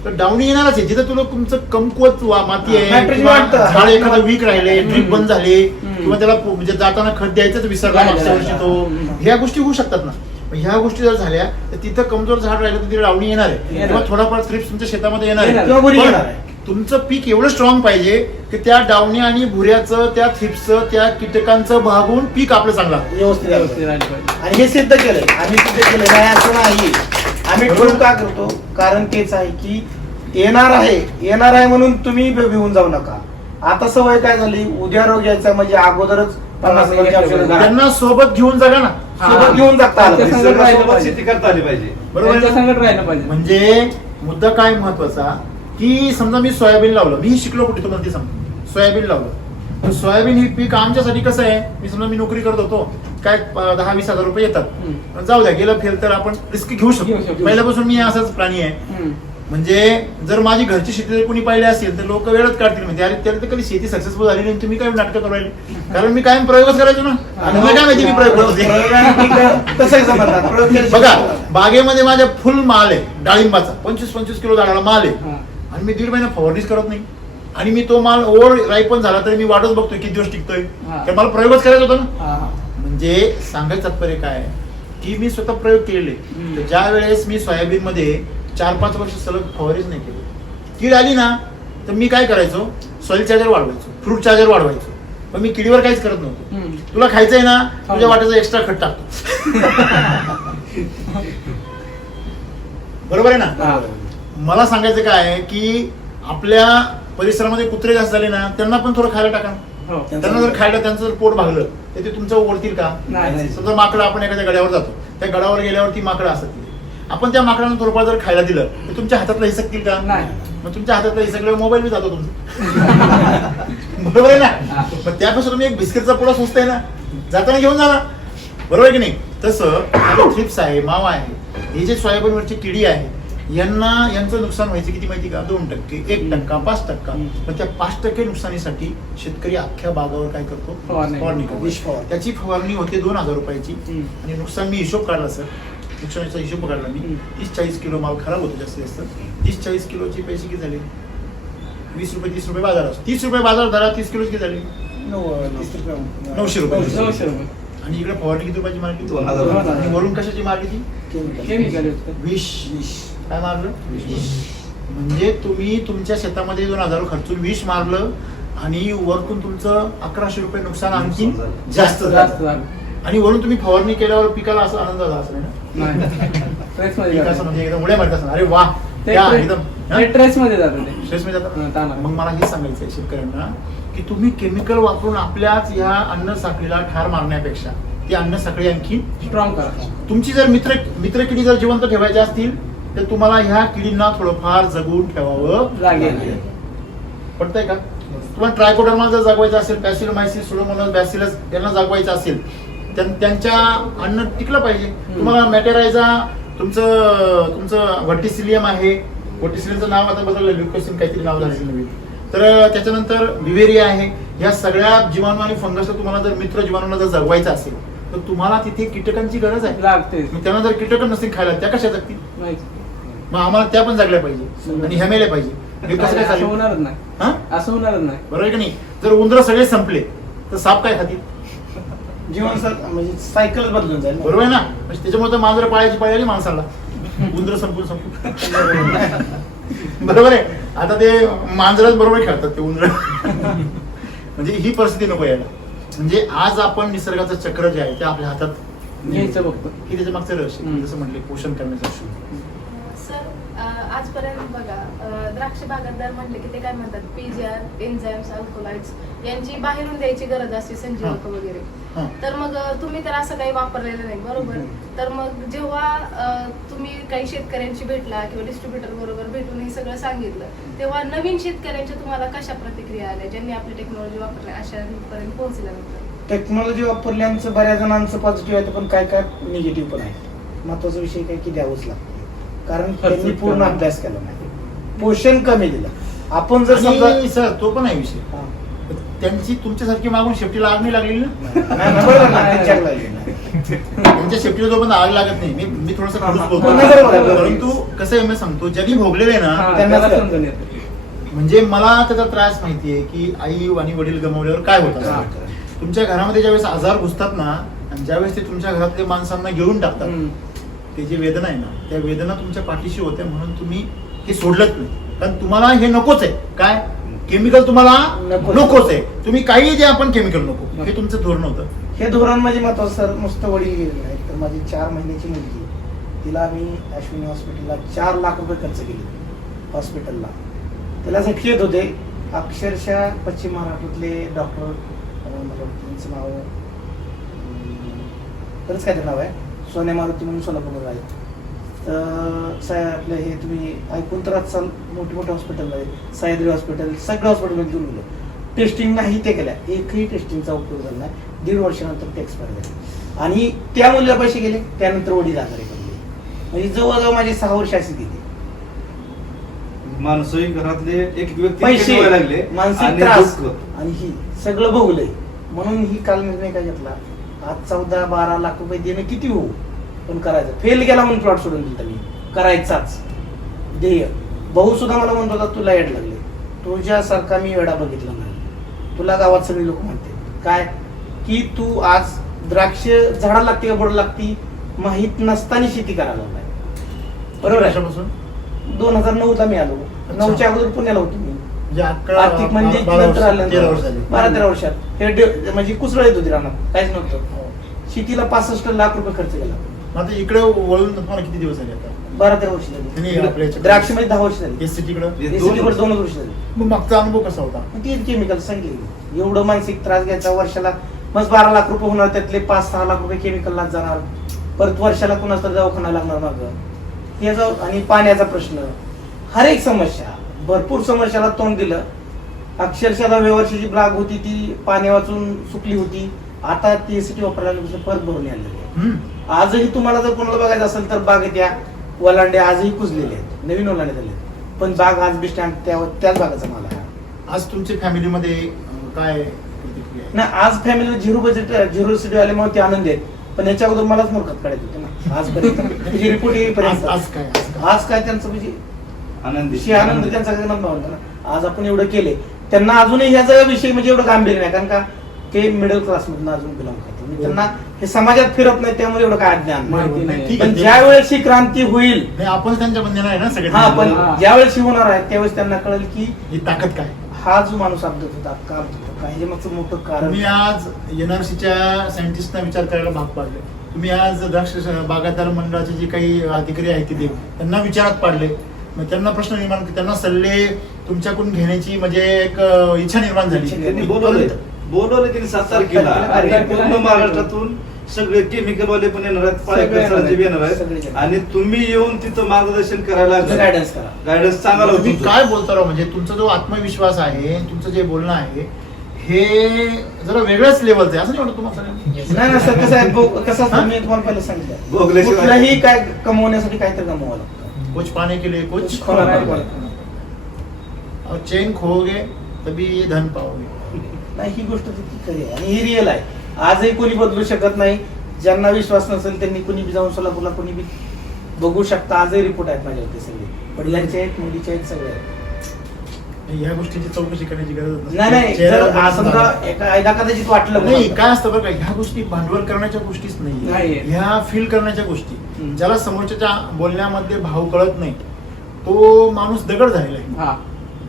तर डावणी येणारच आहे. जिथं तुला तुमचं कमकुवत माती आहे किंवा झाड एखादं वीक राहिले, ड्रीप बंद झाले किंवा त्याला म्हणजे जाताना खत द्यायचंच विसरला मागच्या वर्षी तो, ह्या गोष्टी होऊ शकतात ना. ह्या गोष्टी जर झाल्या तर तिथं कमजोर झाड राहिलं तर तिथे डावणी येणार आहे किंवा थोडाफार थ्रिप्स तुमच्या शेतामध्ये येणार आहे. तुमचं पीक एवढं स्ट्रॉंग पाहिजे की त्या डावणी आणि भुऱ्याचं, त्या थ्रिप्सचं, त्या कीटकांचं भागून पीक आपलं चांगलं व्यवस्थित आणि हे सिद्ध केलंय, आम्ही सिद्ध केलंय. नाही असं नाही, आम्ही ठरवून का करतो, कारण तेच आहे की येणार आहे म्हणून तुम्ही भिवून जाऊ नका. आता सवय काय झाली, उद्या रोग यायचा म्हणजे अगोदरच 50 त्यांना सोबत घेऊन जगा ना, सोबत घेऊन जगता आलं पाहिजे. सोबत शेती करता आली पाहिजे. बरोबर संकट राहिलं पाहिजे. म्हणजे मुद्दा काय महत्वाचा की समजा मी सोयाबीन लावलं, मी शिकलो कुठे तुम्हाला ते सांगतो. सोयाबीन लावलं तर सोयाबीन ही पीक आमच्यासाठी कसं आहे, मी समजा मी नोकरी करत होतो काय 10-20 हजार रुपये येतात, जाऊ द्या गेलं फेल तर आपण रिस्क घेऊ शकतो. पहिल्यापासून मी असाच प्राणी आहे. म्हणजे जर माझी घरची शेती जर कोणी पाहिली असेल तर लोक वेळच काढतील, म्हणजे अरे त्याला तर कधी शेती सक्सेसफुल झाली नाही, तुम्ही काय नाटकं करू राहिले, कारण मी कायम प्रयोगच करायचो ना. आणि मला काय माहिती मी प्रयोग करतो. बघा बागेमध्ये माझ्या फुल माल आहे डाळिंबाचा, 25-25 किलो झाडाला माल आहे आणि मी 1.5 महिना फवारणीच करत नाही. आणि मी तो माल ओव्हर राईपन झाला तरी मी वाटच बघतोय किती दिवस टिकतोय, कारण मला प्रयोगच करायचा होता ना. म्हणजे सांगायचं तात्पर्य काय की मी स्वतः प्रयोग केलेले. ज्या वेळेस मी सोयाबीन मध्ये 4-5 वर्ष सलग फवारीच नाही केली, कीड आली ना तर मी काय करायचो, सॉइल चार्जर वाढवायचो, फ्रूट चार्जर वाढवायचो, पण मी किडीवर काहीच करत नव्हतो. तुला खायचंय ना, तुझ्या वाट्याचा एक्स्ट्रा खत टाकतो. बरोबर आहे ना. मला सांगायचं काय आहे की आपल्या परिसरामध्ये कुत्रे जास्त झाले ना, त्यांना पण थोडं खायला टाका. त्यांना जर खायला त्यांचं जर पोट भागलं तर ते तुमचं ओळखतील का. समजा माकडं, आपण एखाद्या गड्यावर जातो, त्या गडावर गेल्यावरती माकडं असतात, आपण त्या माकडांना थोडंफार जर खायला दिलं तर तुमच्या हातातलं हिसकतील का. मग तुमच्या हातातलं हिसकल्यावर मोबाईल बी जातो तुमचा. बरोबर आहे ना. मग त्यापेक्षा तुम्ही एक बिस्किटचा पुडा स्वस्त आहे ना, जाताना घेऊन जाणार, बरोबर आहे की नाही. तसं थ्रिप्स आहे, मावा आहे, हे जे सोयाबीनवरची किडी आहे, यांचं नुकसान व्हायचं किती माहिती का, 2%, 1%, 5%. पण त्या 5% नुकसानीसाठी शेतकरी अख्ख्या बागावर काय करतो, फवारणी करतो. त्याची फवारणी होते 2,000 रुपयाची आणि नुकसान मी हिशोब काढला सर, नुकसानीचा हिशोब काढला मी, 30-40 किलो माल खराब होतो जास्तीत जास्त. 30-40 किलोचे पैसे किती झाले, 20 रुपये 30 रुपये बाजार असतो, 30 रुपये बाजार धरा, 30 किलो किती झाले, 900 रुपये. आणि इकडे फवारणी किती रुपयाची मारली, 2000. आणि वरून कशाची मारली ती, विष. काय मारलं, म्हणजे तुम्ही तुमच्या शेतामध्ये 2,000 खर्चून विष मारलं आणि वरतून तुमचं 1100 रुपये नुकसान आणखी जास्त झालं. आणि वरून तुम्ही फवारणी केल्यावर पिकाला असा आनंद झाला असं नाही ना, म्हणजे एकदम उड्या मारत असणार, अरे वा एकदम स्ट्रेस मध्ये जातं. स्ट्रेस मध्ये जातात. मग मला हे सांगायचं आहे शेतकऱ्यांना की तुम्ही केमिकल वापरून आपल्याच या अन्न साखळीला ठार मारण्यापेक्षा ती अन्न साखळी आणखी स्ट्रॉंग करा. तुमची जर मित्र किडी जर जिवंत ठेवायची असतील तर तुम्हाला ह्या किडींना थोडंफार जगून ठेवावं लागेल. पडतंय का. तुम्हाला ट्रायकोडर्मा जर जागवायचं असेल, बॅसिलोमायसिस, सुडोमोनास बॅसिलस यांना जागवायचं असेल, त्यांच्या अन्न टिकलं पाहिजे. तुम्हाला मॅटेरायझा, तुमचं व्हर्टिसिलियम आहे, व्हर्टिसिलियमचं नाव आता बदललं, ल्युकोसिन काहीतरी नाव झालं नवीन. तर त्याच्यानंतर विवेरिया आहे. या सगळ्या जीवाणू आणि फंगसला तुम्हाला जर मित्र जीवाणूंना जर जगवायचं असेल तर तुम्हाला तिथे कीटकांची गरज आहे लागते. त्यांना जर कीटक नसतील खायला, त्या कशा जगतील, मग आम्हाला त्या पण जगल्या पाहिजे आणि ह्या मेल्या पाहिजे. कसं काय चालेल, होणारच नाही, असं होणारच नाही. बरोबर आहे की नाही. जर उंदरं सगळे संपले तर साप काय खातील, जीवन म्हणजे सायकल बदलून जाईल, बरोबर आहे ना. म्हणजे त्याच्यामुळे तर मांजर पाळायची पाळी आली माणसाला, उंदरं संपून बरोबर आहे. आता ते मांजरच बरोबर खेळतात ते उंदरं. म्हणजे ही परिस्थिती नको यायला. म्हणजे आज आपण निसर्गाचं चक्र जे आहे ते आपल्या हातात घ्यायचं बघतो. की त्याच्या मागचं रहस्य हम्म. जसं म्हटले पोषण करण्याचं शोध. सर आजपर्यंत बघा द्राक्ष बागायतदार म्हटले की ते काय म्हणतात पीजीआर एन्झाईम्स अल्कोलाइड्स यांची बाहेरून द्यायची गरज असते संजीवक वगैरे. हां. तर मग तुम्ही तर असं काही वापरलेलं नाही बरोबर. तर मग जेव्हा तुम्ही काही शेतकऱ्यांशी भेटला किंवा डिस्ट्रीब्युटर बरोबर भेटून हे सगळं सांगितलं तेव्हा नवीन शेतकऱ्यांच्या तुम्हाला कशा प्रतिक्रिया आल्या ज्यांनी आपली टेक्नॉलॉजी वापरली अशापर्यंत पोहोचल्यानंतर? टेक्नॉलॉजी वापरल्याचं बऱ्याच जणांचं पॉझिटिव्ह आहे पण काय काय निगेटिव्ह पण आहे. महत्वाचा विषय काय की द्यावंच लागतं कारण त्यांनी पूर्ण अभ्यास केला नाही, पोषण कमी दिलं. आपण जर समजा आणि सर तो पण आहे विषय, हा. त्यांची तुमच्यासारखी मागून शेफ्टीला आग नाही लागलेली ना. नाही, नाही, बरोबर ना, त्यांच्याकडे लागली नाही. त्यांच्या शेफ्टीला जो पण आग लागत नाही. मी थोडंसं खडूस बोलतो नाही, बरोबर आहे, बरोबर आहे. परंतु कसं आहे मी सांगतो ज्यांनी भोगलेले ना हा, त्यांना त्याला कळतं. समजून येतं. म्हणजे मला त्याचा त्रास माहितीये की आई आणि वडील गमावल्यावर काय होत हा. असतं. तुमच्या घरामध्ये ज्यावेळेस आजार घुसतात ना आणि ज्यावेळेस ते तुमच्या घरातल्या माणसांना घेऊन टाकतात हम्म. ते जे वेदना आहे ना त्या वेदना तुमच्या पाठीशी होत्या म्हणून तुम्ही हे सोडलंच नाही. कारण तुम्हाला हे नकोच आहे. काय केमिकल तुम्हाला नकोच आहे. तुम्ही काही जे आपण केमिकल नको हे तुमचं धोरण होतं. हे धोरण म्हणजे महत्वाचं सर. नुसतं वडील गेले नाही तर माझी 4 महिन्याची मुलगी तिला मी अश्विनी हॉस्पिटलला 4 लाख रुपये खर्च केले हॉस्पिटलला. त्याला झटके येत होते अक्षरशः. पश्चिम महाराष्ट्रातले डॉक्टर त्यांचं नाव खरंच काय ते नाव आहे सोन्या मारुती म्हणून सोलापूरला आहे. तर आपलं हे तुम्ही ऐकून तर असाल मोठे मोठे हॉस्पिटलमध्ये सह्याद्री हॉस्पिटल सगळ्या हॉस्पिटलमध्ये घेऊन गेलो. टेस्टिंग नाही ते केल्या एकही टेस्टिंगचा उपयोग झाला नाही. 1.5 वर्षानंतर ते एक्सपायर झाले आणि त्या मुलीला पैसे गेले त्यानंतर वडील आजारी पडले. म्हणजे जवळजवळ माझी 6 वर्ष अशी गेली. माणसंही घरातले एक व्यक्ती पैसे व्हायला लागले मानसिक आणि त्रास दुःख. आणि ही सगळं भोगलंय. म्हणून ही काल निर्णय काय घेतला आज 14-12 लाख रुपये देणं किती होऊ पण करायचं. फेल गेला म्हणून प्लॉट सोडून दिला मी करायचाच ध्येय. भाऊ सुद्धा मला म्हणत होता तुला येड लागले तुझ्यासारखा मी वेडा बघितला नाही. तुला गावात सगळी लोक म्हणते काय की तू आज द्राक्ष झाडा लागते का बोर्ड लागती माहित नसताना शेती करायला लागलाय. बरोबर आहे. वर्षापासून 2009ला मी आलो. 9च्या अगोदर पुण्याला होतो मी. म्हणजे आर्थिक म्हणजे 12 नंतर आल्यानंतर 13 वर्ष झाली. 12-13 वर्षात हे म्हणजे कुसळ येत होती रानात काहीच नव्हतं. शेतीला 65 लाख रुपये खर्च केला. आता इकडे वळून तुम्हाला किती दिवस झाले आता? 12-13 वर्ष आणि झाली. आपल्या याच्याकडे? द्राक्षमध्ये 10 वर्ष झाली. SCT कडे हे SCT वर 2 वर्ष झाली. मग मागचा अनुभव कसा होता? ती केमिकल सांगितले एवढं मानसिक त्रास घ्यायचा वर्षाला मग 12 लाख रुपये होणार त्यातले 5-6 लाख रुपये केमिकलला जाणार. परत वर्षाला कुणाच तर दवाखाना लागणार मागं हे आणि पाण्याचा प्रश्न हर एक समस्या भरपूर समस्याला तोंड दिलं. अक्षरशः 10व्या वर्षाची ब्लाग होती ती पाणी वाचून सुकली होती. आता ती SCT वापरायला परत भरून आलेली आहे. आजही तुम्हाला जर कोणाला बघायचं असेल तर बागेत या वलांडे आजही कुजलेले आहेत नवीन वलांडे झाले पण बाग आज बिस्टँड त्याच बागाचा माल आहे. आज तुमच्या फॅमिलीमध्ये काय प्रतिक्रिया आहे? ना आज फॅमिली 0 बजेट 0 सिटी आल्यामुळे ते आनंदी आहेत पण याच्या अगोदर मलाच मूर्खात काढायचं होते ना आजपर्यंत म्हणजे रिपोर्ट येईपर्यंत. आज काय त्यांचं म्हणजे आनंदी आनंद त्यांचा मन भावना ना आज आपण एवढं केले त्यांना अजूनही ह्याचा विषय म्हणजे एवढं गांभीर्य नाही कारण का ते मिडल क्लास मधून अजून बिलॉंग करतात. त्यांना हे समाजात फिरत नाही त्यामुळे एवढं काय अज्ञान माहिती नाही. ठीक पण आहे. ज्या वेळेस ही क्रांती होईल नाही, आपण त्यांच्या बंधनात आहे ना सगळे. हा पण हा. ज्या वेळेस ही होणार आहे त्यावेळेस त्यांना कळेल की ही ताकद काय. हा जो माणूस अपघात होता का होता काही मागचं मोठं कारण तुम्ही आज NRCच्या सायंटिस्टना विचार करायला भाग पाडले. तुम्ही आज द्राक्ष बागायतदार मंडळाचे जे काही अधिकारी आहेत तिथे त्यांना विचारात पाडले. मग त्यांना प्रश्न निर्माण त्यांना सल्ले तुमच्याकडून घेण्याची म्हणजे एक इच्छा निर्माण झाली. त्यांनी बोलवले त्यांनी 7 तारखेला आणि पूर्ण महाराष्ट्रातून सगळे केमिकल वाले पण येणार आहेत सगळे सरांचे बी येणार सगळे आहेत येणार. आणि तुम्ही येऊन तिथं मार्गदर्शन करायला गायडन्स करा. गायडन्स चांगला तुम्ही होतो. काय बोलता राव म्हणजे तुमचा जो आत्मविश्वास आहे तुमचं जे बोलणं आहे हे जरा वेगळ्याच लेवलचं आहे असं नाही वाटत तुम्हाला सगळ्यांना? नाही ना सर कसं आहे कसं असतं मी तुम्हाला पहिलं सांगितलं भोगल्याशिवाय- कुठलाही काय कमवण्यासाठी काहीतरी कमवावं लागतं. कुछ पाने के लिए कुछ खोना खोना पड़ेगा. और चेन खोओगे तभी ये धन पाओगे. नाही ही गोष्ट तितकी खरी आहे आणि ही रिअल आहे. आजही कोणी बदलू शकत नाही. ज्यांना विश्वास नसेल त्यांनी कोणी बी जाऊन सोलापूरला कोणी बी बघू शकता. आजही रिपोर्ट आहेत माझ्यावरती सगळे वडिलांचे आहेत मुलीचे आहेत सगळे आहेत. ह्या गोष्टीची चौकशी करण्याची गरज नाही चेहरा जर बघून समजा झाला. एकदा कदाचित वाटलं नाही कोणाला. काय असतं बरं का ह्या गोष्टी भांडवल करण्याच्या गोष्टीच नाहीये. नाही ह्या फील करण्याच्या गोष्टी. हम्म. ज्याला समोरच्या बोलण्यामध्ये भाव कळत नाही तो माणूस दगड झालेला आहे हा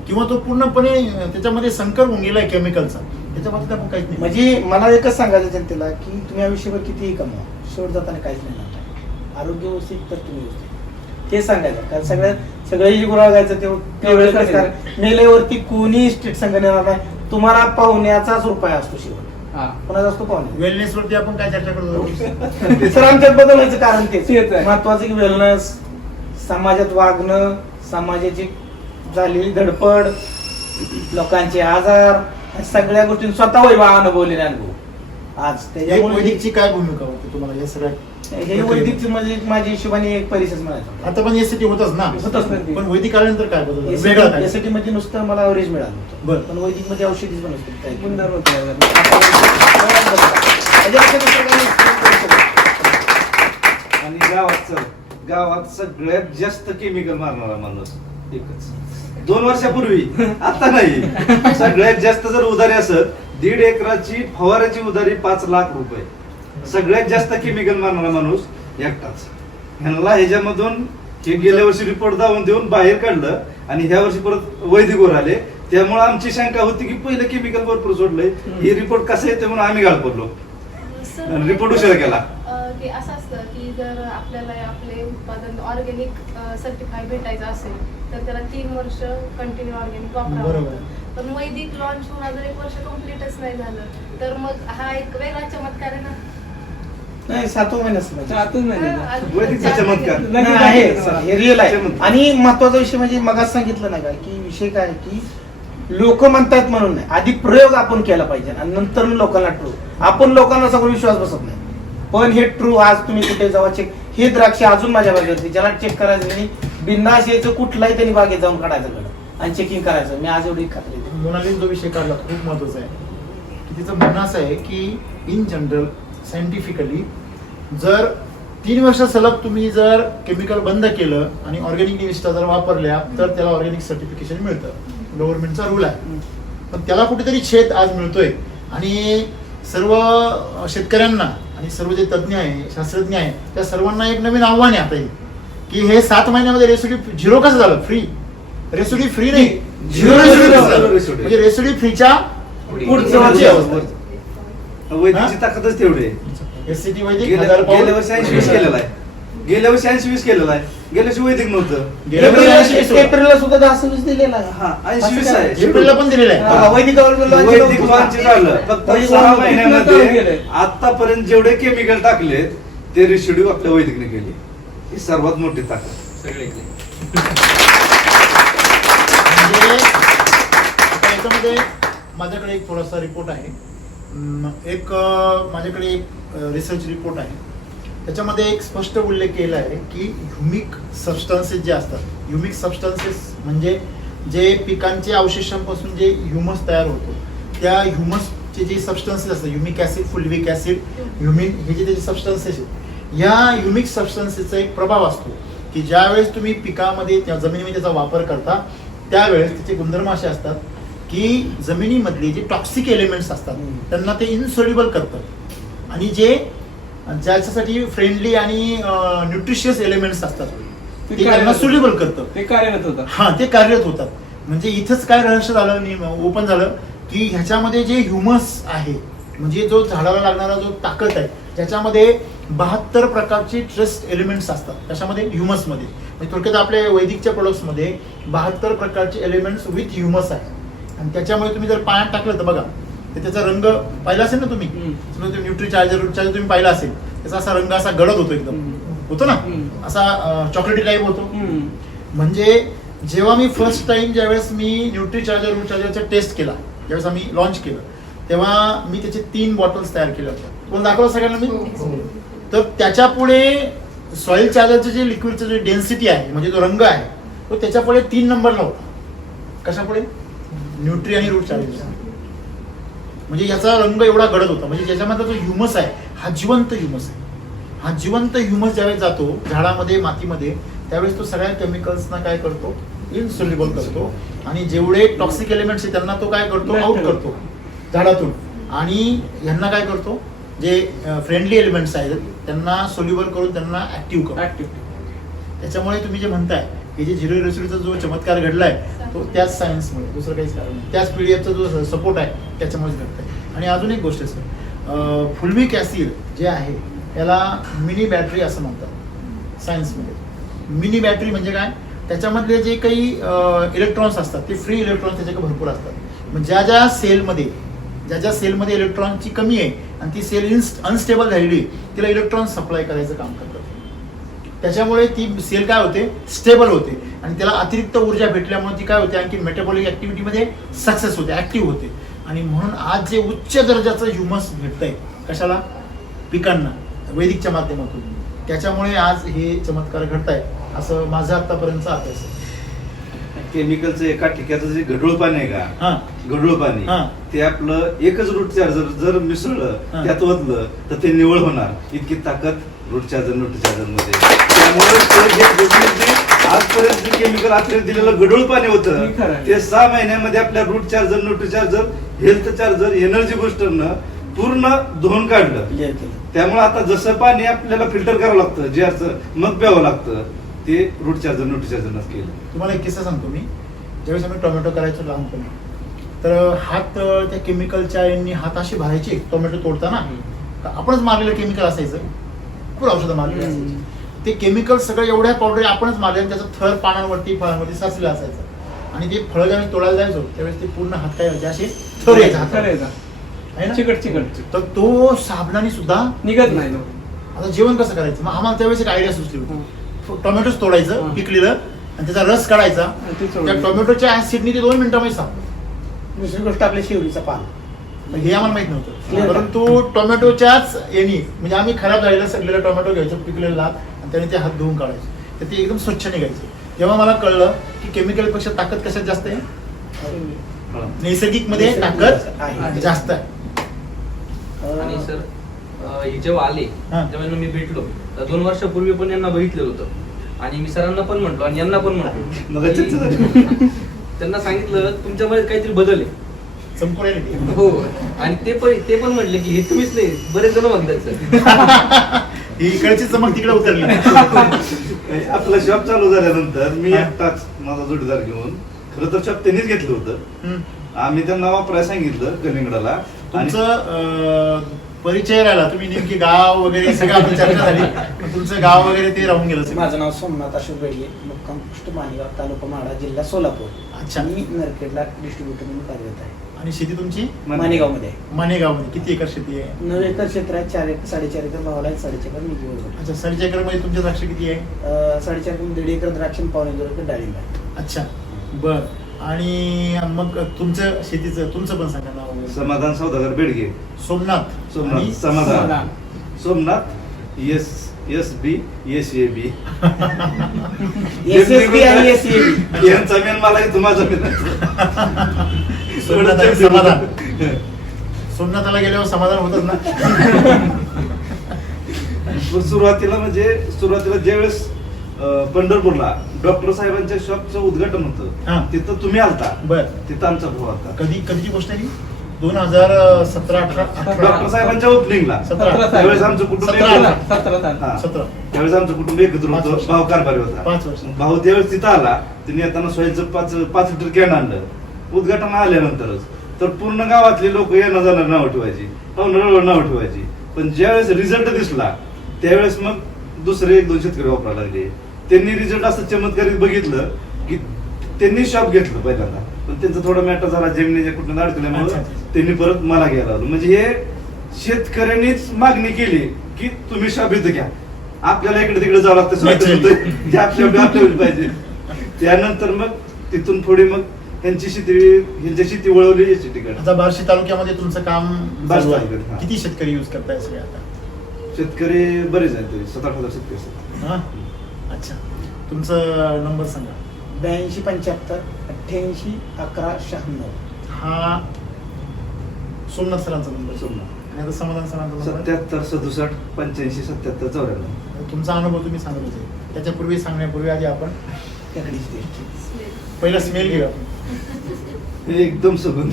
किंवा तो पूर्णपणे त्याच्यामध्ये संकर होऊन गेलाय केमिकलचा. त्याच्या बाबतीत आपण काहीच नाही. म्हणजे मला एकच सांगायचं जनतेला की तुम्ही आयुष्यभर कितीही कमवा, शेवट जाताना काहीच नाही. आरोग्य व्यवस्थित तर तुम्ही व्यवस्थित, ते सांगायचं. कारण सगळ्याही गुराळायचं ते वेळेस मेलेवरती कोणी स्टेट संघ येणार नाही. तुम्हाला पाहुण्याचाच रुपया असतो शेवट, कोणाचा असतो पाहुणे. वेलनेस वरती आपण काय चर्चा करतो? सर आमच्यात बदल व्हायचं कारण तेच तेच आहे. महत्वाचं की वेलनेस, समाजात वागणं, समाजाची झालेली धडपड, लोकांचे आजार, या सगळ्या गोष्टी स्वतः वैभव अनुभवलेले अनुभव आज एक त्याच्यामुळे वैदिकची काय भूमिका होती तुम्हाला या सगळ्यात? हे वैदिक म्हणजे माझ्या हिशोबाने एक परिसर म्हणायचं. आता पण एसटी होतच ना, होतच नाही. पण वैदिक आल्यानंतर काय बदल झाला? वेगळं काय? यासाठी मध्ये नुसतं मला अवरेज मिळालं होतं. बरं. पण वैदिक मध्ये औषधीच पण असते काय गुणधर्म तयार झाले. आणि गावात सगळ्यात जास्त केमिकल मारणारा माणूस एकच 2 वर्षापूर्वी, आता नाही. सगळ्यात जास्त जर उधारी असत 1.5 एकराची फवाराची उधारी 5 लाख रुपये. सगळ्यात जास्त केमिकल मारणारा माणूस एकटाच. ह्यांना ह्याच्यामधून हे गेल्या वर्षी रिपोर्ट दावून देऊन बाहेर काढलं आणि ह्या वर्षी परत वैदिकवर आले. त्यामुळे आमची शंका होती की पहिलं केमिकल भरपूर सोडलंय, हे रिपोर्ट कसं येते म्हणून आम्ही गाळ पडलो. रिपोर्ट उशिरा केला. की असं असतं की जर आपल्याला आपले उत्पादन ऑर्गॅनिक सर्टिफाय भेटायचं असेल तर त्याला 3 वर्ष कंटिन्यू ऑर्गॅनिक वापरावं बरोबर. लागतं. पण वैदिक लॉन्च होऊन अजून 1 वर्ष कम्प्लीटच नाही झालं तर मग हा एक वेगळा चमत्कार आहे ना. नाही 7 महिन्यात आतच नाही दिलं. वैदिकचा चमत्कार. नाही, आहे सर, हे रिअल आहे. आणि महत्वाचा विषय म्हणजे मगाच सांगितलं नाही का की विषय काय आहे की लोक म्हणतात म्हणून नाही, आधी प्रयोग आपण केला पाहिजे आणि नंतर लोकांना ट्रू. आपण लोकांना सगळं विश्वास बसत नाही, पण हे ट्रू. आज तुम्ही कुठे जावा चेक, हे द्राक्ष अजून माझ्या बागेवरती ज्याला चेक करायचं नाही बिंदास यायचं कुठलाही त्यांनी बागेत जाऊन काढायचं कडं आणि चेकिंग करायचं. मी आज एवढी खात्री देतो. मोनालीने जो विषय काढला खूप महत्वाचा आहे की तिचं म्हणणं असं आहे की इन जनरल सायंटिफिकली जर 3 वर्ष सलग तुम्ही जर केमिकल बंद केलं आणि ऑर्गॅनिक निविष्ठा जर वापरल्या तर त्याला ऑर्गॅनिक सर्टिफिकेशन मिळतं. गव्हर्नमेंटचा रूल आहे. पण त्याला कुठेतरी छेद आज मिळतोय आणि सर्व शेतकऱ्यांना आणि सर्व जे तज्ज्ञ आहे, शास्त्रज्ञ आहे, त्या सर्वांना एक नवीन आव्हान आहे आता हे की हे 7 महिन्यामध्ये रेसिड्यू 0 कसं झालं? फ्री रेसिड्यू फ्री नाही, 0 रेसिड्यू कसं झालं? म्हणजे रेसिड्यू फ्रीच्या पुढची अवस्था. वैदिकची ताकदच तेवढी आहे. एससीटी वैदिक गेल्या वर्षी 80-20 केलेला आहे. गेल्या वर्षी 80-20 केलेलं आहे. गेल्या वर्षी वैदिक नव्हतं. एप्रिलला सुद्धा 10-20 दिलेला आहे. हा 80-20 आहे. एप्रिलला पण दिलेलं आहे. हा, वैदिकावर वैदिक लॉन्च झालं फक्त वैदिक 6 launch महिन्यामध्ये. गेलंय. आतापर्यंत जेवढे केमिकल टाकलेत ते रेसिड्यू आपल्या वैदिकने केले. ही सर्वात मोठी ताकद. सगळे म्हणजे आता याच्यामध्ये माझ्याकडे एक थोडासा रिपोर्ट आहे. माझ्याकडे एक रिसर्च रिपोर्ट आहे. त्याच्यामध्ये एक स्पष्ट उल्लेख केला आहे की ह्युमिक सबस्टन्सेस जे असतात, ह्युमिक सबस्टन्सेस म्हणजे जे पिकांच्या अवशेषांपासून जे ह्युमस तयार होतो त्या ह्युमसचे जे सबस्टन्सेस असतात, ह्युमिक ऍसिड, फुल्विक ऍसिड, ह्युमिन, हे जे त्याचे सबस्टन्सेस आहेत, या ह्युमिक सबस्टन्सेसचा एक प्रभाव असतो की ज्यावेळेस तुम्ही पिकामध्ये त्या जमिनीमध्ये त्याचा वापर करता त्यावेळेस त्याचे गुणधर्म असे असतात की जमिनीमधले जे टॉक्सिक एलिमेंट्स असतात त्यांना ते इनसोल्युबल करतात आणि जे ज्याच्यासाठी फ्रेंडली आणि न्यूट्रिशियस एलिमेंट्स असतात ते त्यांना सोल्युबल करतं. ते कार्यरत होतं. हा, ते कार्यरत होतात. म्हणजे इथंच काय रहस्य झालं, ओपन झालं की ह्याच्यामध्ये जे ह्युमस आहे म्हणजे जो झाडाला लागणारा जो ताकद आहे ज्याच्यामध्ये 72 प्रकारचे ट्रेस एलिमेंट्स असतात. त्याच्यामध्ये ह्युमसमध्ये म्हणजे थोडक्यात आपल्या वैदिकच्या प्रोडक्ट्समध्ये 72 प्रकारचे एलिमेंट्स विथ ह्युमस आहे. आणि त्याच्यामुळे तुम्ही जर पाण्यात टाकलं तर बघा तर त्याचा रंग पाहिला असेल ना तुम्ही, न्यूट्री चार्जर तुम्ही पाहिला असेल, त्याचा असा रंग असा गडद होतो, एकदम होतो ना, असा चॉकलेटी टाईप होतो. म्हणजे जेव्हा मी फर्स्ट टाइम ज्यावेळेस मी न्यूट्री चार्जरचा टेस्ट केला, ज्यावेळेस आम्ही लॉन्च केलं तेव्हा मी त्याचे 3 बॉटल्स तयार केल्या होत्या. तुम्हाला दाखवलं सगळ्यांना मी. तर त्याच्या पुढे सॉइल चार्जरचं जे लिक्विडचं जे डेन्सिटी आहे म्हणजे जो रंग आहे तो त्याच्या पुढे 3 नंबरला होता. कशा पुढे? न्यूट्री आणि रूट चार्जर. म्हणजे याचा रंग एवढा गडद होता. म्हणजे ज्याच्यामध्ये जो ह्युमस आहे हा जिवंत ह्युमस आहे. हा जिवंत ह्युमस ज्यावेळेस जातो झाडामध्ये, मातीमध्ये, त्यावेळेस तो सगळ्या केमिकल्सना काय करतो? इनसोल्युबल करतो. आणि जेवढे टॉक्सिक एलिमेंट्स आहेत त्यांना तो काय करतो? आउट करतो झाडातून. आणि ह्यांना काय करतो? जे फ्रेंडली एलिमेंट्स आहेत त्यांना सोल्युबल करून त्यांना ऍक्टिव्ह करतो. त्याच्यामुळे तुम्ही जे म्हणताय हे जे झिरो रेसिडूचा जो चमत्कार घडलाय तो त्याच सायन्समुळे, दुसरं काहीच कारण नाही. त्याच पीडीएफचा जो सपोर्ट आहे त्याच्यामुळेच घडतंय. आणि अजून एक गोष्ट आहे सर, फुल्विक ऍसिड जे आहे त्याला मिनी बॅटरी असं म्हणतात सायन्समध्ये. मिनी बॅटरी म्हणजे काय, त्याच्यामधले जे काही इलेक्ट्रॉन्स असतात ते फ्री इलेक्ट्रॉन्स त्याच्याकडे भरपूर असतात. मग ज्या ज्या सेलमध्ये इलेक्ट्रॉनची कमी आहे आणि ती सेल अनस्टेबल झालेली तिला इलेक्ट्रॉन सप्लाय करायचं काम करतात. त्याच्यामुळे ती सेल काय होते, स्टेबल होते आणि त्याला अतिरिक्त ऊर्जा भेटल्यामुळे ती काय होते, आणखी मेटाबॉलिक ऍक्टिव्हिटीमध्ये सक्सेस होते, ऍक्टिव्ह होते. आणि म्हणून आज जे उच्च दर्जाचं ह्युमस भेटतंय कशाला, पिकांना वैदिकच्या माध्यमातून, त्याच्यामुळे आज हे चमत्कार घडताय असं माझं आतापर्यंतचा अभ्यास आहे. केमिकलचं एका ठिकाणचं जे गढूळ पाणी आहे हा. का, गढूळ पाणी हा. ते आपलं एकच रूट चार्जर जर हा. मिसळलं त्यात ओतलं तर ते निवळ होणार, इतकी ताकद रूट चार्जर मध्ये. त्यामुळे आजपर्यंत जे केमिकल आखरीत दिलेलं गढूळ पाणी होतं ते 6 महिन्यामध्ये आपल्या root charger, nutri charger, health charger, energy बुस्टरनं पूर्ण धुवून काढलं. त्यामुळे आता जसं पाणी आपल्याला फिल्टर करावं लागतं जे असं मग प्यावं लागतं, ते रूट चार्जर, न्यूट्री चार्जरनंच केलं. तुम्हाला एक किस्सा सांगतो मी. ज्यावेळेस आम्ही टोमॅटो करायचो लहानपणी, तर हात त्या केमिकलच्या यांनी हात अशी भरायची टोमॅटो तोडताना, आपणच मारलेलं केमिकल असायचं, खूप औषधं मारलेली असायची. ते केमिकल सगळं एवढ्या पावडर आपणच मारले आणि त्याचा थर पानांवरती फळांवरती साचलेला असायचा. आणि ते फळं ज्यावेळेस तोडायला जायचो त्यावेळेस ते पूर्ण हात काय व्हायचे, असे थर यायचे हाताला. चिकट तर तो साबणाने सुद्धा निघत नाही. आता जेवण कसं करायचं, मग आम्हाला त्यावेळेस एक आयडिया सुचली होती. टोमॅटोच तोडायचं पिकलेलं आणि त्याचा रस काढायचा, त्या टोमॅटोच्या ऍसिडनी ते 2 मिनिटांमध्ये साफ. दुसरी गोष्ट आपल्या शेवरीचा पान, हे आम्हाला माहित नव्हतं. परंतु टोमॅटोच्याच यांनी म्हणजे आम्ही खराब झालेला सगळेला टोमॅटो घ्यायचो पिकलेला आणि त्याने ते हात धुवून काढायचे, तर ते एकदम स्वच्छ निघायचे. तेव्हा मला कळलं की केमिकल पेक्षा ताकद कशात जास्त आहे, नैसर्गिक मध्ये ताकद जास्त आहे. आणि सर हे जेव्हा आले तेव्हा मी भेटलो, तर 2 वर्षापूर्वी पण यांना बघितलेलं होतं आणि मी सरांना पण म्हटलो आणि यांना पण म्हटलो, त्यांना सांगितलं तुमच्यामध्ये काहीतरी बदल आहे. हो, आणि ते पण म्हटले की हे तुम्हीच नाही, बरेच जण म्हणतात सर. इकडची चमक तिकडे उतरली. आपलं शॉप चालू झाल्यानंतर मी एकटाच माझा जोडीदार घेऊन, खरं तर शॉप त्यांनीच घेतलं होतं. आम्ही त्यांना वापरायला सांगितलं कलिंगडाला. तुमचं परिचय राहिला, तुम्ही नेमकी गाव वगैरे सगळं आपली चर्चा झाली, तुमचं गाव वगैरे ते राहून गेलं. माझं नाव सोमनाथ अशोक बेडगे, मुक्काम पोस्ट माणेगाव, तालुका माढा, जिल्हा सोलापूर. अच्छा. मी नरखेडला डिस्ट्रीब्युटर म्हणून कार्यरत आहे. आणि शेती तुमची माणेगाव मध्ये? माणेगाव मध्ये किती एकर शेती आहे? 9 एकर क्षेत्र आहे. 4.5 एकर भावाला आहे, 4.5 एकर मी घेऊन. अच्छा, 4.5 एकर मध्ये तुमच्या द्राक्ष किती आहे? 4.5 एकर 1.5 एकर द्राक्ष, 1.25 एकर डाळिंब आहे. अच्छा, बर. आणि मग तुमचं शेतीचं तुमचं पण सांगा नाव वगैरे. समाधान सौदागर बेडगे. सोमनाथ आणि समाधान सोमनाथ SB SAB SSB आणि SAB यांचा मेन मला तुम्हाला समाधान. सोमनाथाला गेल्यावर समाधान होतच ना. सुरुवातीला ज्यावेळेस पंढरपूरला डॉक्टर साहेबांच्या शॉपचं उद्घाटन होतं, तिथं तुम्ही आलता. बर. तिथं आमचा भाऊ होता. कधीची गोष्ट आहे? 2017-18 डॉक्टर साहेबांच्या ओपनिंगला. त्यावेळेस आमचं कुटुंब 17. त्यावेळेस आमचं कुटुंब एकत्र होतं. भाऊ कारभारी होता. 5 वर्ष. भाऊ त्यावेळेस तिथं आला, तिने येताना सोयीचं 5 लिटर कॅन आणलं. उद्घाटन आल्यानंतरच तर पूर्ण गावातले लोक येणं जाणार नाव ठेवायची, नाव ठेवायची. पण ज्यावेळेस रिझल्ट दिसला त्यावेळेस मग दुसरे 1-2 शेतकरी वापरायला लागले. त्यांनी रिझल्ट असं चमत्कारित बघितलं की त्यांनी शॉप घेतलं पहिल्यांदा, पण त्यांचा थोडा मॅटर झाला जमिनीच्या कुठून अडकल्यामुळे त्यांनी परत मला घ्यायला लावलं. म्हणजे हे शेतकऱ्यांनीच मागणी केली की तुम्ही शॉप इथं घ्या, आपल्याला इकडे तिकडे जावं लागतं, आपल्याला पाहिजे. त्यानंतर मग तिथून पुढे मग ह्यांची शेती वळवली याची ठिकाण. आता बार्शी तालुक्यामध्ये तुमचं काम बार्शी चालू आहे. तालुक्यात, किती शेतकरी युज करताय सगळे आता? शेतकरी बरेच आहेत, 7-8 शेतकरी असतात. अच्छा, तुमचं नंबर सांगा. 8275 88 11 96. हा सोमनाथ सरांचा नंबर. सोमनाथ. आणि आता समाधान सरांचा नंबर 77 67 85 77 94. तुमचा अनुभव तुम्ही सांगत होते. त्याच्यापूर्वी सांगण्यापूर्वी आधी आपण पहिला स्मेल घेऊ आपण. एकदम सुगंध.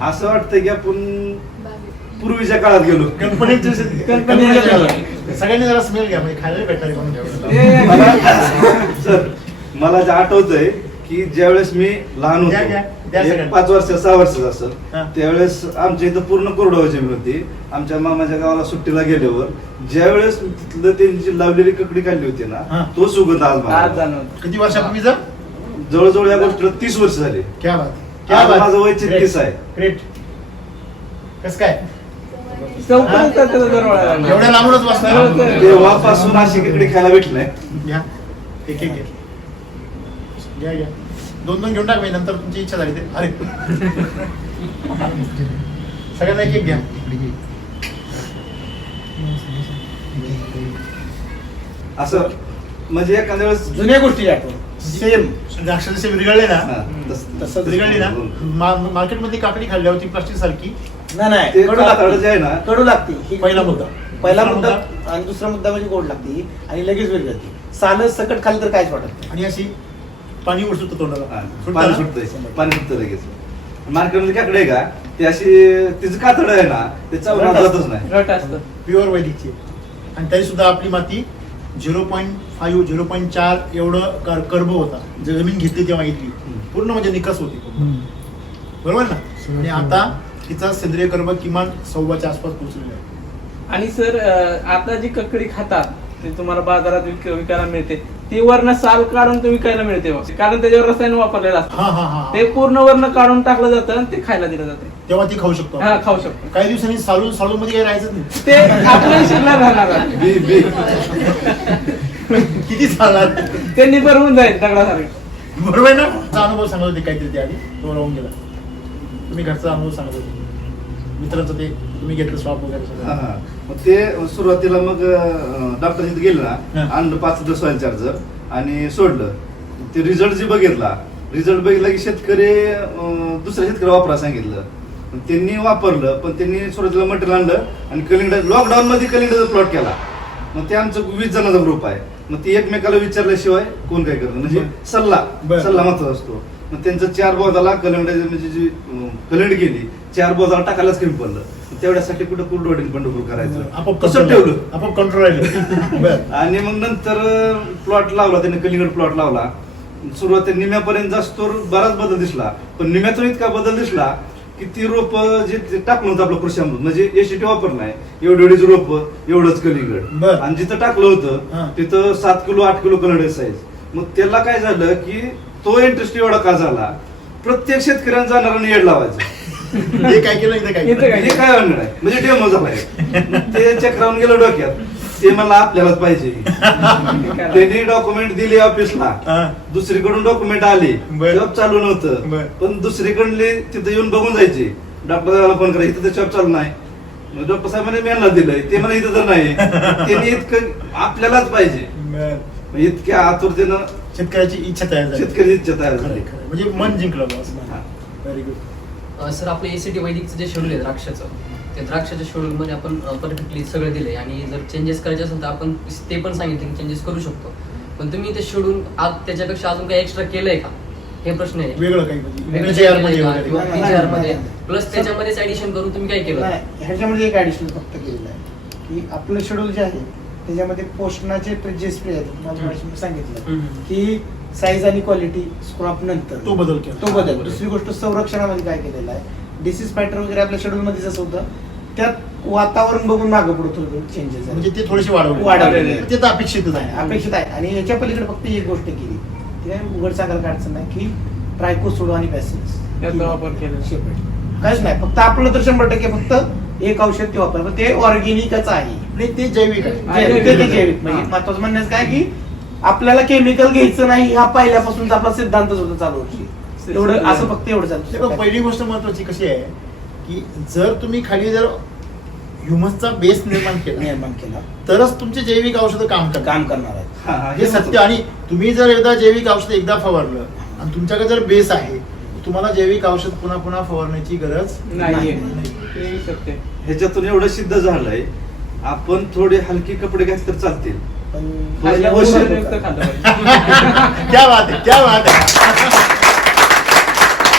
असं वाटतं की आपण पूर्वीच्या काळात गेलो. कंपनीच्या सगळ्यांनी जरा स्मेल घ्या म्हणजे खायला भेटणार म्हणून. सर मला जे आठवतंय की ज्यावेळेस मी लहान द्या, द्या, द्या होतो सगळ्यांना. 5 वर्ष 6 वर्षाचा हा. असेल त्यावेळेस आमच्या इथं पूर्ण कोरडवाहू जमीन होती. आमच्या मामाच्या गावाला सुट्टीला गेल्यावर ज्यावेळेस तिथलं त्यांची लावलेली ककडी काढली होती हा. ना तो सुगंध आज आज मला जाणवत किती वर्षापूर्वीचा? जवळजवळ या गोष्टीला 30 वर्ष झाली. क्या बात आज माझं वय 33 आहे. ग्रेट. कस काय चौकात त्याचा दरवाजा लागला. एवढ्या लांबूनच बसणार. तेव्हापासून अशी ककडी खायला भेटली नाही. घ्या एक एक घ्या घ्या घ्या 2 घेऊन टाक म्हणजे नंतर तुमची इच्छा झाली ते अरे सगळ्यांना एक घ्या. असं म्हणजे एखाद्या वेळेस जुन्या गोष्टी आठवण सेम द्राक्ष जसे विरघळले ना हा, तसं विरघळली ना मार्केटमध्ये काकडी खाल्ल्यावर ती प्लास्टिक सारखी नाही ते कडू कातड लागते जे आहे ना कडू लागते ही पहिला मुद्दा. पहिला दुसरा मुद्दा आणि दुसरा मुद्दा म्हणजे गोड लागते आणि लगेच विरघळते. सालच सकट खाली तर काहीच वाटत नाही. आणि अशी पाणी उडसुट तोंडाला हा, सुटतं पाणी ना? सुटतंय पाणी सुटतं लगेच. मार्केटमध्ये काकडे आहे का ती अशी तिचं कातड आहे ना ते चावला जातच नाही. रट असतं. प्युअर वैदिकची आहे. आणि तरी सुद्धा आपली माती 0.5 0.4 एवढं कर्ब होता. जमीन घेतली तेव्हा इथली पूर्ण म्हणजे निकस होती बरोबर ना. आणि आता तिचा सेंद्रिय कर्ब किमान 1.25च्या आसपास पोहोचलेला आहे. आणि सर आता जी ककडी खातात ते तुम्हाला बाजारात विकायला मिळते ती वर्ण साल काढून ते विकायला मिळते बघ. कारण त्याच्यावर रसायन वापरलेलं हा असतं. हा हा ते पूर्ण वर्ण काढून टाकलं जातं आणि ते खायला दिलं जाते. तेव्हा ती खाऊ शकतो. हा खाऊ शकतो. काही दिवसांनी सालून मध्ये काही राहायचं नाही. ते आपल्या शिरला राहणार आहे. बी बी किती चालणार ते निबर होऊन जाईल दगडासारखे. बरोबर आहे ना. तुमचा अनुभव सांगत होते काहीतरी ते आधी तो राहून गेला. तुम्ही घरचा अनुभव सांगत होते मित्रांचं ते तुम्ही घेतलं शॉप वगैरे सगळं. हा, हा. मग ते सुरुवातीला मग डॉक्टर तिथे गेलं हा. ना आणलं 5 सॉइल चार्जर आणि सोडलं. ते रिझल्ट जे बघितला की शेतकरी दुसऱ्या शेतकरी वापरा सांगितलं. त्यांनी वापरलं पण त्यांनी सुरुवातीला मटेरियल आणलं आणि कलिंगड लॉकडाऊन मध्ये कलिंगडाचा प्लॉट केला. मग ते आमचं 20 जणांचा ग्रुप आहे. मग ती एकमेकाला विचारल्याशिवाय कोण काय करतं म्हणजे सल्ला महत्वाचा असतो. मग त्यांचं 4 बोजाला कलिंगडाची म्हणजे जी कलिंगड गेली 4 बोजाला टाकायलाच कमी पडलं. तेवढ्यासाठी कुठं कुलडवाडी पंढरपूर करायचं आपोआप तसं ठेवलं. आपोआप कंट्रोल राहिलं. बरं. आणि मग नंतर प्लॉट लावला त्याने कलिंगड प्लॉट लावला. सुरुवाती निम्यापर्यंत जास्त बराच बदल दिसला पण निम्यातून इतका बदल दिसला की ती रोप जे टाकलं होतं आपलं कृषी अमृत म्हणजे एसीटी वापरलाय एवढीच रोप एवढंच कलिंगड. बरं. आणि जिथं टाकलं हा. होतं तिथं 7 किलो 8 किलो कलिंगड साईज. मग त्याला काय झालं की तो इंटरेस्ट एवढा का झाला प्रत्येक शेतकऱ्यांचा जाणारा येड लावायचं. हे काय केलं इथं काय केलं? हे काय म्हणणं आहे म्हणजे डेमो झालाय. ते चक्रावून गेलं डोक्यात ते मला आपल्यालाच पाहिजे. त्यांनी डॉक्युमेंट दिले ऑफिसला हा. दुसरीकडून डॉक्युमेंट आले बर. जॉब चालू नव्हतं बर. पण दुसरीकडले तिथे येऊन बघून जायचे. डॉक्टर फोन करा इथं जॉब चालू नाही. डॉक्टर साहेबांनी मेनला दिलंय ते मला इथं तर नाही. त्यांनी इतकं आपल्यालाच पाहिजे बरं. इतक्या आतुरतेनं शेतकऱ्याची इच्छा तयार झाली. शेतकरी इच्छा तयार झाली. खरं, खरं. म्हणजे मन जिंकलं बुवा असं. हा. Very good. सर आपलं एसीटी वैदिकचं जे शेड्यूल आहे द्राक्षाचं त्या द्राक्षाच्या शेड्यूलमध्ये आपण परफेक्टली सगळं दिलंय आणि जर चेंजेस करायचे असेल तर आपण ते पण सांगितले की चेंजेस करू शकतो. पण तुम्ही ते शेड्यूल त्याच्यापेक्षा अजून काही एक्स्ट्रा केलंय का हे प्रश्न आहे. वेगळं काही म्हणजे वेगळं PGR मध्ये केलंय का? वगैरे. किंवा नाही, PGR नाही, मध्ये नाही. प्लस त्याच्यामध्येच ऍडिशन करून तुम्ही काय केलं. नाही, ह्याच्यामध्ये एक ऍडिशनल फक्त केलेलं आहे की आपलं शेड्यूल जे आहे त्याच्यामध्ये पोषणाचे जे स्प्रे आहेत तुम्हाला मी सांगितलं हम्म. की साईज आणि क्वालिटी स्क्रॉप नंतर तो बदल केला. तो बदल. दुसरी गोष्ट संरक्षणामध्ये काय केलेलं आहे डिसीज पॅटर्न वगैरे आपल्या शेड्यूल मध्ये जसं होतं त्यात वातावरण बघून मागं पुढे थोडं चेंजेस म्हणजे ते थोडेसे वाढवले. वाढवलेले. ते तर अपेक्षितच आहे. अपेक्षित आहे. आणि याच्या पलीकडे फक्त एक गोष्ट केली ती काय उघड सांगायला काय अडचण नाही की ट्रायकोसोडो आणि बॅसिलस याचा वापर केला. सेपरेट काहीच नाही फक्त आपलं तर 100% फक्त एक औषध ते वापर पण ते ऑर्गेनिकच आहे. आणि ते जैविक आहे. ते जैविक म्हणजे महत्वाचं म्हणण्याचं काय की आपल्याला केमिकल घ्यायचं नाही हा पहिल्यापासूनचा आपला सिद्धांतच होता चालू वर्षी. एवढं असं फक्त एवढं ते चालतं. पण पहिली गोष्ट महत्वाची कशी आहे की जर तुम्ही खाली जर ह्युमसचा बेस निर्माण केला तरच तुमचे जैविक औषधं काम करतात. काम करणार आहे. हा, हा, हे सत्य. आणि तुम्ही जर एकदा जैविक औषध एकदा फवारलं आणि तुमच्याकडे जर बेस आहे तुम्हाला जैविक औषध पुन्हा पुन्हा फवारण्याची गरज नाहीये. नाही. ते सत्य. ह्याच्यातून एवढं सिद्ध झालंय आपण थोडे हलके कपडे घातले तर चालतील. पण खायला वशीर- वशीरयुक्त खाल्लं पाहिजे. क्या बात आहे, क्या बात आहे.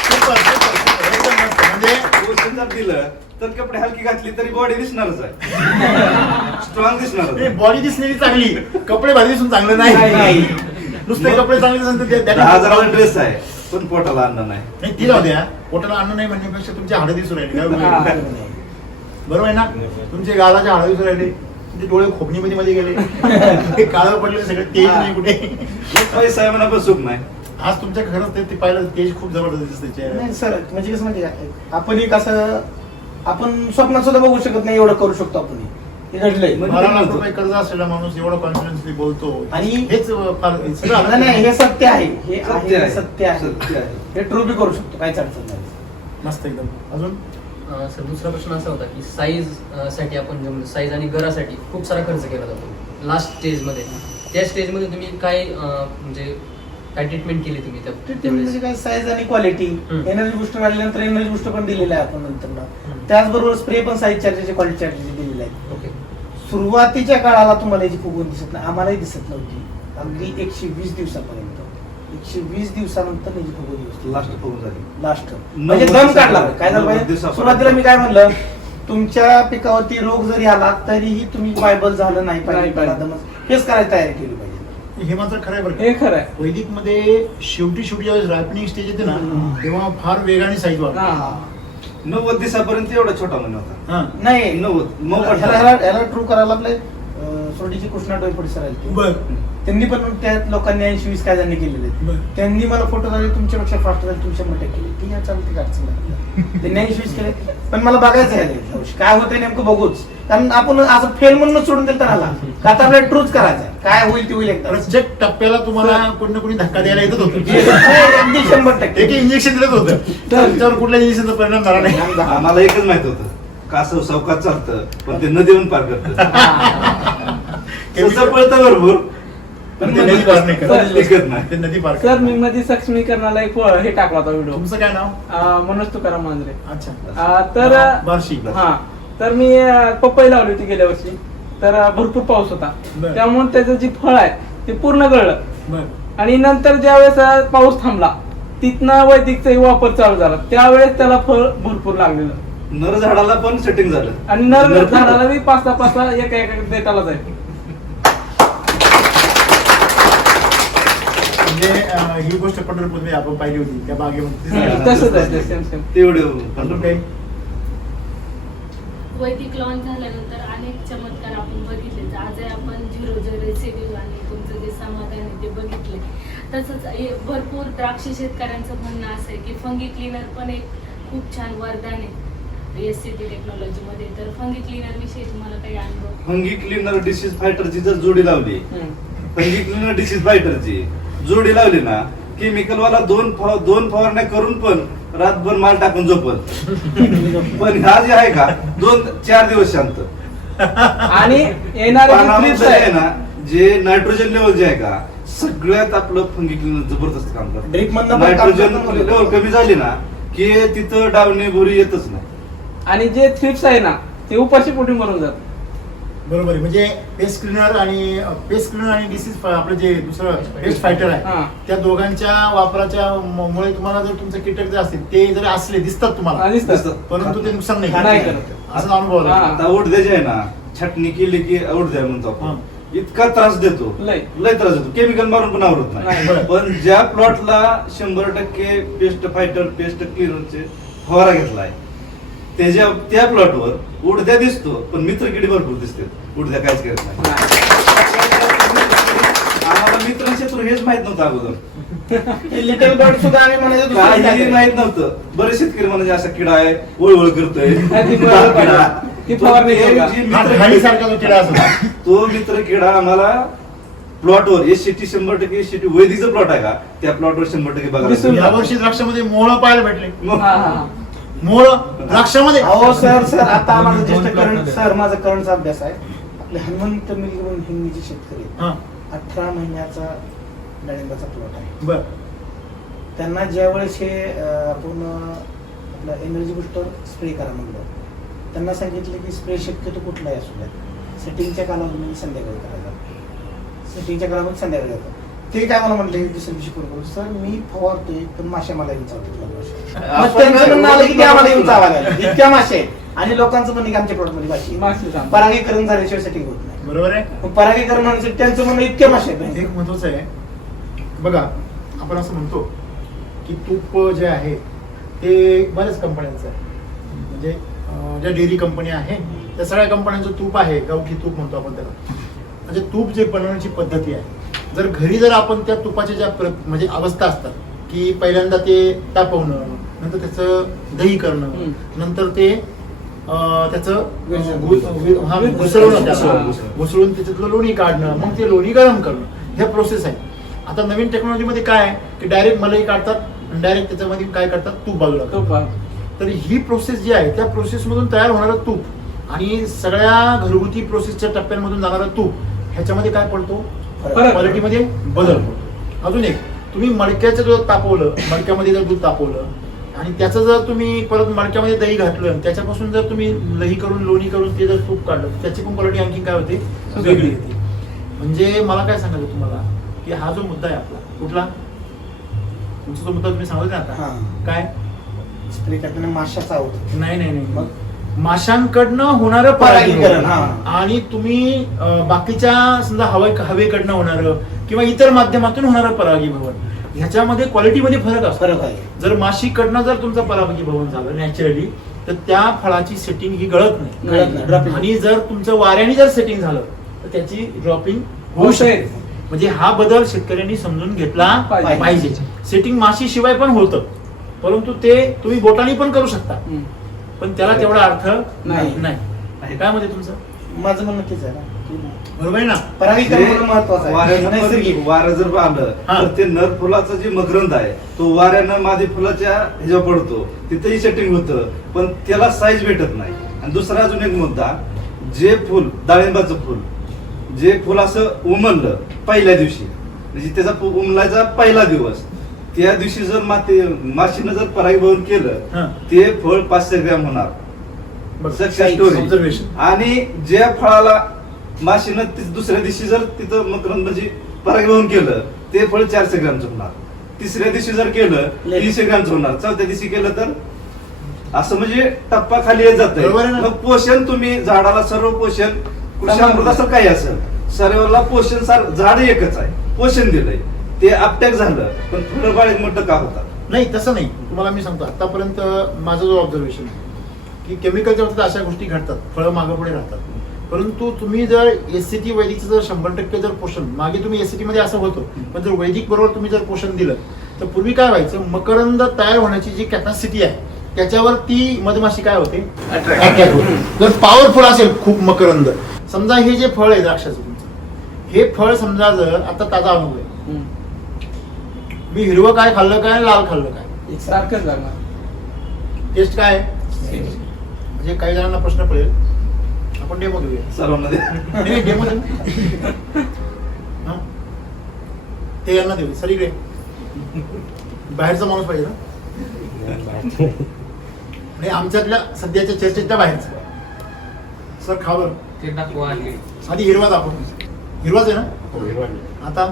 Super, super, super. एकदम मस्त. म्हणजे पोषण जर दिलं तर कपडे हलकी घातली तरी बॉडी दिसणारच आहे, स्ट्रॉंग दिसणारच. बॉडी दिसलेली चांगली, कपडे भारी दिसून चांगलं नाही. नुसते कपडे चांगले दिसून तर त्या- 10,000 ड्रेस आहे पण पोटाला अन्न नाही. नाही ती राहू द्या, पोटाला अन्न नाही म्हणण्यापेक्षा तुमची हाडं दिसून राहिली काय बरोबर आहे ना? तुमचे गालाचे हाडं दिसून राहिले, तुमचे डोळे खोपणीमध्ये मध्ये गेले, ते काळं पडले सगळे, तेज नाही कुठे. पैसा आहे म्हणा पण सुख नाही. आज तुमच्या खरंच ते पाहिलं, तेज खूप जबरदस्त दिसते चेहऱ्यावर. नाही सर, म्हणजे कसं म्हणजे आपण एक असं आपण स्वप्नात सुद्धा बघू शकत नाही एवढं करू शकतो आपण. हे घडलंय. 12 लाख रुपये कर्ज असलेला माणूस एवढा कॉन्फिडन्सली बोलतो, आणि हेच फार नाही, नाही, हे सत्य आहे, हे सत्य आहे, आहे. हे सत्य आहे, सत्य आहे. हे ट्रू बी करू शकतो, काहीच अडचण नाही. मस्त एकदम. अजून सर दुसरा प्रश्न असा होता की साईज साठी आपण साईज आणि गरासाठी खूप सारा खर्च केला जातो लास्ट स्टेजमध्ये. त्या स्टेजमध्ये तुम्ही काय म्हणजे काय ट्रीटमेंट केली तुम्ही ट्रीटमेंट म्हणजे काय, साईज आणि क्वालिटी, हम्म. एनर्जी बुस्टर आल्यानंतर एनर्जी बुस्टर पण दिलेलं आहे आपण नंतर. त्याचबरोबर स्प्रे पण साईज चार्जेसचे, क्वालिटी चार्जेसचे दिलेले आहेत. ओके. सुरुवातीच्या काळाला तुम्हाला याची फुगवून दिसत नाही, आम्हालाही दिसत नव्हती. अगदी 120 दिवसापर्यंत, 120 दिवसानंतर याची फुगवून दिसते. लास्ट फोन झाली. लास्ट म्हणजे दम काढला. काय झालं 90 पाहिजे, दिवसापर्यंत. सुरुवातीला मी काय म्हणलं, तुमच्या पिकावरती रोग जरी आला तरीही तुम्ही वायबल झालं नाही पाहिजे, नाही पाहिजे. त्याला दमच हेच करायची तयारी केली पाहिजे. हे मात्र खरं आहे बरं का? हे खरं आहे. वैदिक मध्ये शेवटी ज्यावेळेस रायपनिंग स्टेज येते ना, तेव्हा फार वेगाने साईज वाढते. हा. 90 दिवसापर्यंत एवढा छोटा महिना होता. हा. नाही, 90 मग ह्याला ट्रू करायला आपले सोडीचे कृष्णा डोईपडी सर आहेत. बर त्यांनी पण त्या लोकांनी 80-20 कायद्यांनी केलेले आहेत. बर. त्यांनी मला फोटो झाले तुमच्यापेक्षा फास्ट झाले, तुमच्या मोठे केले. ठीक आहे, चालते, काय अडचण नाही. त्यांनी 80-20 केले, पण मला बघायचं आहे काय होतंय नेमकं बघूच. कारण आपण असं फेल म्हणून सोडून दिलं तर आला का, आता आपल्याला ट्रूच करायचं आहे, काय होईल ते होईल एकदा. प्रत्येक टप्प्याला तुम्हाला कोणी ना कोणी धक्का द्यायला येतच होतं. अगदी 100%. एक इंजेक्शन दिलंच होतं, त्याच्यावर कुठल्या इंजेक्शनचा परिणाम झाला नाही. आम्हाला एकच माहित होतं, कासव सावकाश चालतं पण ते न देऊन पार करतं. तसं पळतं भरपूर पण ते नदी पार नाही करत. टिकत नाही. ते नदी पार सर करत. मी मध्ये सक्षमीकरणाला एक हे टाकला होता व्हिडिओ. तुमचं काय नाव? मनोज तुकाराम मांजरे. अच्छा. तर बार्शी. हा, तर मी पपई लावली होती गेल्या वर्षी, तर भरपूर पाऊस होता, बरं. त्यामुळे त्याचं जे फळ आहे ते पूर्ण गळलं. बर. आणि नंतर ज्यावेळेस पाऊस थांबला, तिथनं वैदिकचा वापर चालू झाला, त्यावेळेस त्याला फळ भरपूर लागलेलं. नर झाडाला पण सेटिंग झालं. आणि नर झाडाला बी 5-6 एका देटाला जाईल. म्हणजे ही गोष्ट पंढरपूरमध्ये आपण पाहिली होती त्या बागेमध्ये. तसंच आहे सेम सेम. तेवढे अजून काही? वैदिक लॉन्च झाल्यानंतर अनेक चमत्कार आपण बघितले. आजही आपण 0 रेसिड्यू आणि तुमचं जे समाधान आहे ते बघितले. तसंच भरपूर द्राक्ष शेतकऱ्यांचं म्हणणं असं आहे की फंगी क्लीनर पण एक खूप छान वरदान आहे एससीटी टेक्नॉलॉजीमध्ये. तर फंगी क्लीनर विषयी तुम्हाला काही अनुभव? फंगी क्लीनर डिसीज फायटरची जर जोडी लावली, फंगी क्लीनर डिसीज फायटरची जोडी लावली ना, केमिकल वाला दोन फवारण्या करून पण रातभर माल टाकून झोपत. पण हा जे आहे का 2-4 दिवस शांत. आणि येणारे पानामध्ये आहे ना, जे नायट्रोजन लेवल जे आहे का, सगळ्यात आपलं फंगी क्लीनर जबरदस्त काम करतं. ड्रिप मधनं पण काम नायट्रोजन करतं. लेवल कमी झाली ना की तिथं डावणी भुरी येतच नाही. आणि जे थ्रिप्स आहे ना, ते उपाशी पोटी मरून जात. बरोबर आहे. म्हणजे पेस्ट क्लीनर आणि डिसीज आपलं जे दुसरं पेस्ट फायटर हा. आहे, त्या दोघांच्या वापराच्या मुळे तुम्हाला जर तुमचे कीटक जे असतील ते जर असले दिसतात तुम्हाला, दिसतात. परंतु ते नुकसान नाही नाही करत. करत. असा अनुभव आला. हा. आता उडद्याचे आहे ना, छटणी केली की उडद्या म्हणतो आपण, इतका त्रास देतो, लय. लय त्रास देतो. केमिकल मारून पण आवडत नाही. नाही. बरं. पण ज्या प्लॉटला 100% पेस्ट फायटर पेस्ट क्लिनरचे फवारा घेतलाय, त्या प्लॉटवर उडद्या दिसतो पण मित्रकिडी भरपूर दिसते, उडद्या काहीच करत नाही. आम्हाला मित्र शत्रू हेच माहित नव्हतं अगोदर, लिटल बर्ड सुद्धा आम्ही म्हणायचो दुसरं काही काय. माहित नव्हतं. बरेच शेतकरी म्हणजे असा किडा आहे, ओळवळ करतोय, ती फवारणी तो केला. जी हा, मित्र- घाणीसारखा जो किडा असतो. तो मित्र किडा आम्हाला प्लॉटवर एससीटी 100% एससीटी वैदिकचं प्लॉट आहे का, त्या प्लॉटवर 100% बघायला दिसून भेटलं. यावर्षी द्राक्षामध्ये मोहळं पाहायला भेटले. मग हा, हा. मोहळ द्राक्षामध्ये. अहो सर आता माझा ज्येष्ठ करंट सर माझा करंटचा अभ्यास आहे. आपले हनुमंत मिलगिरी हिंदीचे शेतकरी आहेत. हा. 18 महिन्याचा डाळिंबाचा प्लॉट आहे. बर. त्यांना ज्यावेळेस हे आपण आपलं एनर्जी बुस्टर स्प्रे करा म्हणलं, त्यांना सांगितलं की स्प्रे शक्यतो कुठलाही असू द्या, सेटिंगच्या कालावधीमध्ये संध्याकाळी करायचा. सेटिंगच्या कालावधीत संध्याकाळी जातं. ते काय मला म्हटलं दुसऱ्या दिवशी करू सर मी फवारतोय पण माश्या मला येऊन चावतात. मग त्यांचं म्हणणं आलं की ते आम्हाला येऊन चावायला इतक्या मासे आहेत. आणि लोकांचं म्हणणं की आमच्या प्लॉट मध्ये माशी माशी सांग. परागीकरण झाल्याशिवाय सेटिंग होत नाही. बरोबर आहे. मग परागीकरण होण्यासाठी त्यांचं म्हणणं इतके मासे आहेत. एक महत्वाचं आहे बघा, आपण असं म्हणतो की तूप जे आहे ते बऱ्याच कंपन्यांचं आहे, म्हणजे ज्या डेअरी कंपनी आहे त्या सगळ्या कंपन्यांचं तूप आहे, गावठी तूप म्हणतो आपण त्याला. म्हणजे तूप जे बनवण्याची पद्धती आहे, जर घरी जर आपण त्या तुपाच्या ज्या म्हणजे अवस्था असतात की पहिल्यांदा ते तापवणं, नंतर त्याचं दही करणं, नंतर ते त्याचं घुसळून त्याच्यातलं लोणी काढणं, मग ते लोणी गरम करणं, ह्या प्रोसेस आहे. आता नवीन टेक्नॉलॉजीमध्ये काय आहे की डायरेक्ट मलाई काढतात आणि डायरेक्ट त्याच्यामध्ये काय करतात, तूप बाजूला. तर ही प्रोसेस जी आहे त्या प्रोसेसमधून तयार होणारं तूप आणि सगळ्या घरगुती प्रोसेसच्या टप्प्यांमधून जाणारं तूप ह्याच्यामध्ये काय पडतो, क्वालिटीमध्ये बदल पडतो. अजून एक, तुम्ही मडक्याचं दूध तापवलं, मडक्यामध्ये जर दूध तापवलं आणि त्याचं जर तुम्ही परत मडक्यामध्ये दही घातलं, त्याच्यापासून जर तुम्ही दही करून लोणी करून ते जर तूप काढलं, त्याची पण क्वालिटी आणखी काय होते, वेगळी होती. म्हणजे मला काय सांगायचं तुम्हाला की हा जो मुद्दा आहे आपला, कुठला तुमचा जो मुद्दा तुम्ही सांगितला ना आता, काय स्त्रीकडनं माशाचा होत नाही नाही नाही, मग माशांकडनं होणारं परागीकरण आणि तुम्ही बाकीच्या समजा हवेकडनं होणारं किंवा इतर माध्यमातून होणारं परागीभवन, ह्याच्यामध्ये क्वालिटीमध्ये फरक असतो. फरक आहे. जर माशीकडनं जर तुमचं परागीभवन झालं नॅचरली, तर त्या फळाची सेटिंग ही गळत नाही. आणि जर तुमचं वाऱ्याने जर सेटिंग झालं तर त्याची ड्रॉपिंग होऊ शकते. म्हणजे हा बदल शेतकऱ्यांनी समजून घेतला पाहिजे. सेटिंग माशी शिवाय पण होतं, परंतु ते तुम्ही बोटाने पण करू शकता, पण त्याला तेवढा अर्थ नाही. काय मध्ये तुमचं? माझं म्हणणं तेच आहे ना, बरोबर आहे ना. परागीकरण महत्वाचं आहे. वारं जर आलं तर ते नर फुलाचं जे मकरंद आहे तो वाऱ्यानं मादी फुलाच्या ह्याच्यावर पडतो, तिथेही सेटिंग होतं, पण त्याला साईज भेटत नाही. आणि दुसरा अजून एक मुद्दा, जे फुल डाळिंबाचं फुल, जे फुल असं उमललं पहिल्या दिवशी, म्हणजे त्याचा उमलायचा पहिला दिवस, त्या दिवशी जर माशीनं जर परागीभवन केलं, ते फळ 500 ग्रॅम होणार. Success story. आणि ज्या फळाला माशीनं दुसऱ्या दिवशी जर तिथं मकरंद म्हणजे परागीभवन केलं, ते फळ 400 ग्रॅमचं होणार. तिसऱ्या दिवशी जर केलं 300 ग्रॅमचं होणार. चौथ्या दिवशी केलं तर असं म्हणजे टप्पा खाली येत जात. मग पोषण तुम्ही झाडाला सर्व पोषण कृषी असं काही असेल, सर्वांना पोषण झाड एकच आहे, पोषण दिलंय, ते अपटॅक झालं, पण फुलं बाळीत मोठं का होतात? नाही, तसं नाही. तुम्हाला मी सांगतो, आतापर्यंत माझं जो ऑब्झर्वेशन आहे की केमिकलच्या बाबतीत अशा गोष्टी घडतात, फळं मागं पुढे राहतात. परंतु तुम्ही जर एससीटी वैदिकचं जर 100% जर पोषण, मागे तुम्ही एससीटी मध्ये असं होतं, पण जर वैदिक बरोबर तुम्ही जर पोषण दिलं तर पूर्वी काय व्हायचं, मकरंद तयार होण्याची जी कॅपॅसिटी आहे त्याच्यावर ती मधमाशी काय होते, अट्रॅक्ट होते. जर पॉवरफुल असेल खूप मकरंद, समजा हे जे फळ आहे द्राक्षाचं तुमचं, हे फळ समजा जर आता ताजा अनुभव आहे, मी हिरवं काय खाल्लं काय, लाल खाल्लं काय, सारखंच लागणार. टेस्ट काय आहे? म्हणजे काही जणांना प्रश्न पडेल, आपण डेमो घेऊया सर्वांना डेमो ते यांना देऊ. सर इकडे बाहेरचा माणूस पाहिजे ना, आणि आमच्यातल्या सध्याच्या चर्चेच्या बाहेरचा. सर खावर आधी हिरवा दाखव. हिरवाच आहे ना आता?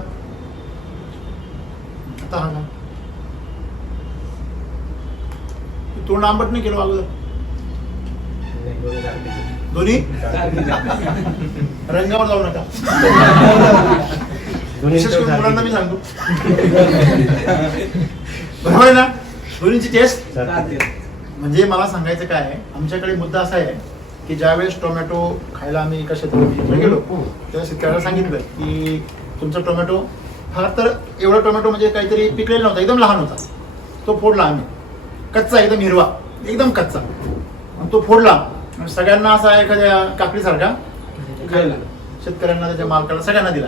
आता हा ना, तोंड आंबट नाही केलं अगोदर, दोन्ही रंगावर जाऊ नका. विशेष करून मुलांना मी सांगतो, बरोबर आहे ना, दोन्हीची टेस्ट. म्हणजे मला सांगायचं काय आहे, आमच्याकडे मुद्दा असा आहे की ज्यावेळेस टोमॅटो खायला आम्ही एका शेतामध्ये गेलो तेव्हा शेतकऱ्याला सांगितलं की तुमचा टोमॅटो फार तर एवढा टोमॅटो म्हणजे काहीतरी पिकलेला नव्हता, एकदम लहान होता. तो फोडला आम्ही, कच्चा एकदम हिरवा, एकदम कच्चा. तो फोडला, सगळ्यांना असा एखाद्या काकडीसारखा खायला, शेतकऱ्यांना, त्याच्या मालकाला, सगळ्यांना दिला.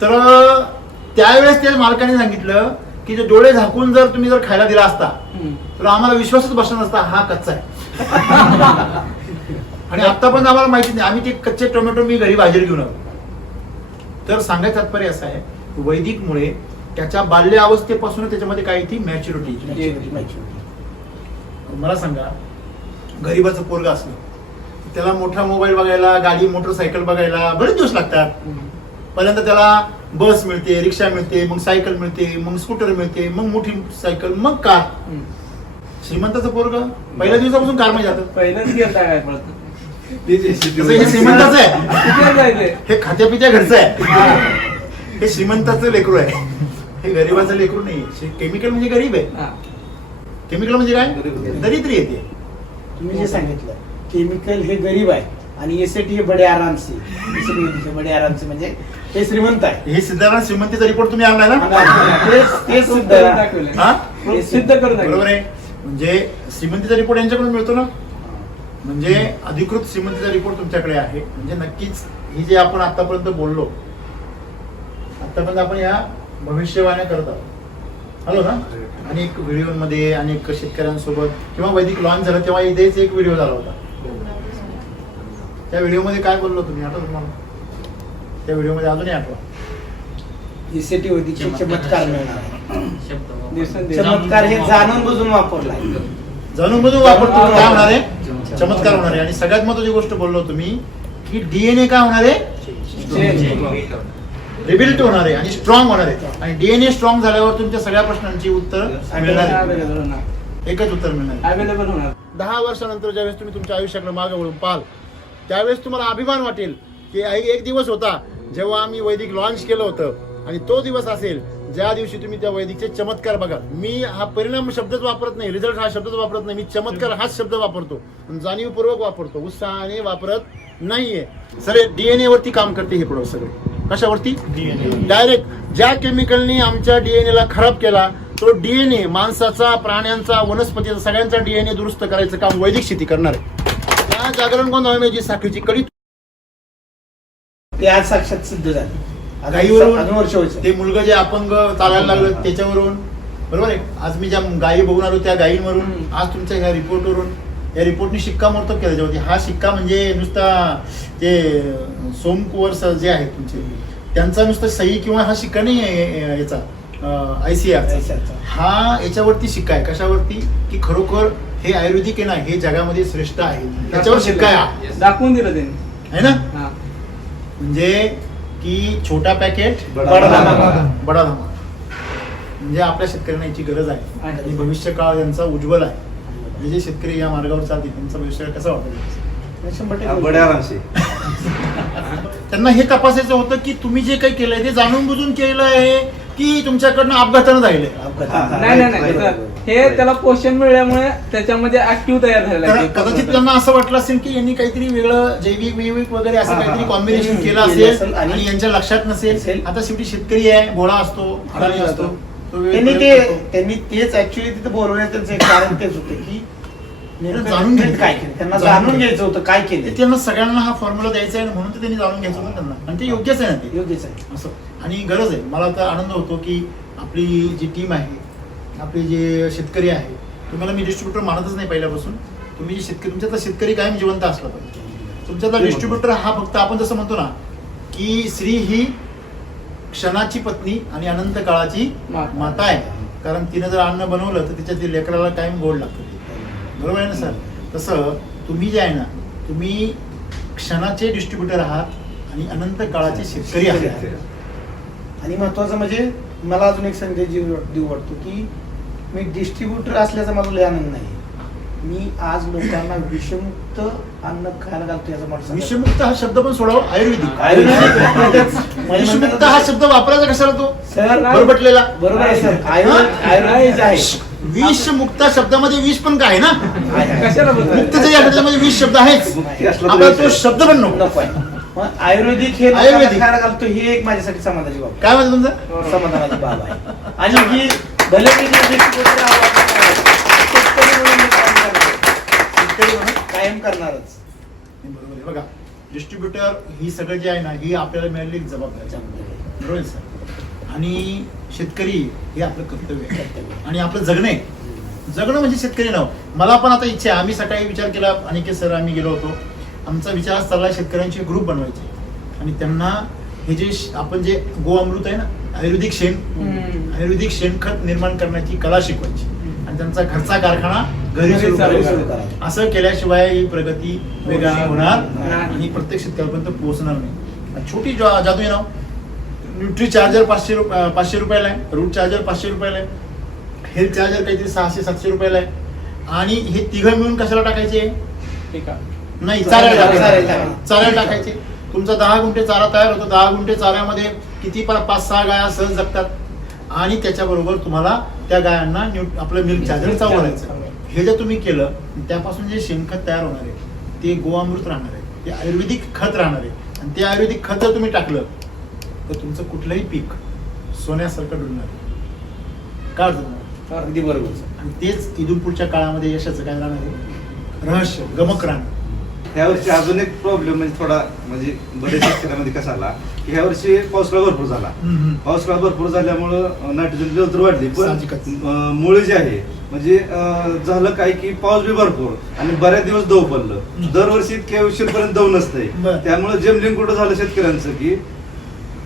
तर त्यावेळेस त्या मालकाने सांगितलं की जे डोळे झाकून जर तुम्ही जर खायला दिला असता तर आम्हाला विश्वासच बसला नसता, हा कच्चा आहे. आणि आता पण आम्हाला माहिती नाही, आम्ही ते कच्चे टोमॅटो मी घरी बाहेर घेऊन आलो. तर सांगायचं तात्पर्य असं आहे, वैदिकमुळे त्याच्या बाल्य अवस्थेपासून त्याच्यामध्ये काय ती मॅच्युरिटी. मला सांगा, गरीबाचं पोरग असलं त्याला मोठा मोबाईल बघायला, गाडी मोटरसायकल बघायला बरेच दिवस लागतात. पहिल्यांदा त्याला बस मिळते, रिक्षा मिळते, मग सायकल मिळते, मग स्कूटर मिळते, मग मोठी सायकल, मग कार. श्रीमंताचं पोरग पहिल्या दिवसापासून कारमध्ये जातं. पहिलंच गेलं काय पडतं तसं हे श्रीमंताचं आहे, हे खात्यापित्या घरचं आहे. हे श्रीमंताचं लेकरू आहे, हे गरीबाचं लेकरू नाही. केमिकल म्हणजे गरीब आहे. केमिकल म्हणजे काय? दरिद्री येते. तुम्ही जे सांगितलं केमिकल हे गरीब आहे आणि एसएटी हे बडे आरामसे. SAT बडे आरामसे म्हणजे हे श्रीमंत आहे. हे सिद्धार्थ श्रीमंतीचा रिपोर्ट तुम्ही आणलाय ना? तेच सिद्ध आहे. हा? सिद्ध करून बरोबर आहे. म्हणजे श्रीमंतीचा रिपोर्ट यांच्याकडून मिळतो ना, म्हणजे अधिकृत श्रीमंतीचा रिपोर्ट तुमच्याकडे आहे. म्हणजे नक्कीच ही जे आपण आतापर्यंत बोललो, आतापर्यंत आपण या भविष्यवाण्या करत आहोत, हॅलो ना. अनेक व्हिडिओमध्ये अनेक शेतकऱ्यांसोबत किंवा वैदिक लॉन्च झालं तेव्हा इथेच एक व्हिडिओ झाला होता. त्या व्हिडिओमध्ये काय बोललो तुम्ही, आठवत तुम्हाला? त्या व्हिडिओमध्ये अजूनही आठवा. एसएटी वैदिकचे चमत्कार मिळणार. शब्द चमत्कार हे जाणून बुजून वापरलाय. जाणून बुजून वापरतो काय होणार आहे? चमत्कार होणार आहे. आणि सगळ्यात महत्त्वाची गोष्ट बोललो तुम्ही की डीएनए काय होणार आहे? रिबिल्ट होणार आहे आणि स्ट्रॉंग होणार आहे. आणि डीएनए स्ट्रॉंग झाल्यावर तुमच्या सगळ्या प्रश्नांची उत्तर मिळणार आहे. एकच उत्तर मिळणार आहे. अवेलेबल होणार. 10 वर्षानंतर ज्यावेळेस तुम्ही तुमच्या आयुष्याकडे मागे वळून पाहाल त्यावेळेस तुम्हाला अभिमान वाटेल की एक दिवस होता जेव्हा आम्ही वैदिक लॉन्च केलं होतं आणि तो दिवस असेल ज्या दिवशी तुम्ही त्या वैदिकचे चमत्कार बघा. मी हा परिणाम शब्दच वापरत नाही, रिझल्ट हा शब्दच वापरत नाही, मी चमत्कार हाच शब्द वापरतो, जाणीवपूर्वक वापरतो, उत्साहाने वापरत नाहीये. सर डीएनए वरती काम करते हे प्रोडक्ट सगळे. कशावरती? डीएनए. डायरेक्ट ज्या केमिकलनी आमच्या डीएनए ला खराब केला तो डीएनए माणसाचा, प्राण्यांचा, वनस्पतीचा सगळ्यांचा डीएनए दुरुस्त करायचं काम वैदिक शेती करणार आहे. त्या जागरण गोंधळाची साखळीची कडी ते आज साक्षात सिद्ध झाले. गाईवरून अजून वर्ष व्हायचं. ते मुलगा जे अपंग चालायला लागलं त्याच्यावरून, बरोबर आहे. आज मी ज्या गायी बघून आलो त्या गायींवरून, आज तुमच्या ह्या रिपोर्टवरून, या रिपोर्टनी शिक्कामोर्तब केला त्याच्यावरती. हा शिक्का म्हणजे नुसता ते सोमकुवर सर जे आहेत तुमचे त्यांचा नुसता सही किंवा हा शिक्का नाही आहे याचा ICAR. हा याच्यावरती शिक्का आहे. कशावरती? की खरोखर हे आयुर्वेदिक आहे ना, हे जगामध्ये श्रेष्ठ आहे, त्याच्यावर शिक्का आहे. दाखवून दिलं त्यांनी, है ना. हा. म्हणजे की छोटा पॅकेट बडा बडा धमाका. म्हणजे आपल्या शेतकऱ्यांना याची गरज आहे आणि भविष्य काळ त्यांचा उज्ज्वल आहे. म्हणजे जे शेतकरी या मार्गावर चालतील त्यांचा भविष्य कसं वाटेल? 100% बड्या आरामशी. त्यांना हे तपासायचं होतं की तुम्ही जे काही केलंय ते जाणून बुजून केलं आहे की तुमच्याकडनं अपघातानं झालेलं आहे. नाही सर, हे त्याला पोषण मिळाल्यामुळे त्याच्यामध्ये ऍक्टिव्ह तयार झालेला आहे. कदाचित त्यांना असं वाटलं असेल की यांनी काहीतरी वेगळं जैविक वगैरे असं काहीतरी कॉम्बिनेशन केलं असेल आणि यांच्या लक्षात नसेल. आता शेवटी शेतकरी आहे, भोळा असतो, अडाणी असतो, त्यांनी तेच ऍक्च्युअली तिथे बोलवण्यात त्यांचं एक कारण तेच होतं की जाणून घ्यायचं काय केलं, त्यांना जाणून घ्यायचं होतं काय केलं. त्यांना सगळ्यांना हा फॉर्म्युला द्यायचा आहे म्हणून तर त्यांनी जाणून घ्यायचं होतं त्यांना. आणि ते योग्यच आहे ना, ते योग्यच आहे असं. आणि गरज आहे. मला आता आनंद होतो की आपली जी टीम आहे, आपले जे शेतकरी आहे, तुम्हाला मी डिस्ट्रीब्युटर मानतच नाही पहिल्यापासून. तुम्ही जे शेतकरी, तुमच्यातला शेतकरी कायम जिवंत असला पाहिजे. तुमच्यातला डिस्ट्रीब्युटर हा फक्त आपण जसं म्हणतो ना की स्त्री ही क्षणाची पत्नी आणि अनंत काळाची माता आहे. कारण तिनं जर अन्न बनवलं तर तिच्या ते लेकराला कायम गोड लागतं, बरोबर आहे ना सर. तसं तुम्ही जे आहे ना, तुम्ही क्षणाचे डिस्ट्रीब्युटर आहात आणि अनंत काळाचे शेतकरी आहात. आणि महत्वाचं म्हणजे मला अजून एक संदेश देऊ वाटतो की मी डिस्ट्रीब्युटर असल्याचा माझा लय आनंद नाही. मी आज लोकांना विषमुक्त अन्न खायला घालतो याचा मला विषमुक्त हा शब्द पण सोडावा. आयुर्वेदिक विषमुक्त हा शब्द वापरायचा कशाला तो सर बरबटलेला? बरोबर आहे सर. आयुर्वेद आहे. विषमुक्त शब्दामध्ये विष पण काय ना, कशाला बोलताय? मुक्त जरी या शब्दामध्ये विष शब्द आहेच, आपला तो शब्द पण नको. नको आहे. मग आयुर्वेदिक हे आयुर्वेदिक खायला घालतो ही एक माझ्यासाठी समाधानाची बाब काय म्हणतो तुमचं? समाधानाची बाब आहे. आणि ही भले मी distributor शेतकरी म्हणून मी कायम करणार. शेतकरी म्हणून कायम करणारच. बरोबर आहे. बघा, डिस्ट्रीब्युटर ही सगळं जे आहे ना, ही आपल्याला मिळालेली एक जबाबदारी आहे. बरोबर आहे सर. आणि शेतकरी हे आपलं कर्तव्य आहे आणि आपलं जगणे म्हणजे शेतकरी नाव. मला पण आता इच्छा आहे. आम्ही सकाळी विचार केला, अनिकेत सर आम्ही गेलो होतो, आमचा विचार चालला शेतकऱ्यांचे ग्रुप बनवायचे आणि त्यांना हे जे आपण जे गो अमृत आहे ना, आयुर्वेदिक शेणखत निर्माण करण्याची कला शिकवायची आणि त्यांचा घरचा कारखाना घरी सुरू करायचा. असं केल्याशिवाय ही प्रगती वेगाने होणार आणि प्रत्येक शेतकऱ्यापर्यंत पोहोचणार नाही. छोटी जादू आहे ना, न्यूट्री चार्जर 500 रुपयाला आहे, रूट चार्जर 500 रुपयाला आहे, हेल्थ चार्जर काहीतरी 600-700 रुपयाला आहे. आणि हे तिघं मिळून कशाला टाकायचे? ठीक आहे. नाही, चाऱ्याला चाऱ्याला. टाकायचे. चाऱ्याला टाकायचे. तुमचा 10 गुंठे चारा तयार होतो. 10 गुंठे चाऱ्यामध्ये किती 5-6 गाया सहज जगतात. आणि त्याच्याबरोबर तुम्हाला त्या गायांना आपलं मिल्क चार्जर चावलायचं. हे जर तुम्ही केलं, त्यापासून जे शेणखत तयार होणार आहे ते गोअमृत राहणार आहे, ते आयुर्वेदिक खत राहणार आहे. आणि ते आयुर्वेदिक खत जर तुम्ही टाकलं तर तुमचं कुठलंही पीक सोन्यासारखं डुलणार आहे. का डुलणार? अगदी बरोबर. आणि तेच इथून पुढच्या काळामध्ये यशाचं काय राहणार आहे? रहस्य गमक राहणार. ह्या वर्षी अजून एक प्रॉब्लेम म्हणजे थोडा म्हणजे बरेच शेतकऱ्यामध्ये कसा आला की ह्या वर्षी पावसाळा भरपूर झाला. पावसाळा भरपूर झाल्यामुळं नायट्रोजन लेवल तर वाढली, साहजिकच. पण मुळे जे आहे म्हणजे झालं काय की पाऊस बी भरपूर आणि बऱ्याच दिवस दव पडलं. दरवर्षी इतक्या उशीरपर्यंत दव नसतंय. बरं. त्यामुळे जेमलिंग कुठं झालं शेतकऱ्यांचं की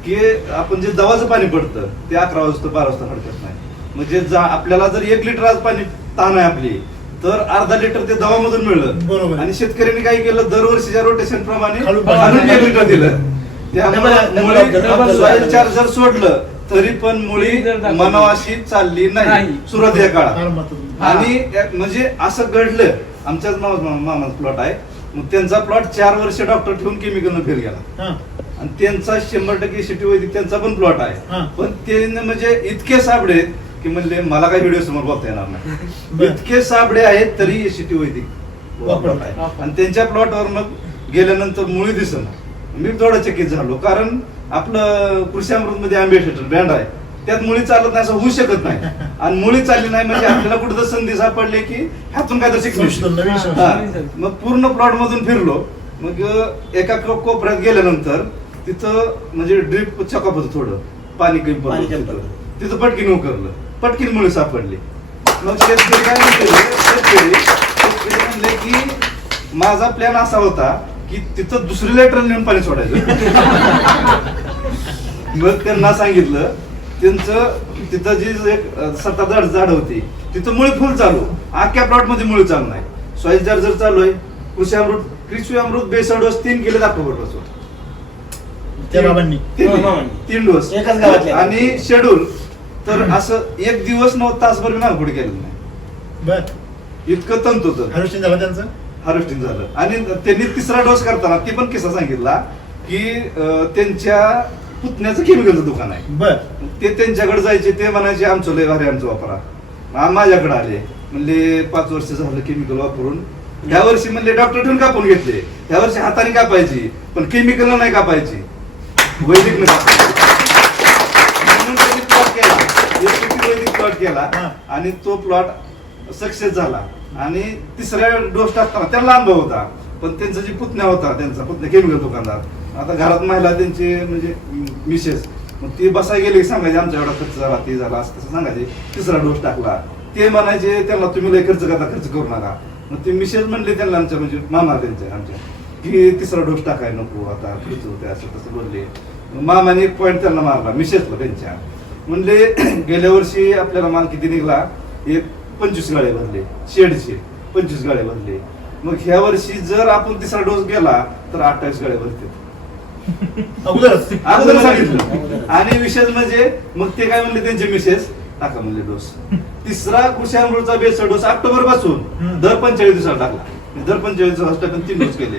की आपण जे दवाचं पाणी पडतं ते 11 वाजता 12 वाजता हडकत नाही. म्हणजे आपल्याला जर 1 लिटर आज पाणी ताण आहे आपली तर अर्धा लिटर ते दवामधून मिळलं. बरोबर. आणि शेतकऱ्यांनी काय केलं, दरवर्षीच्या रोटेशन प्रमाणे खालून खालून 1 लिटर दिलं. त्यामुळे सॉइल चार्जर सोडलं तरी पण मुळी मनावाशी चालली नाही सुरुवातीच्या काळात. फार महत्त्वाचं. आणि म्हणजे असं घडलं. आमच्याच मामाचा प्लॉट आहे, मग त्यांचा प्लॉट 4 वर्ष डॉक्टर ठेवून केमिकलनं फेल गेला. हां. आणि त्यांचा 100% सिटी वैदिक त्यांचा पण प्लॉट आहे. हां. पण ते म्हणजे इतके साबडे आहेत की म्हणले मला काही व्हिडिओ समोर बोलता येणार नाही. बरं. इतके साबडे आहेत तरी सिटी वैदिक प्लॉट आहे. आणि त्यांच्या प्लॉटवर मग गेल्यानंतर मुळी दिसना. मी थोडा चकित झालो, कारण आपलं कृषी अमृत मध्ये अँबेसेडर ब्रँड आहे, त्यात मुळी चालत नाही असं होऊ शकत नाही. आणि मुळी चालली नाही म्हणजे आपल्याला कुठं तर संधी सापडली की ह्यातून काय तर संशोधन, नवीन शिकलो. संशोधन. मग पूर्ण प्लॉट मधून फिरलो. मग एका कोपऱ्यात गेल्यानंतर तिथं म्हणजे ड्रिप चॉकअप होतं, थोडं पाणी कमी पडलं. तिथं पटकीन उकरलं, पटकीन मुळे सापडली. मग शेतकरी काय म्हणले की माझा प्लॅन असा होता की तिथं दुसरी लेटर नेऊन पाणी सोडायचं. मग त्यांना सांगितलं, त्यांचं तिथं जी एक 7-8 झाड होती तिथं मुळे फुल चालू, अख्ख्या प्लॉट मध्ये मुळे चालू नाही. सॉइल चार्जर चालू आहे, कृषी अमृत बेसल डोस 3 केले ऑक्टोबरपासून. त्या बाबांनी 3 डोस एकाच गावातले. आणि शेड्यूल तर असं 1 दिवस 9 तासभर मी नागपूर केलं नाही. बर. इतकं तंत होतं. हार्वेस्टिंग झालं त्यांचं. हार्वेस्टिंग झालं. आणि त्यांनी 3रा डोस करताना ते पण किस्सा सांगितला की त्यांच्या पुतण्याचं केमिकलचं दुकान आहे. बर. ते त्यांच्याकडे जायचे, ते म्हणायचे आमचं लय भारी आमचं वापरा. माझ्याकडे आले, म्हणले 5 वर्ष झालं केमिकल वापरून. ह्या वर्षी म्हणले डॉक्टर ठेवून कापून घेतले. ह्या वर्षी हाताने कापायची पण केमिकल नाही कापायची, वैदिक न कापायची. म्हणून त्यांनी प्लॉट केला, वैदिक प्लॉट केला आणि तो प्लॉट सक्सेस झाला. आणि 3रा डोस टाकताना त्यांना अनुभव होता, पण त्यांचा जे पुतण्या होता, त्यांचा पुतण्या केमिकल दुकानदार, आता घरात महिला त्यांचे म्हणजे मिसेस, मग ते बसाय गेले सांगायचे आमचा एवढा खर्च झाला, ते झाला, असं तसं सांगायचे. 3रा डोस टाकला, ते म्हणायचे त्यांना तुम्ही लय खर्च करता, खर्च करू नका. मग ते मिसेस म्हणले त्यांना, आमच्या म्हणजे मामा त्यांच्या आमच्या, की 3रा डोस टाकायला नको, आता खर्च होते, असं तसं बोलले. मामाने एक पॉईंट त्यांना मारला मिसेसला त्यांच्या. म्हणले गेल्या वर्षी आपल्याला माल किती निघला, एक 25 गाळे भरले, शेडचे 25 गाळे भरले. मग ह्या वर्षी जर आपण 3रा डोस गेला तर 28 गाळे भरते. अगोदर सांगितलं. आणि विशेष म्हणजे मग ते काय म्हणले त्यांचे मिसेस, टाका म्हणले डोस. 3रा कृषी अमृतचा बेसचा डोस ऑक्टोबर पासून दर 45 दिवसाला टाकला. दर 45 दिवसाला टाकून 3 डोस केले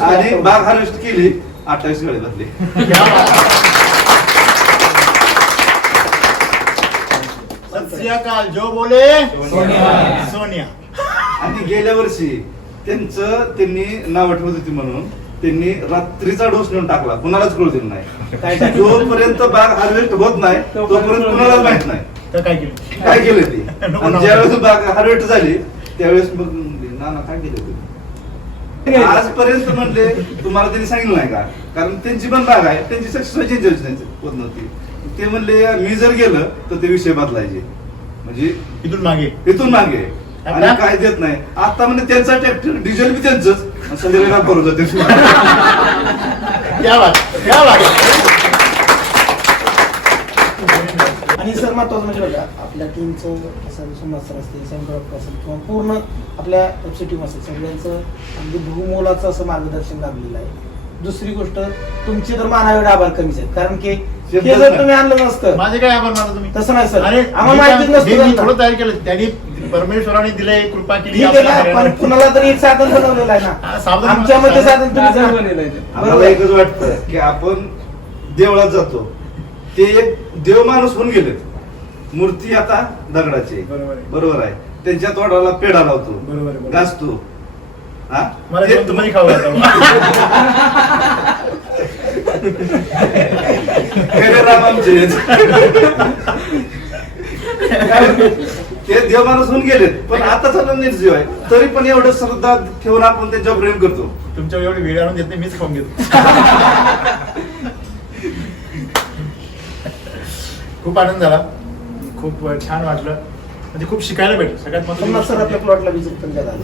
आणि बाग हार्वेस्ट केली, 28 गाळे भरले. जो बोले सोनिया. आणि गेल्या वर्षी त्यांनी नाव ठेवत होती म्हणून त्यांनी रात्रीचा डोस नेऊन टाकला, कुणालाच कळू दिलं नाही. जोपर्यंत बाग हार्वेस्ट होत नाही तोपर्यंत कुणालाच माहित नाही काय केलं ते. आणि ज्यावेळेस बाग हार्वेस्ट झाली त्यावेळेस मग नाना काय केलं ते आजपर्यंत म्हणले तुम्हाला त्यांनी सांगितलं नाही का, कारण त्यांची पण बाग आहे, त्यांची सक्सेस चेंज होत नव्हती. ते म्हणले मी जर गेलं तर ते विषय बदलायचे, म्हणजे इथून मागे आणि काय देत नाही. आता म्हणजे त्यांचा ट्रॅक्टर डिझेल बी त्यांचंच, संध्याकाळी करू जाते. आणि सर महत्वाचं म्हणजे बघा, आपल्या टीमचं असं समस्या असते, संपर्क असेल किंवा पूर्ण आपल्या एफसी टीम असेल, सगळ्यांचं अगदी बहुमोलाचं असं मार्गदर्शन लाभलेलं आहे. दुसरी गोष्ट, तुमचे तर मानावेळे आभार कमीच आहेत, कारण की हे जर तुम्ही आणलं नसतं, माझे काय आभार मानता तुम्ही? तसं नाही सर, अरे आम्हाला माहितीच नसतं. थोडं तयार केलं त्यांनी, परमेश्वराने दिले कृपा केली ठीक आहे आपल्या ना, पण सगळ्यांना. कुणाला तरी एक साधन बनवलेलं आहे हा, ना. साधन- आमच्यामध्ये साधन तुम्ही साधन सांगा. बनलेलं आहे ते. आम्हाला एकच वाटतं की आपण देवळात जातो, ते एक देव माणूस होऊन गेलेत, मूर्ती आता दगडाची, बरोबर आहे. बरोबर आहे, त्यांच्या तोंडाला पेढा लावतो, बरोबर आहे, बरोबर. घासतो. हा मला ते- जेवण तुम्हाला खावं लागतं. खरे राम आमचे आहेत. ते देव माणूस होऊन गेलेत, पण आताचा निर्जीव आहे, तरी पण एवढं श्रद्धा ठेवून आपण त्यांच्यावर प्रेम करतो. तुमच्या एवढी वेळ आणून देत नाही, मीच खाऊन घेतो. खूप आनंद झाला, खूप छान वाटलं, म्हणजे खूप शिकायला भेटलं. सगळ्यात सोमनाथ महत्त्वाची सर आपल्या गोष्ट प्लॉटला व्हिजिट पण द्यायला आले,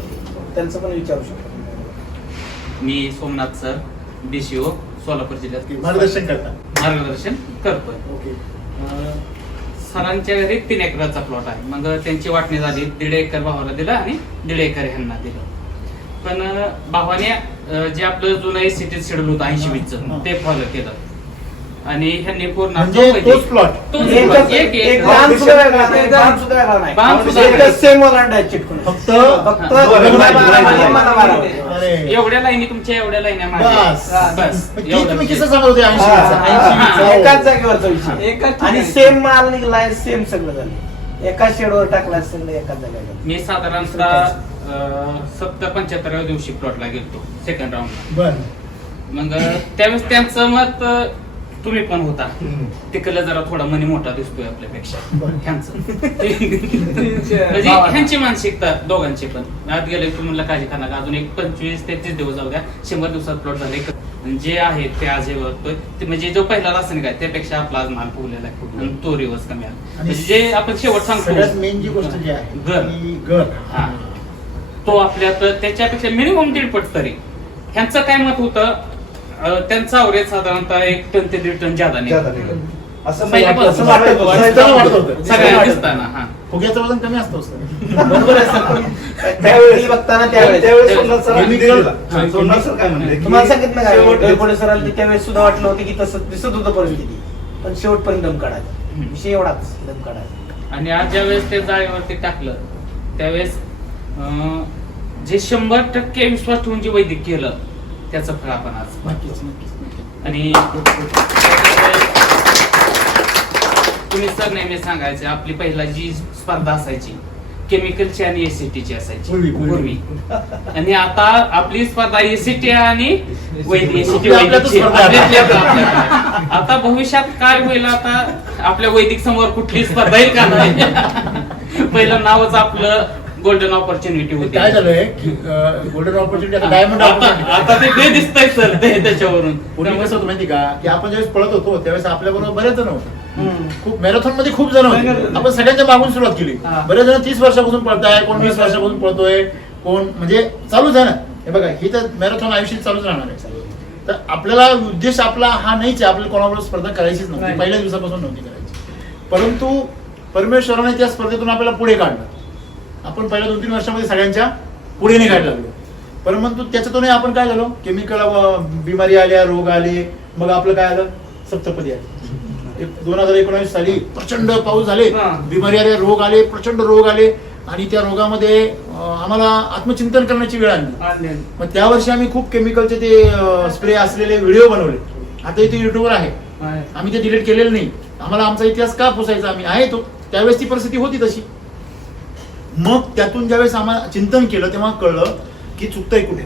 त्यांचं पण विचारू शकतो. मी सोमनाथ सर DCO सोलापूर जिल्ह्यात मार्गदर्शन करता. मार्गदर्शन करतोय. ओके. सरांच्या घरी 3 एकराचा प्लॉट आहे. मग त्यांची वाटणी झाली, 1.5 एकर भावाला दिलं आणि 1.5 एकर ह्यांना दिलं. पण भावाने जे आपलं जुनं SCT शेड्यूल होतं 80-20 ते फॉलो केलं आणि ह्यांनी पूर्ण म्हणजे तोच प्लॉट. एक बाण सुद्धा वेगळा नाही, बाण सुद्धा वेगळा नाही. बाण सुद्धा एकच वेगळा. सेम ओलांडा आहे चिटकून. फक्त फक्त बरं, मला बरं, मारा, बरं, मला मारा. अरे एवढ्या लाईनी तुमच्या एवढ्या लाईनी बस. बस ती एवढं तुम्ही विषय. किस्सा सांगत होते 80 हा. एकाच जागेवरचा विषय एकाच आणि ठिकाणी. सेम माल निघलाय, सेम सगळं झालं, एकाच शेडवर टाकला सगळं एकाच जागेवर. मी साधारणतः 70-75व्या दिवशी प्लॉटला गेलतो सेकंड राऊंड. बर. मग त्यावेळेस त्यांचं मत तुम्ही पण होता, तिकडलं जरा थोडा मनी मोठा दिसतोय आपल्यापेक्षा बरं. ह्यांचं म्हणजे ह्यांची मानसिकता दोघांची पण. आत गेले तुम्ही म्हणलं काळजी करणार, अजून एक 25 ते 30 दिवस जाऊ द्या, 100 दिवसात प्लॉट झाले जे आहेत ते आज हे बघतोय ते, म्हणजे जो पहिला रासायनिक आहे त्यापेक्षा आपला आज माल फुगलेला आहे खूप, आणि तो रिवर्स कमी आहे. म्हणजे जे आपण शेवट सगळ्यात सांगतो मेन जी गोष्ट जी आहे घर. ती घर. हा, तो आपल्यात त्याच्यापेक्षा मिनिमम 1.5 पट तरी. ह्यांचं काय मत होतं, त्यांचं अवरेज साधारणतः 1 टन ते 1.5 टन ज्यादा ज्यादा नाही. निघालं. असं पहिल्यापासून असं वाटत होतं. दिसताना वाटत होतं. सगळ्यांना दिसताना. हा, फुग्याचं वजन कमी असतं सर. बरोबर आहे सर, पण त्यावेळी बघताना त्यावेळेस त्यावेळेस सोमनाथ सर केमिकल- दिलेला. सोमनाथ सर काय म्हणले की तुम्हाला सांगितलं शेवट- काय पुढे सर आले त्यावेळेस सुद्धा वाटलं होतं की तसं दिसत होतं परिस्थिती, पण शेवटपर्यंत दम काढायचा विषय एवढाच, दम काढायचा. आणि आज ज्यावेळेस ते जाळीवरती टाकलं त्यावेळेस जे 100% विश्वास ठेवून जे वैदिक केलं त्याचं फळ आपण आज नक्कीच, नक्कीच, नक्कीच. आणि तुम्ही सर नेहमी सांगायचे आपली पहिला जी स्पर्धा असायची केमिकलची आणि एसीटीची असायची पूर्वी, आणि आता आपली स्पर्धा एसीटी आणि एसीटी वैदिकची. आता भविष्यात काय होईल, आता आपल्या वैदिक समोर कुठली स्पर्धा येईल का नाही. पहिलं नावच आपलं गोल्डन ऑपॉर्च्युनिटी होती. काय झालंय की गोल्डन ऑपॉर्च्युनिटी आता डायमंड ऑपॉर्च्युनिटी. आता ते दिसतंय सर त्याच्यावरून. पूर्वी कसं होतं माहिती का, की आपण ज्यावेळेस पळत होतो त्यावेळेस आपल्या बरोबर बरेच जण होते. खूप मॅरेथॉन मध्ये खूप जण होते. आपण सगळ्यांच्या मागून सुरुवात केली. बरेच जण 30 वर्षापासून पळताय, कोण 20 वर्षापासून पळतोय, कोण म्हणजे चालूच आहे ना. हे बघा, ही तर मॅरेथॉन आयुष्यात चालूच राहणार आहे. तर आपल्याला उद्देश आपला हा नाहीच आहे, आपल्याला कोणाबरोबर स्पर्धा करायचीच नव्हती, पहिल्या दिवसापासून नव्हती करायची. परंतु परमेश्वराने त्या स्पर्धेतून आपल्याला पुढे काढलं. आपण पहिल्या 2-3 वर्षामध्ये सगळ्यांच्या पुढे निघायला लागलो. परंतु त्याच्यातून आपण काय झालो, केमिकल बिमारी आल्या, रोग आले, मग आपलं काय आलं, सप्तपदी आली. 2019 साली प्रचंड पाऊस झाले, बिमारी आले, रोग आले, प्रचंड रोग आले, आणि त्या रोगामध्ये आम्हाला आत्मचिंतन करण्याची वेळ आली. मग त्या वर्षी आम्ही खूप केमिकलचे ते स्प्रे असलेले व्हिडिओ बनवले. आता इथे युट्यूबवर आहे, आम्ही ते डिलीट केलेलं नाही. आम्हाला आमचा इतिहास का पुसायचा, आम्ही आहे तो. त्यावेळेस ती परिस्थिती होती तशी. मग त्यातून ज्यावेळेस आम्हाला चिंतन केलं तेव्हा कळलं की चुकतंय कुठे.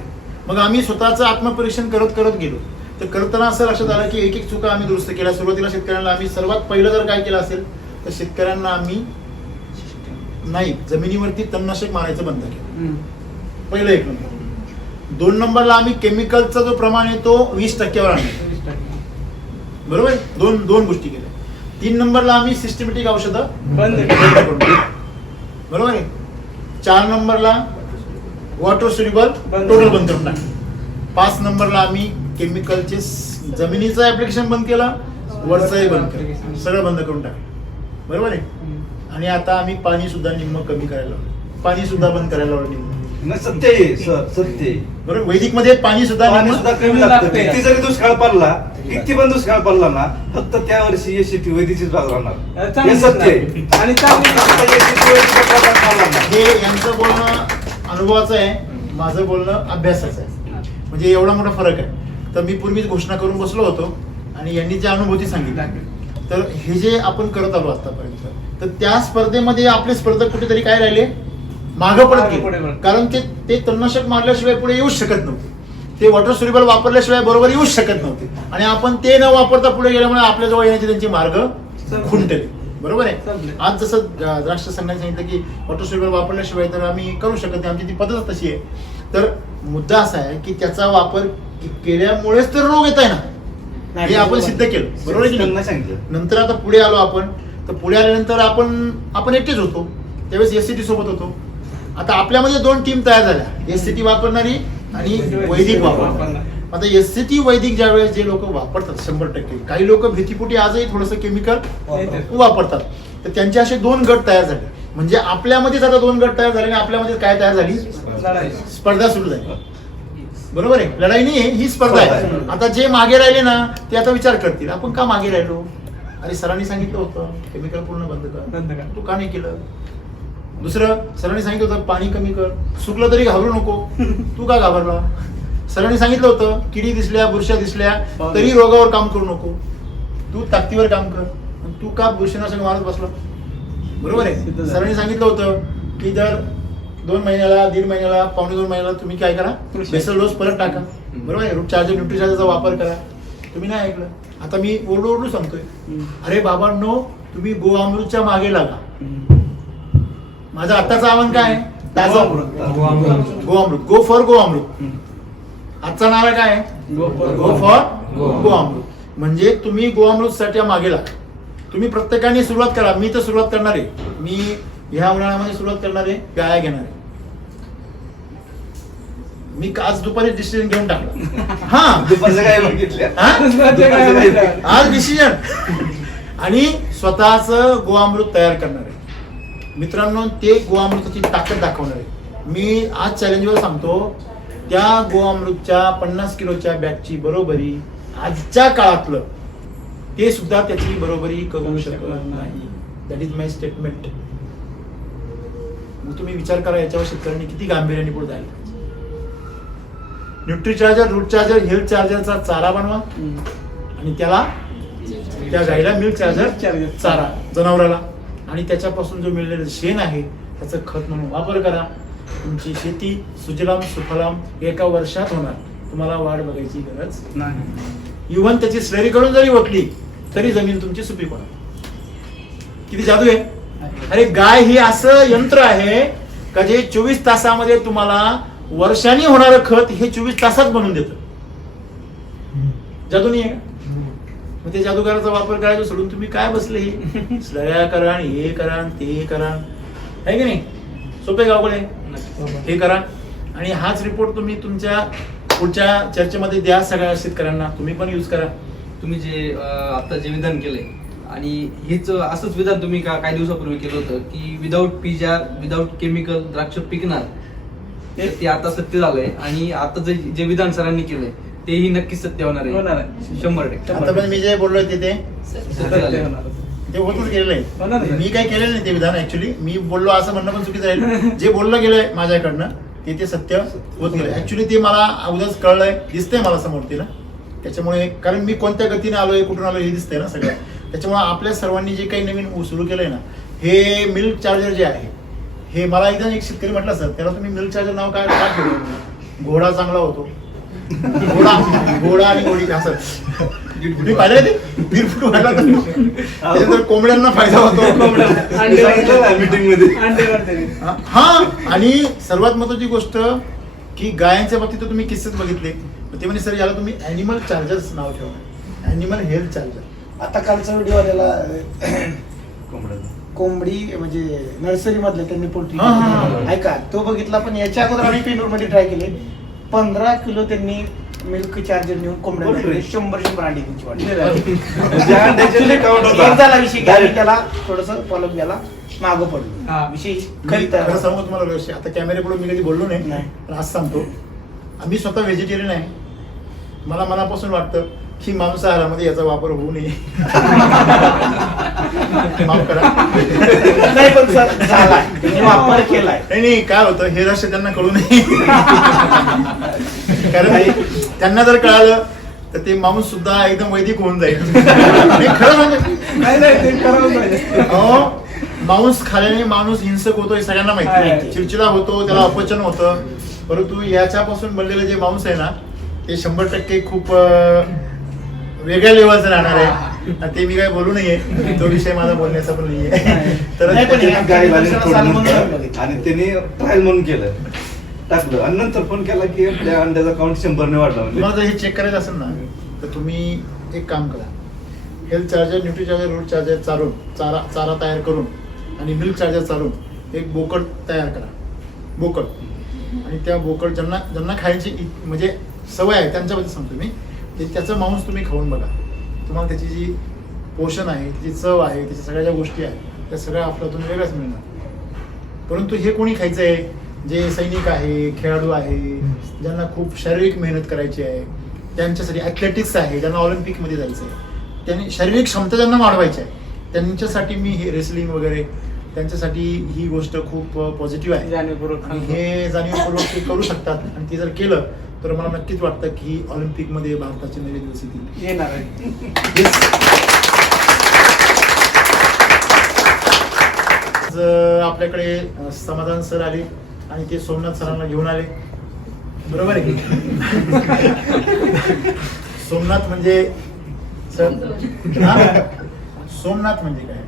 मग आम्ही स्वतःचं आत्मपरीक्षण करत करत गेलो. तर करताना असं लक्षात आलं की एक चुका आम्ही दुरुस्त केल्या. सुरुवातीला शेतकऱ्यांना आम्ही सर्वात पहिलं जर काय केलं असेल तर शेतकऱ्यांना आम्ही नाही जमिनीवरती तणनाशक मारायचं बंद केलं. पहिलं 1 नंबर. 2 नंबरला आम्ही केमिकलचा जो प्रमाण आहे तो 20% आणला. बरोबर, दोन गोष्टी केल्या. 3 नंबरला आम्ही सिस्टमॅटिक औषधं बंद करून टाकली. बरोबर आहे. 4 नंबरला वॉटर सोल्युबल टोटल बंद करून टाकलं. 5 नंबरला आम्ही केमिकलचे जमिनीचं ऍप्लिकेशन बंद केलं, वरचंही बंद केलं, सगळं बंद करून टाकलं. बरोबर आहे. आणि आता आम्ही पाणी सुद्धा निम्म कमी करायला लावलं, पाणी सुद्धा बंद करायला लावलं निम्म. नाही, सत्य आहे सर, सत्य आहे. बरोबर. वैदिक मध्ये पाणी सुद्धा पाणी सुद्धा कमी लागतं. किती जरी दुष्काळ पडला, किती पण दुष्काळ पडला ना, फक्त त्या वर्षी एसीटी वैदिकचीच बाग राहणार. हे सत्य आहे. आणि चांगली फक्त SCT वैदिकचा बाग राहणार नाही. हे यांचं बोलणं अनुभवाचं आहे, माझं बोलणं अभ्यासाचं आहे. म्हणजे एवढा मोठा फरक आहे. तर मी पूर्वीच घोषणा करून बसलो होतो आणि यांनी ज्या अनुभूती सांगितली, तर हे जे आपण करत आलो आतापर्यंत, तर त्या स्पर्धेमध्ये आपले स्पर्धक कुठेतरी काय राहिले, मागं पडत गेले. कारण ते तणनाशक मारल्याशिवाय पुढे येऊच शकत नव्हते, ते वॉटर सोल्युबल वापरल्याशिवाय बरोबर येऊच शकत नव्हते. आणि आपण ते न वापरता पुढे गेल्यामुळे आपल्या जवळ येण्याचे त्यांचे मार्ग खुंटले. बरोबर आहे. आज जसं द्राक्ष संघाने सांगितलं की वॉटर सोल्युबल वापरल्याशिवाय तर आम्ही करू शकत नाही, आमची ती पद्धत तशी आहे. तर मुद्दा असा आहे की त्याचा वापर केल्यामुळेच तर रोग येत आहे ना, हे आपण सिद्ध केलं. बरोबर आहे की त्यांना नाही? सांगितलं. नंतर आता पुढे आलो आपण, तर पुढे आल्यानंतर आपण एकटेच होतो, त्यावेळेस SCT सोबत होतो. आता आपल्यामध्ये 2 टीम तयार झाल्या, SCT वापरणारी आणि वैदिक वापरणारी. आता SCT वैदिक ज्यावेळेस जे लोक वापरतात 100%, काही लोक भीतीपोटी आजही थोडंसं केमिकल वापरतात, तर त्यांचे असे 2 गट तयार झाले. म्हणजे आपल्यामध्येच आता 2 गट तयार झाले आणि आपल्यामध्ये काय तयार झाली, स्पर्धा सुरू झाली. बरोबर आहे. लढाई नाही, ही स्पर्धा आहे. आता जे मागे राहिले ना, ते आता विचार करतील आपण का मागे राहिलो. अरे सरांनी सांगितलं होतं केमिकल पूर्ण बंद कर, तू का नाही केलं. दुसरं, सरांनी सांगितलं होतं पाणी कमी कर, चुकलं तरी घाबरू नको, तू का घाबरला. सरांनी सांगितलं होतं किडी दिसल्या, बुरशा दिसल्या तरी रोगावर काम करू नको, तू ताकदीवर काम कर, तू का बुरशीनाशक मारत बसला. बरोबर आहे. सरांनी सांगितलं होतं की दर 2 महिन्याला, 1.5 महिन्याला, 2.25 महिन्याला तुम्ही काय करा, बेसल डोस परत टाका. बरोबर आहे. रूट चार्जर, न्यूट्रीचार्जरचा वापर करा. तुम्ही नाही ऐकलं. आता मी ओरडू सांगतोय, अरे बाबांनो तुम्ही गोअमृतच्या मागे लागा. माझं आत्ताचं आव्हान काय आहे, गोअमृत, गो फॉर गोअमृत. आजचा नारा काय आहे, गो फॉर गोअमृत. म्हणजे तुम्ही गोअमृतसाठी मागे लागा. तुम्ही प्रत्येकाने सुरुवात करा. मी तर सुरुवात करणार आहे. मी ह्या उन्हाळ्यामध्ये सुरुवात करणार आहे, गाया घेणार आहे. मी आज दुपारी डिसिजन घेऊन टाकला. हा, दुपारचं काय बघितल्या, आज डिसिजन. आणि स्वतःच गोअमृत तयार करणार आहे. मित्रांनो, ते गोअमृताची ताकद दाखवणार आहे. मी आज चॅलेंजवर सांगतो, त्या गोअमृतच्या 50 किलोच्या बॅगची बरोबरी आजच्या काळातलं ते सुद्धा त्याची बरोबरी करू शकत नाही. That is my statement. मग तुम्ही विचार करा याच्यावर शेतकऱ्यांनी किती गांभीर्याने पुढे जायला. Nutri charger, root charger, health चार्जरचा चारा बनवा आणि त्याला, त्या गाईला मिल्क चार्जर चारा जनावराला, आणि त्याच्यापासून जो मिळलेलं शेण आहे त्याचं खत म्हणून वापर करा. तुमची शेती सुजलाम सुफलाम एका वर्षात होणार. तुम्हाला वाढ बघायची गरज नाही. इव्हन त्याची स्लरीकडून जरी ओतली तरी जमीन तुमची सुपीक होणार. किती जादू आहे. अरे गाय ही असं यंत्र आहे का जे 24 तासामध्ये तुम्हाला वर्षांनी होणारं खत हे 24 तासात बनवून देतं. जादू नाही आहे. मग ते जादूगाराचा वापर करायचा सोडून तुम्ही काय बसले, स्लऱ्या करा, हे करा, ते करा, आहे की नाही. सोपे गावकडे हे करा. आणि हाच रिपोर्ट तुम्ही तुमच्या पुढच्या चर्चेमध्ये द्या सगळ्या शेतकऱ्यांना. तुम्ही पण यूज करा. तुम्ही जे आता जे विधान केलंय, आणि हेच असंच विधान तुम्ही काही दिवसापूर्वी केलं होतं की विदाऊट पिजार, विदाऊट केमिकल द्राक्ष पिकणार, ते आता सत्य झालंय. आणि आता जे विधान सरांनी केलंय तेही नक्कीच सत्य होणार आहे. 100%. आता पण मी जे बोललोय ते होतच गेलेलं आहे. मी काय केलेलं नाही ते विधान. ऍक्च्युली मी बोललो असं म्हणणं पण चुकीचं आहे. जे बोललं गेलंय माझ्याकडनं ते सत्य होत गेलं. ऍक्च्युली ते मला अगोदरच कळलंय, दिसतंय मला समोर तिला. त्याच्यामुळे, कारण मी कोणत्या गतीने आलोय, कुठून आलोय हे दिसतंय ना सगळं. त्याच्यामुळे आपल्या सर्वांनी जे काही नवीन सुरू केलंय ना, हे मिल्क चार्जर जे आहे, हे मला एकदा एक शेतकरी म्हटलं, सर त्याला तुम्ही मिल्क चार्जर नाव काय ठेवलं. घोडा चांगला होतो, घोडा आणि घोडी असं मी पाहिलं ते दीड वाटला. त्याच्यानंतर कोंबड्यांना फायदा होतो मीटिंग मध्ये. हा, आणि सर्वात महत्वाची गोष्ट की गायांच्या बाबतीत तुम्ही किस्सेच बघितले. ते म्हणजे सर याला तुम्ही अॅनिमल चार्जर्स नाव ठेवा, अॅनिमल हेल्थ चार्जर. आता कालचा व्हिडिओ आलेला कोंबडी म्हणजे नर्सरी मधले त्यांनी पोल्ट्री ऐका तो बघितला. पण याच्या अगोदर आम्ही पेनूर मध्ये ट्राय केले. 15 किलो त्यांनी मिल्क चार्जर नेऊन कोंबड्या 100 अंडी त्यांची वाढली. झाला विषय त्याला थोडस फॉलोअप गेला. मागं हा. पडलो विषय मी खरी खरं सांगू तुम्हाला व्यवस्थित, आता कॅमेऱ्यापुढे मी कधी बोललो नाही, नाही. पण आज सांगतो, आम्ही स्वतः व्हेजिटेरियन आहे. मला मनापासून वाटतं की मांसाहारामध्ये याचा वापर होऊ नये. माफ करा. नाही पण सर झालाय, त्यांनी वापर केलाय. नाही काय होतं, हे रहस्य त्यांना कळू नये. कारण त्यांना जर कळालं तर ते माणूस सुद्धा एकदम वैदिक होऊन जाईल. नाही, खरं म्हणजे मांस खाल्याने माणूस हिंसक होतो हे सगळ्यांना माहिती आहे. चिडचिडा होतो, त्याला अपचन होतं. परंतु याच्यापासून बनलेलं जे मांस आहे ना, ते 100% खूप वेगळ्या लेवलचं राहणार आहे. ते मी काय बोलू नाहीये, तो विषय माझा बोलण्याचा पण नाहीये. तर नाही, पण हे गाडी बाहेर दर्शनाला सोडून म्हणून दिलं. आणि त्यांनी ट्रायल म्हणून केलं, टाकलं आणि नंतर फोन केला की आपल्या अंड्याचा काउंट 100 ने वाढला. म्हणजे तुम्हाला जर हे चेक करायचं असेल ना, तर तुम्ही एक काम करा, health charger, nutri charger, root charger चालून चारा तयार करून आणि मिल्क चार्जर चालून एक बोकड तयार करा, बोकड. आणि त्या बोकड ज्यांना खायची म्हणजे सवय आहे त्यांच्याबद्दल सांगतो मी, की त्याचं मांस तुम्ही खाऊन बघा. तुम्हाला त्याची जी पोषण आहे, त्याची चव आहे, त्याच्या सगळ्या ज्या गोष्टी आहेत त्या सगळ्या आपल्यातून वेगळ्याच मिळणार. परंतु हे कोणी खायचं आहे, जे सैनिक आहे, खेळाडू आहे, ज्यांना खूप शारीरिक मेहनत करायची आहे, त्यांच्यासाठी ॲथलेटिक्स आहे, ज्यांना ऑलिम्पिकमध्ये जायचं आहे, त्यांनी शारीरिक क्षमता ज्यांना वाढवायची आहे, त्यांच्यासाठी मी हे रेसलिंग वगैरे, त्यांच्यासाठी ही गोष्ट खूप पॉझिटिव्ह आहे. आणि हे जाणीवपूर्वक ते करू शकतात. आणि ते जर केलं तर मला नक्कीच वाटतं की ऑलिम्पिकमध्ये भारताचे नवे दिवस येतील. येणार आहे. आज आपल्याकडे समाधान सर आले आणि ते सोमनाथ सरांना घेऊन आले, बरोबर आहे की? सोमनाथ म्हणजे सर, सोमनाथ म्हणजे काय?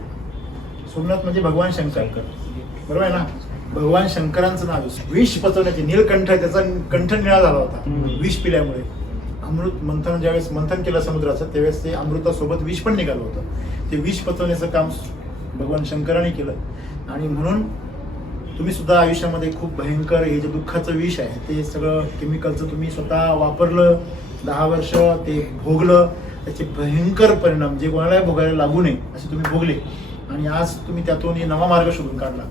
सोमनाथ म्हणजे भगवान शंकर, बरोबर आहे ना? भगवान शंकरांचं नाव विष पचवण्याचे, नीलकंठ, त्याचा कंठ निळा झाला होता विष पिल्यामुळे. अमृत मंथन, ज्यावेळेस मंथन केलं समुद्राचं, त्यावेळेस ते अमृतासोबत विष पण निघालं होतं. ते विष पचवण्याचं काम भगवान शंकराने केलं. आणि म्हणून तुम्ही सुद्धा आयुष्यामध्ये खूप भयंकर हे जे दुःखाचं विष आहे ते सगळं केमिकलचं तुम्ही स्वतः वापरलं, 10 वर्ष ते भोगलं, त्याचे भयंकर परिणाम जे कोणाला भोगायला लागू नये असे तुम्ही भोगले. आणि आज तुम्ही त्यातून हे नवा मार्ग शोधून काढला.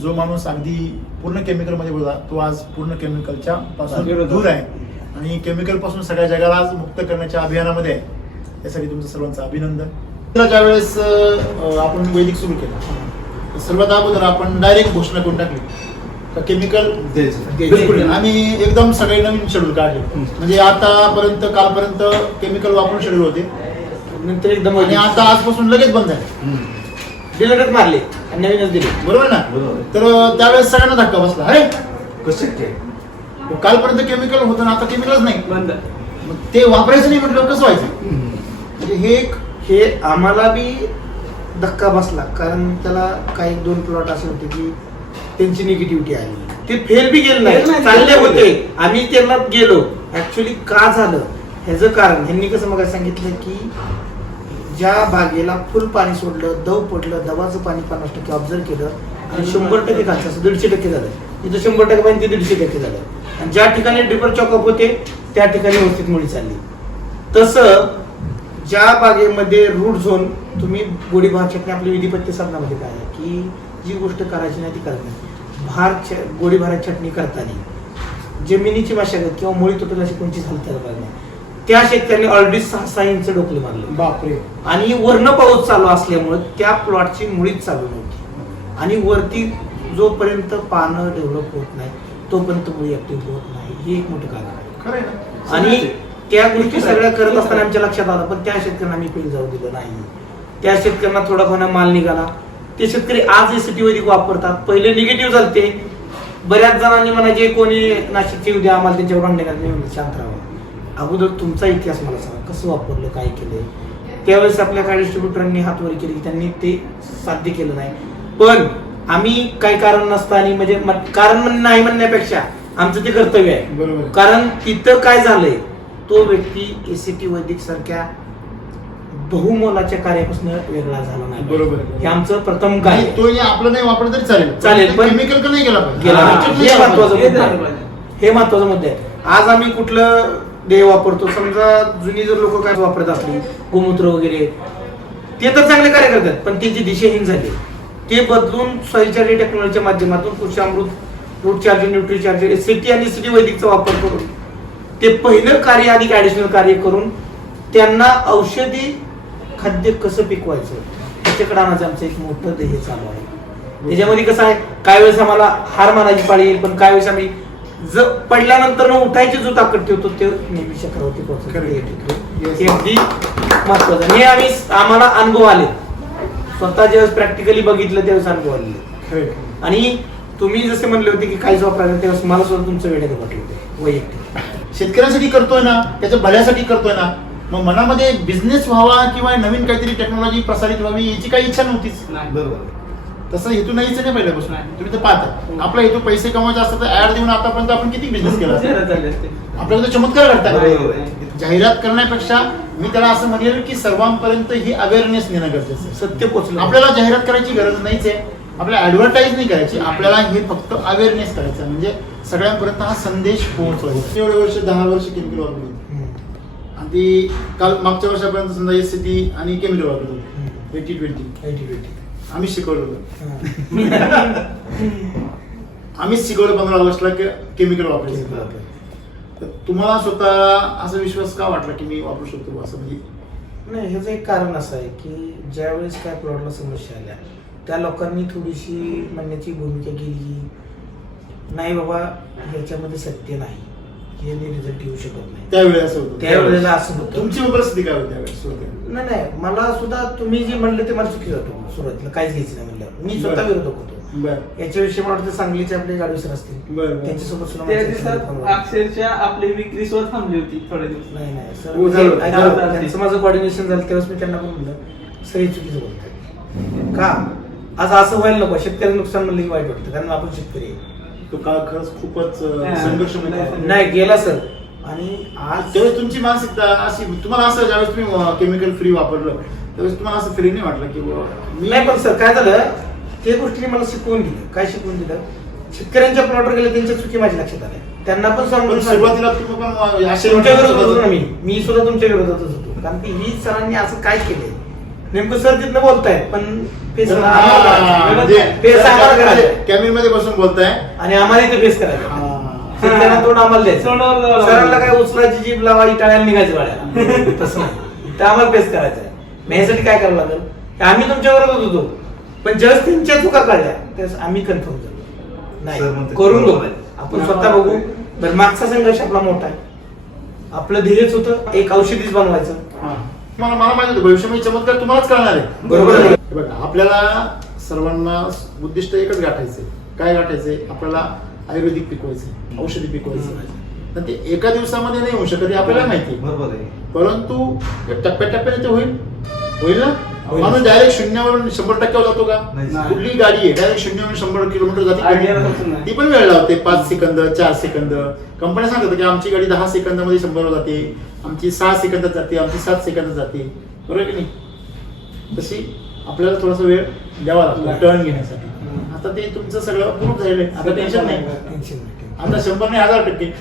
जो माणूस अगदी पूर्ण केमिकलमध्ये होता तो आज पूर्ण केमिकलच्या पासून दूर आहे आणि केमिकल पासून सगळ्या जगाला आज मुक्त करण्याच्या अभियानामध्ये आहे. त्यासाठी तुमचं सर्वांचं अभिनंदन. ज्या वेळेस आपण वैदिक सुरू केलं, सर्वात अगोदर आपण डायरेक्ट घोषणा करून टाकली केमिकल बिलकुल. आम्ही एकदम सगळे नवीन शेड्यूल काढले. म्हणजे आतापर्यंत कालपर्यंत केमिकल वापरून शेड्यूल होते, नंतर एकदम आणि आता आजपासून लगेच बंद झाले, डिलेटच मारले आणि नवीनच दिले, बरोबर ना? तर त्यावेळेस सगळ्यांना धक्का बसला, अरे कसं ते कालपर्यंत केमिकल होतं ना आता केमिकलच नाही, बंद. मग ते वापरायचं नाही म्हटलं कसं व्हायचं? म्हणजे हे आम्हाला बी धक्का बसला, कारण त्याला काही 2 प्लॉट असे होते की त्यांची निगेटिव्हिटी आली, ते फेल बी गेले नाही, चालले होते, आम्ही त्यांना गेलो. ऍक्च्युली का झालं ह्याचं कारण ह्यांनी कसं मग सांगितलं की ज्या बागेला फुल पाणी सोडलं, दव पडलं, दवाचं पाणी 50% ऑब्झर्व केलं आणि 100% खायचं, असं 150% झालं. इथं 100% पाणी ते 150% झालं. आणि ज्या ठिकाणी ड्रिपर चॉकअप होते त्या ठिकाणी व्यवस्थित मुळी चालली. तसं ज्या बागेमध्ये रूट झोन, तुम्ही गोडी भार चटणी आपल्या विधिपत्य साधनामध्ये काय आहे की जी गोष्ट करायची नाही ती करत नाही. गोडी भार चटणी करताना जमिनीची मशागत किंवा मुळी तुटत अशी कोणतीच हालत नाही. त्या शेतकऱ्यांनी ऑलरेडी 6-6 इंच डोकले मारले, बापरे. आणि वरनं पाऊस चालू असल्यामुळे त्या प्लॉटची मुळीच चालू नव्हती. आणि वरती जोपर्यंत पानं डेव्हलप होत नाही तोपर्यंत मुळी ऍक्टिव्ह होत नाही, हे एक मोठं कारण आहे. खरं आहे ना? आणि त्या गोष्टी सगळ्या करत असताना आमच्या लक्षात आलं, पण त्या शेतकऱ्यांना मी फेल जाऊ दिलं नाही. त्या शेतकऱ्यांना थोडाफार माल निघाला. ते शेतकरी आज एसीटी वैदिक वापरतात. पहिले निगेटिव्ह झालते, बऱ्याच जणांनी म्हणायचे कोणी नाशिकचे उद्या आम्हाला त्यांच्यावर भांडणे घालणे, मी शांत राहावं. अगोदर तुमचा इतिहास मला सांगा, कसं वापरलं, काय केलं. त्यावेळेस आपल्या काही डिस्ट्रीब्युटरांनी हातवरी केली, त्यांनी ते साध्य केलं नाही. पण आम्ही काही कारण नसताना, म्हणजे कारण नाही म्हणण्यापेक्षा आमचं ते कर्तव्य आहे, बरोबर. कारण तिथं काय झालंय, तो व्यक्ती एसीटी वैदिक सारख्या बहुमोलाच्या कार्यापासून वेगळा झाला नाही, बरोबर. हे आमचं प्रथम काय नाही, तो आपलं नाही वापरलं तरी चालेल, चालेल, पण केमिकल का नाही गेला पाहिजे. गेला पाहिजे. हे महत्वाचा मुद्दा आहे. हे महत्वाचा मुद्दा आहे. आज आम्ही कुठलं देह वापरतो, समजा जुनी जर लोक काय वापरत असली गोमूत्र वगैरे, ते तर चांगले कार्य करतात, पण त्यांची दिशाहीन झाली. ते बदलून सॉइल चार्जर टेक्नॉलॉजीच्या माध्यमातून Krishi Amrut, root charger, nutri charger, ST आणि एसटी वैदिकचा वापर करून ते पहिलं कार्य अधिक ऍडिशनल कार्य करून त्यांना औषधी खाद्य कसं पिकवायचं त्याच्याकडे आणायचं आमचं एक मोठं ध्येय चालू आहे. त्याच्यामध्ये कसं आहे, काही वेळेस आम्हाला हार मानायची पाळी येईल, पण काही वेळेस आम्ही पडल्यानंतर उठायची जो ताकद ठेवतो ते नेहमी चक्रावरती पोहोचतो. हे अगदी महत्वाचं. हे आम्हाला अनुभव आले, स्वतः ज्यावेळेस प्रॅक्टिकली बघितलं त्यावेळेस अनुभव आलेले. आणि तुम्ही जसे म्हणले होते की काहीच वापरायला, त्यावेळेस मला सुद्धा तुमचं वेळ वाटलं होते वैयक्तिक. शेतकऱ्यांसाठी करतोय ना, त्याच्या भल्यासाठी करतोय ना, मग मनामध्ये बिझनेस व्हावा किंवा नवीन काहीतरी टेक्नॉलॉजी प्रसारित व्हावी याची काही इच्छा नव्हतीच. बरोबर. तसं हेतू नाहीच नाही पहिल्यापासून. तुम्ही तर पाहता आपला हेतू पैसे कमवायचा असतं तर ऍड देऊन आतापर्यंत आपण किती बिझनेस केला, आपल्याला चमत्कार घडतात. जाहिरात करण्यापेक्षा मी त्याला असं म्हणेल की सर्वांपर्यंत ही अवेअरनेस नेणं गरजेचं आहे. सत्य पोचलं. आपल्याला जाहिरात करायची गरज नाहीच आहे, आपल्याला ऍडव्हर्टाईज नाही करायची, आपल्याला हे फक्त अवेअरनेस करायचं, म्हणजे सगळ्यांपर्यंत हा संदेश पोहोचवायचा. एवढे वर्ष 10 वर्ष केमिकल वापरली आणि ती काल मागच्या वर्षापर्यंत समजा एससीटी आणि केमिकल वापरत होतो 80-20 आम्ही शिकवलं आम्हीच शिकवलं 15 ऑगस्टला केमिकल वापरायचं. तर तुम्हाला स्वतः असा विश्वास का वाटला की मी वापरू शकतो असं? म्हणजे नाही, ह्याचं एक कारण असं आहे की ज्यावेळेस काय प्लॉटला समस्या आल्या त्या लोकांनी थोडीशी म्हणण्याची भूमिका केली, नाही बाबा ह्याच्यामध्ये सत्य नाही, हे रिझल्ट येऊ शकत नाही. त्यावेळेस असं होतं, त्यावेळेला असं होतं. तुमची परिस्थिती काय होती त्यावेळेस सुरुवातीला? नाही, मला सुद्धा तुम्ही जे म्हणले ते मला चुकी होतं. सुरुवातीला काहीच घ्यायचं नाही म्हणलं, मी स्वतः विरोधक होतो. याच्याविषयी मला वाटतं सांगलीचे आपले गाडवे सर असतील, त्यांच्यासोबत सुद्धा त्या दिवसात अक्षरशः आपली विक्री स्वतः थांबली होती थोड्या दिवस. नाही सर, त्यांचं माझं कोऑर्डिनेशन झालं त्यावेळेस मी त्यांना पण म्हणलं सर हे चुकीचं बोलतोय का, आज असं व्हायला नको. शेतकऱ्याचं नुकसान म्हणलं की वाईट वाटतं, कारण आपण शेतकरी आहे. तो काळ खरंच खूपच संघर्ष नाही गेला सर. आणि आज त्यावेळेस तुमची मानसिकता अशी, तुम्हाला असं ज्यावेळेस तुम्ही केमिकल फ्री वापरलं त्यावेळेस तुम्हाला असं फ्री नाही वाटलं की मी नाही, पण सर काय झालं ते गोष्टी मला शिकवून दिलं. काय शिकवून दिलं, शेतकऱ्यांच्या प्लॉटवर गेले त्यांच्या चुकी माझ्या लक्षात आल्या, त्यांना पण सांगून सुरुवातीला तुम्ही पण तुमच्या विरोधात होतो ना, मी सुद्धा तुमच्या विरोधातच होतो. कारण की ही सरांनी असं काय केलंय नेमकं, सर तिथनं बोलतायत पण कॅबिन मध्ये बसून बोलताय आणि आम्हाला इथे फेस करायचं, शेतकऱ्यांना तोंड आम्हाला द्यायचं. सरांना काय उचलायची जीभ लावायची, टाळ्याला निघायची वाड्या, तसं नाही. तर आम्हाला फेस करायचं आहे. मग यासाठी काय करावं लागेल, आम्ही तुमच्या विरोधात होतो पण ज्यावेळेस त्यांच्या चुका काढल्या त्यावेळेस आम्ही कन्फर्म झालो नाही, करून बघू आपण, स्वतः बघू. तर मागचा संघर्ष आपला मोठा आहे, आपलं ध्येयच होतं एक औषधीच बनवायचं. मला माहिती होतं भविष्यामध्ये चमत्कार तुम्हालाच करणार आहे. बरोबर. बघा आपल्याला सर्वांना उद्दिष्ट एकच गाठायचंय. काय गाठायचंय? आपल्याला आयुर्वेदिक पिकवायचं, औषधी पिकवायचं. तर ते एका दिवसामध्ये नाही होऊ शकत हे आपल्याला माहिती, बरोबर आहे. परंतु टप्प्याटप्प्याने ते होईल ना. माणूस डायरेक्ट 0वरून 100% जातो का? कुठली गाडी आहे डायरेक्ट 0वरून 100 किलोमीटर जाते? ती पण वेळ लावते, 5 सेकंद 4 सेकंद. कंपन्या सांगतात की आमची गाडी 10 सेकंदामध्ये 100 जाते, आमची 6 सेकंदात जाते, आमची 7 सेकंदात जाते. बरोबर की नाही? तशी आपल्याला थोडासा वेळ द्यावा लागतो टर्न घेण्यासाठी. आता ते तुमचं सगळं प्रूफ झालेलं आहे, आता टेन्शन नाही. आता 100 नाही 1000%.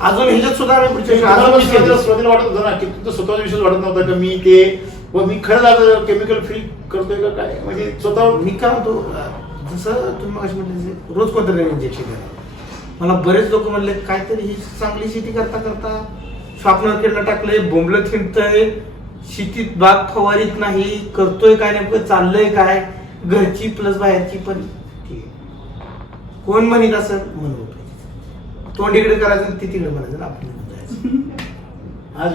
अजून ह्याच्यात सुद्धा सुरुवातीला वाटत होतं ना की तुमचा स्वतःचा विश्वास वाटत नव्हता का मी ते मी खरंच केमिकल फ्री करतोय का काय, म्हणजे स्वतः मी काय म्हणतो, जसं तुम्ही मगाशी म्हटलं रोज कोणतं इंजेक्शन करा. मला बरेच लोक म्हणले काहीतरी ही चांगली शेती करता करता स्वापनाला टाकलंय, बोंबलं थिंडतंय, शेतीत बाग फवारीत नाही, करतोय काय नेमकं, चाललंय काय, घरची प्लस बाहेरची पण. ठीक आहे, कोण म्हणत असं म्हणू, तोंड इकडे करायचं ती तिकडे म्हणायचं, आपण आज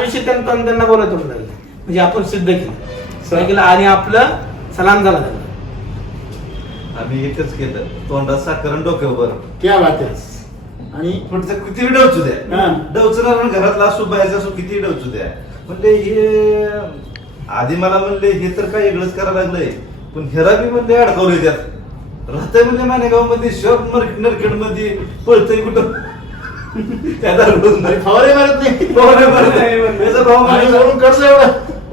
विषय त्यांना बोलायचं लागलं, म्हणजे आपण सिद्ध केलं आणि आपलं सलाम झाला त्यांना. आम्ही एकच केलं, तोंडात साखर आणि डोक्यावर. क्या बात आहे. आणि पुढचं किती डवचू द्या, डवचणार घरातला असो बाहेरचा असो किती डवचू द्या. म्हणले हे आधी मला म्हणले हे तर काय वेगळंच करायला लागलंय, पण हेरा बी म्हणले अडकवलंय त्यात. राहतंय म्हणजे मानेगाव मध्ये शॉप नरखेड मध्ये पळतंय कुठं फवारे मारत नाही, त्याचा भाव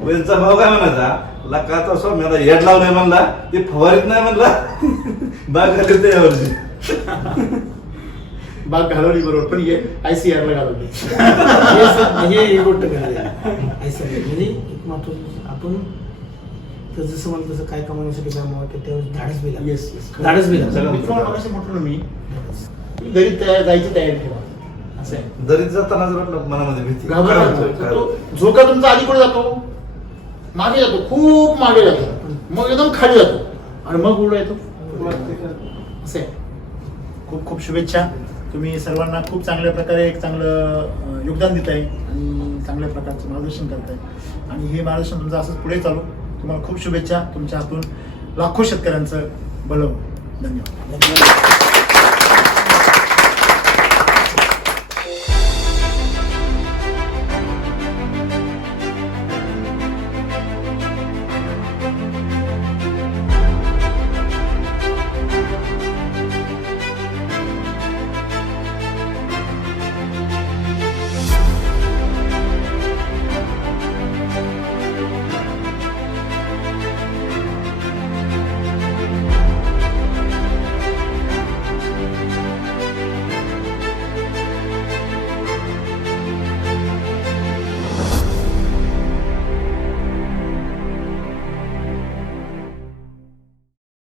त्यांचा भाव काय म्हणायचा, लकाचा स्वाम्याला हेड लावलाय म्हणला, ते फवारीत नाही म्हणला, बाग घालत यावरची बाग घालवली बरोबर, पण हे ICR ला घालवली. हे गोष्ट म्हणजे एक महत्वाचं आपण तर जसं म्हणलं तसं काय कमावण्यासाठी काय वाटतं त्यावेळेस धाडस बी लागतं. येस धाडस बी लागतं. मी तुम्हाला मगाशी म्हटलं ना मी घरी जायची तयारी ठेवा असं आहे. दरीत जाताना जर वाटलं मनामध्ये भीती घाबरला तो झोका तुमचा आधी कुठे जातो, मागे जातो, खूप मागे जातो, मग एकदम खाली जातो आणि मग उडा येतो असं आहे. खूप खूप शुभेच्छा. तुम्ही सर्वांना खूप चांगल्या प्रकारे एक चांगलं योगदान देत आहे आणि चांगल्या प्रकारचं मार्गदर्शन करताय आणि हे मार्गदर्शन तुमचं असंच पुढे चालू. तुम्हाला खूप शुभेच्छा. तुमच्या हातून लाखो शेतकऱ्यांचं भलं. धन्यवाद.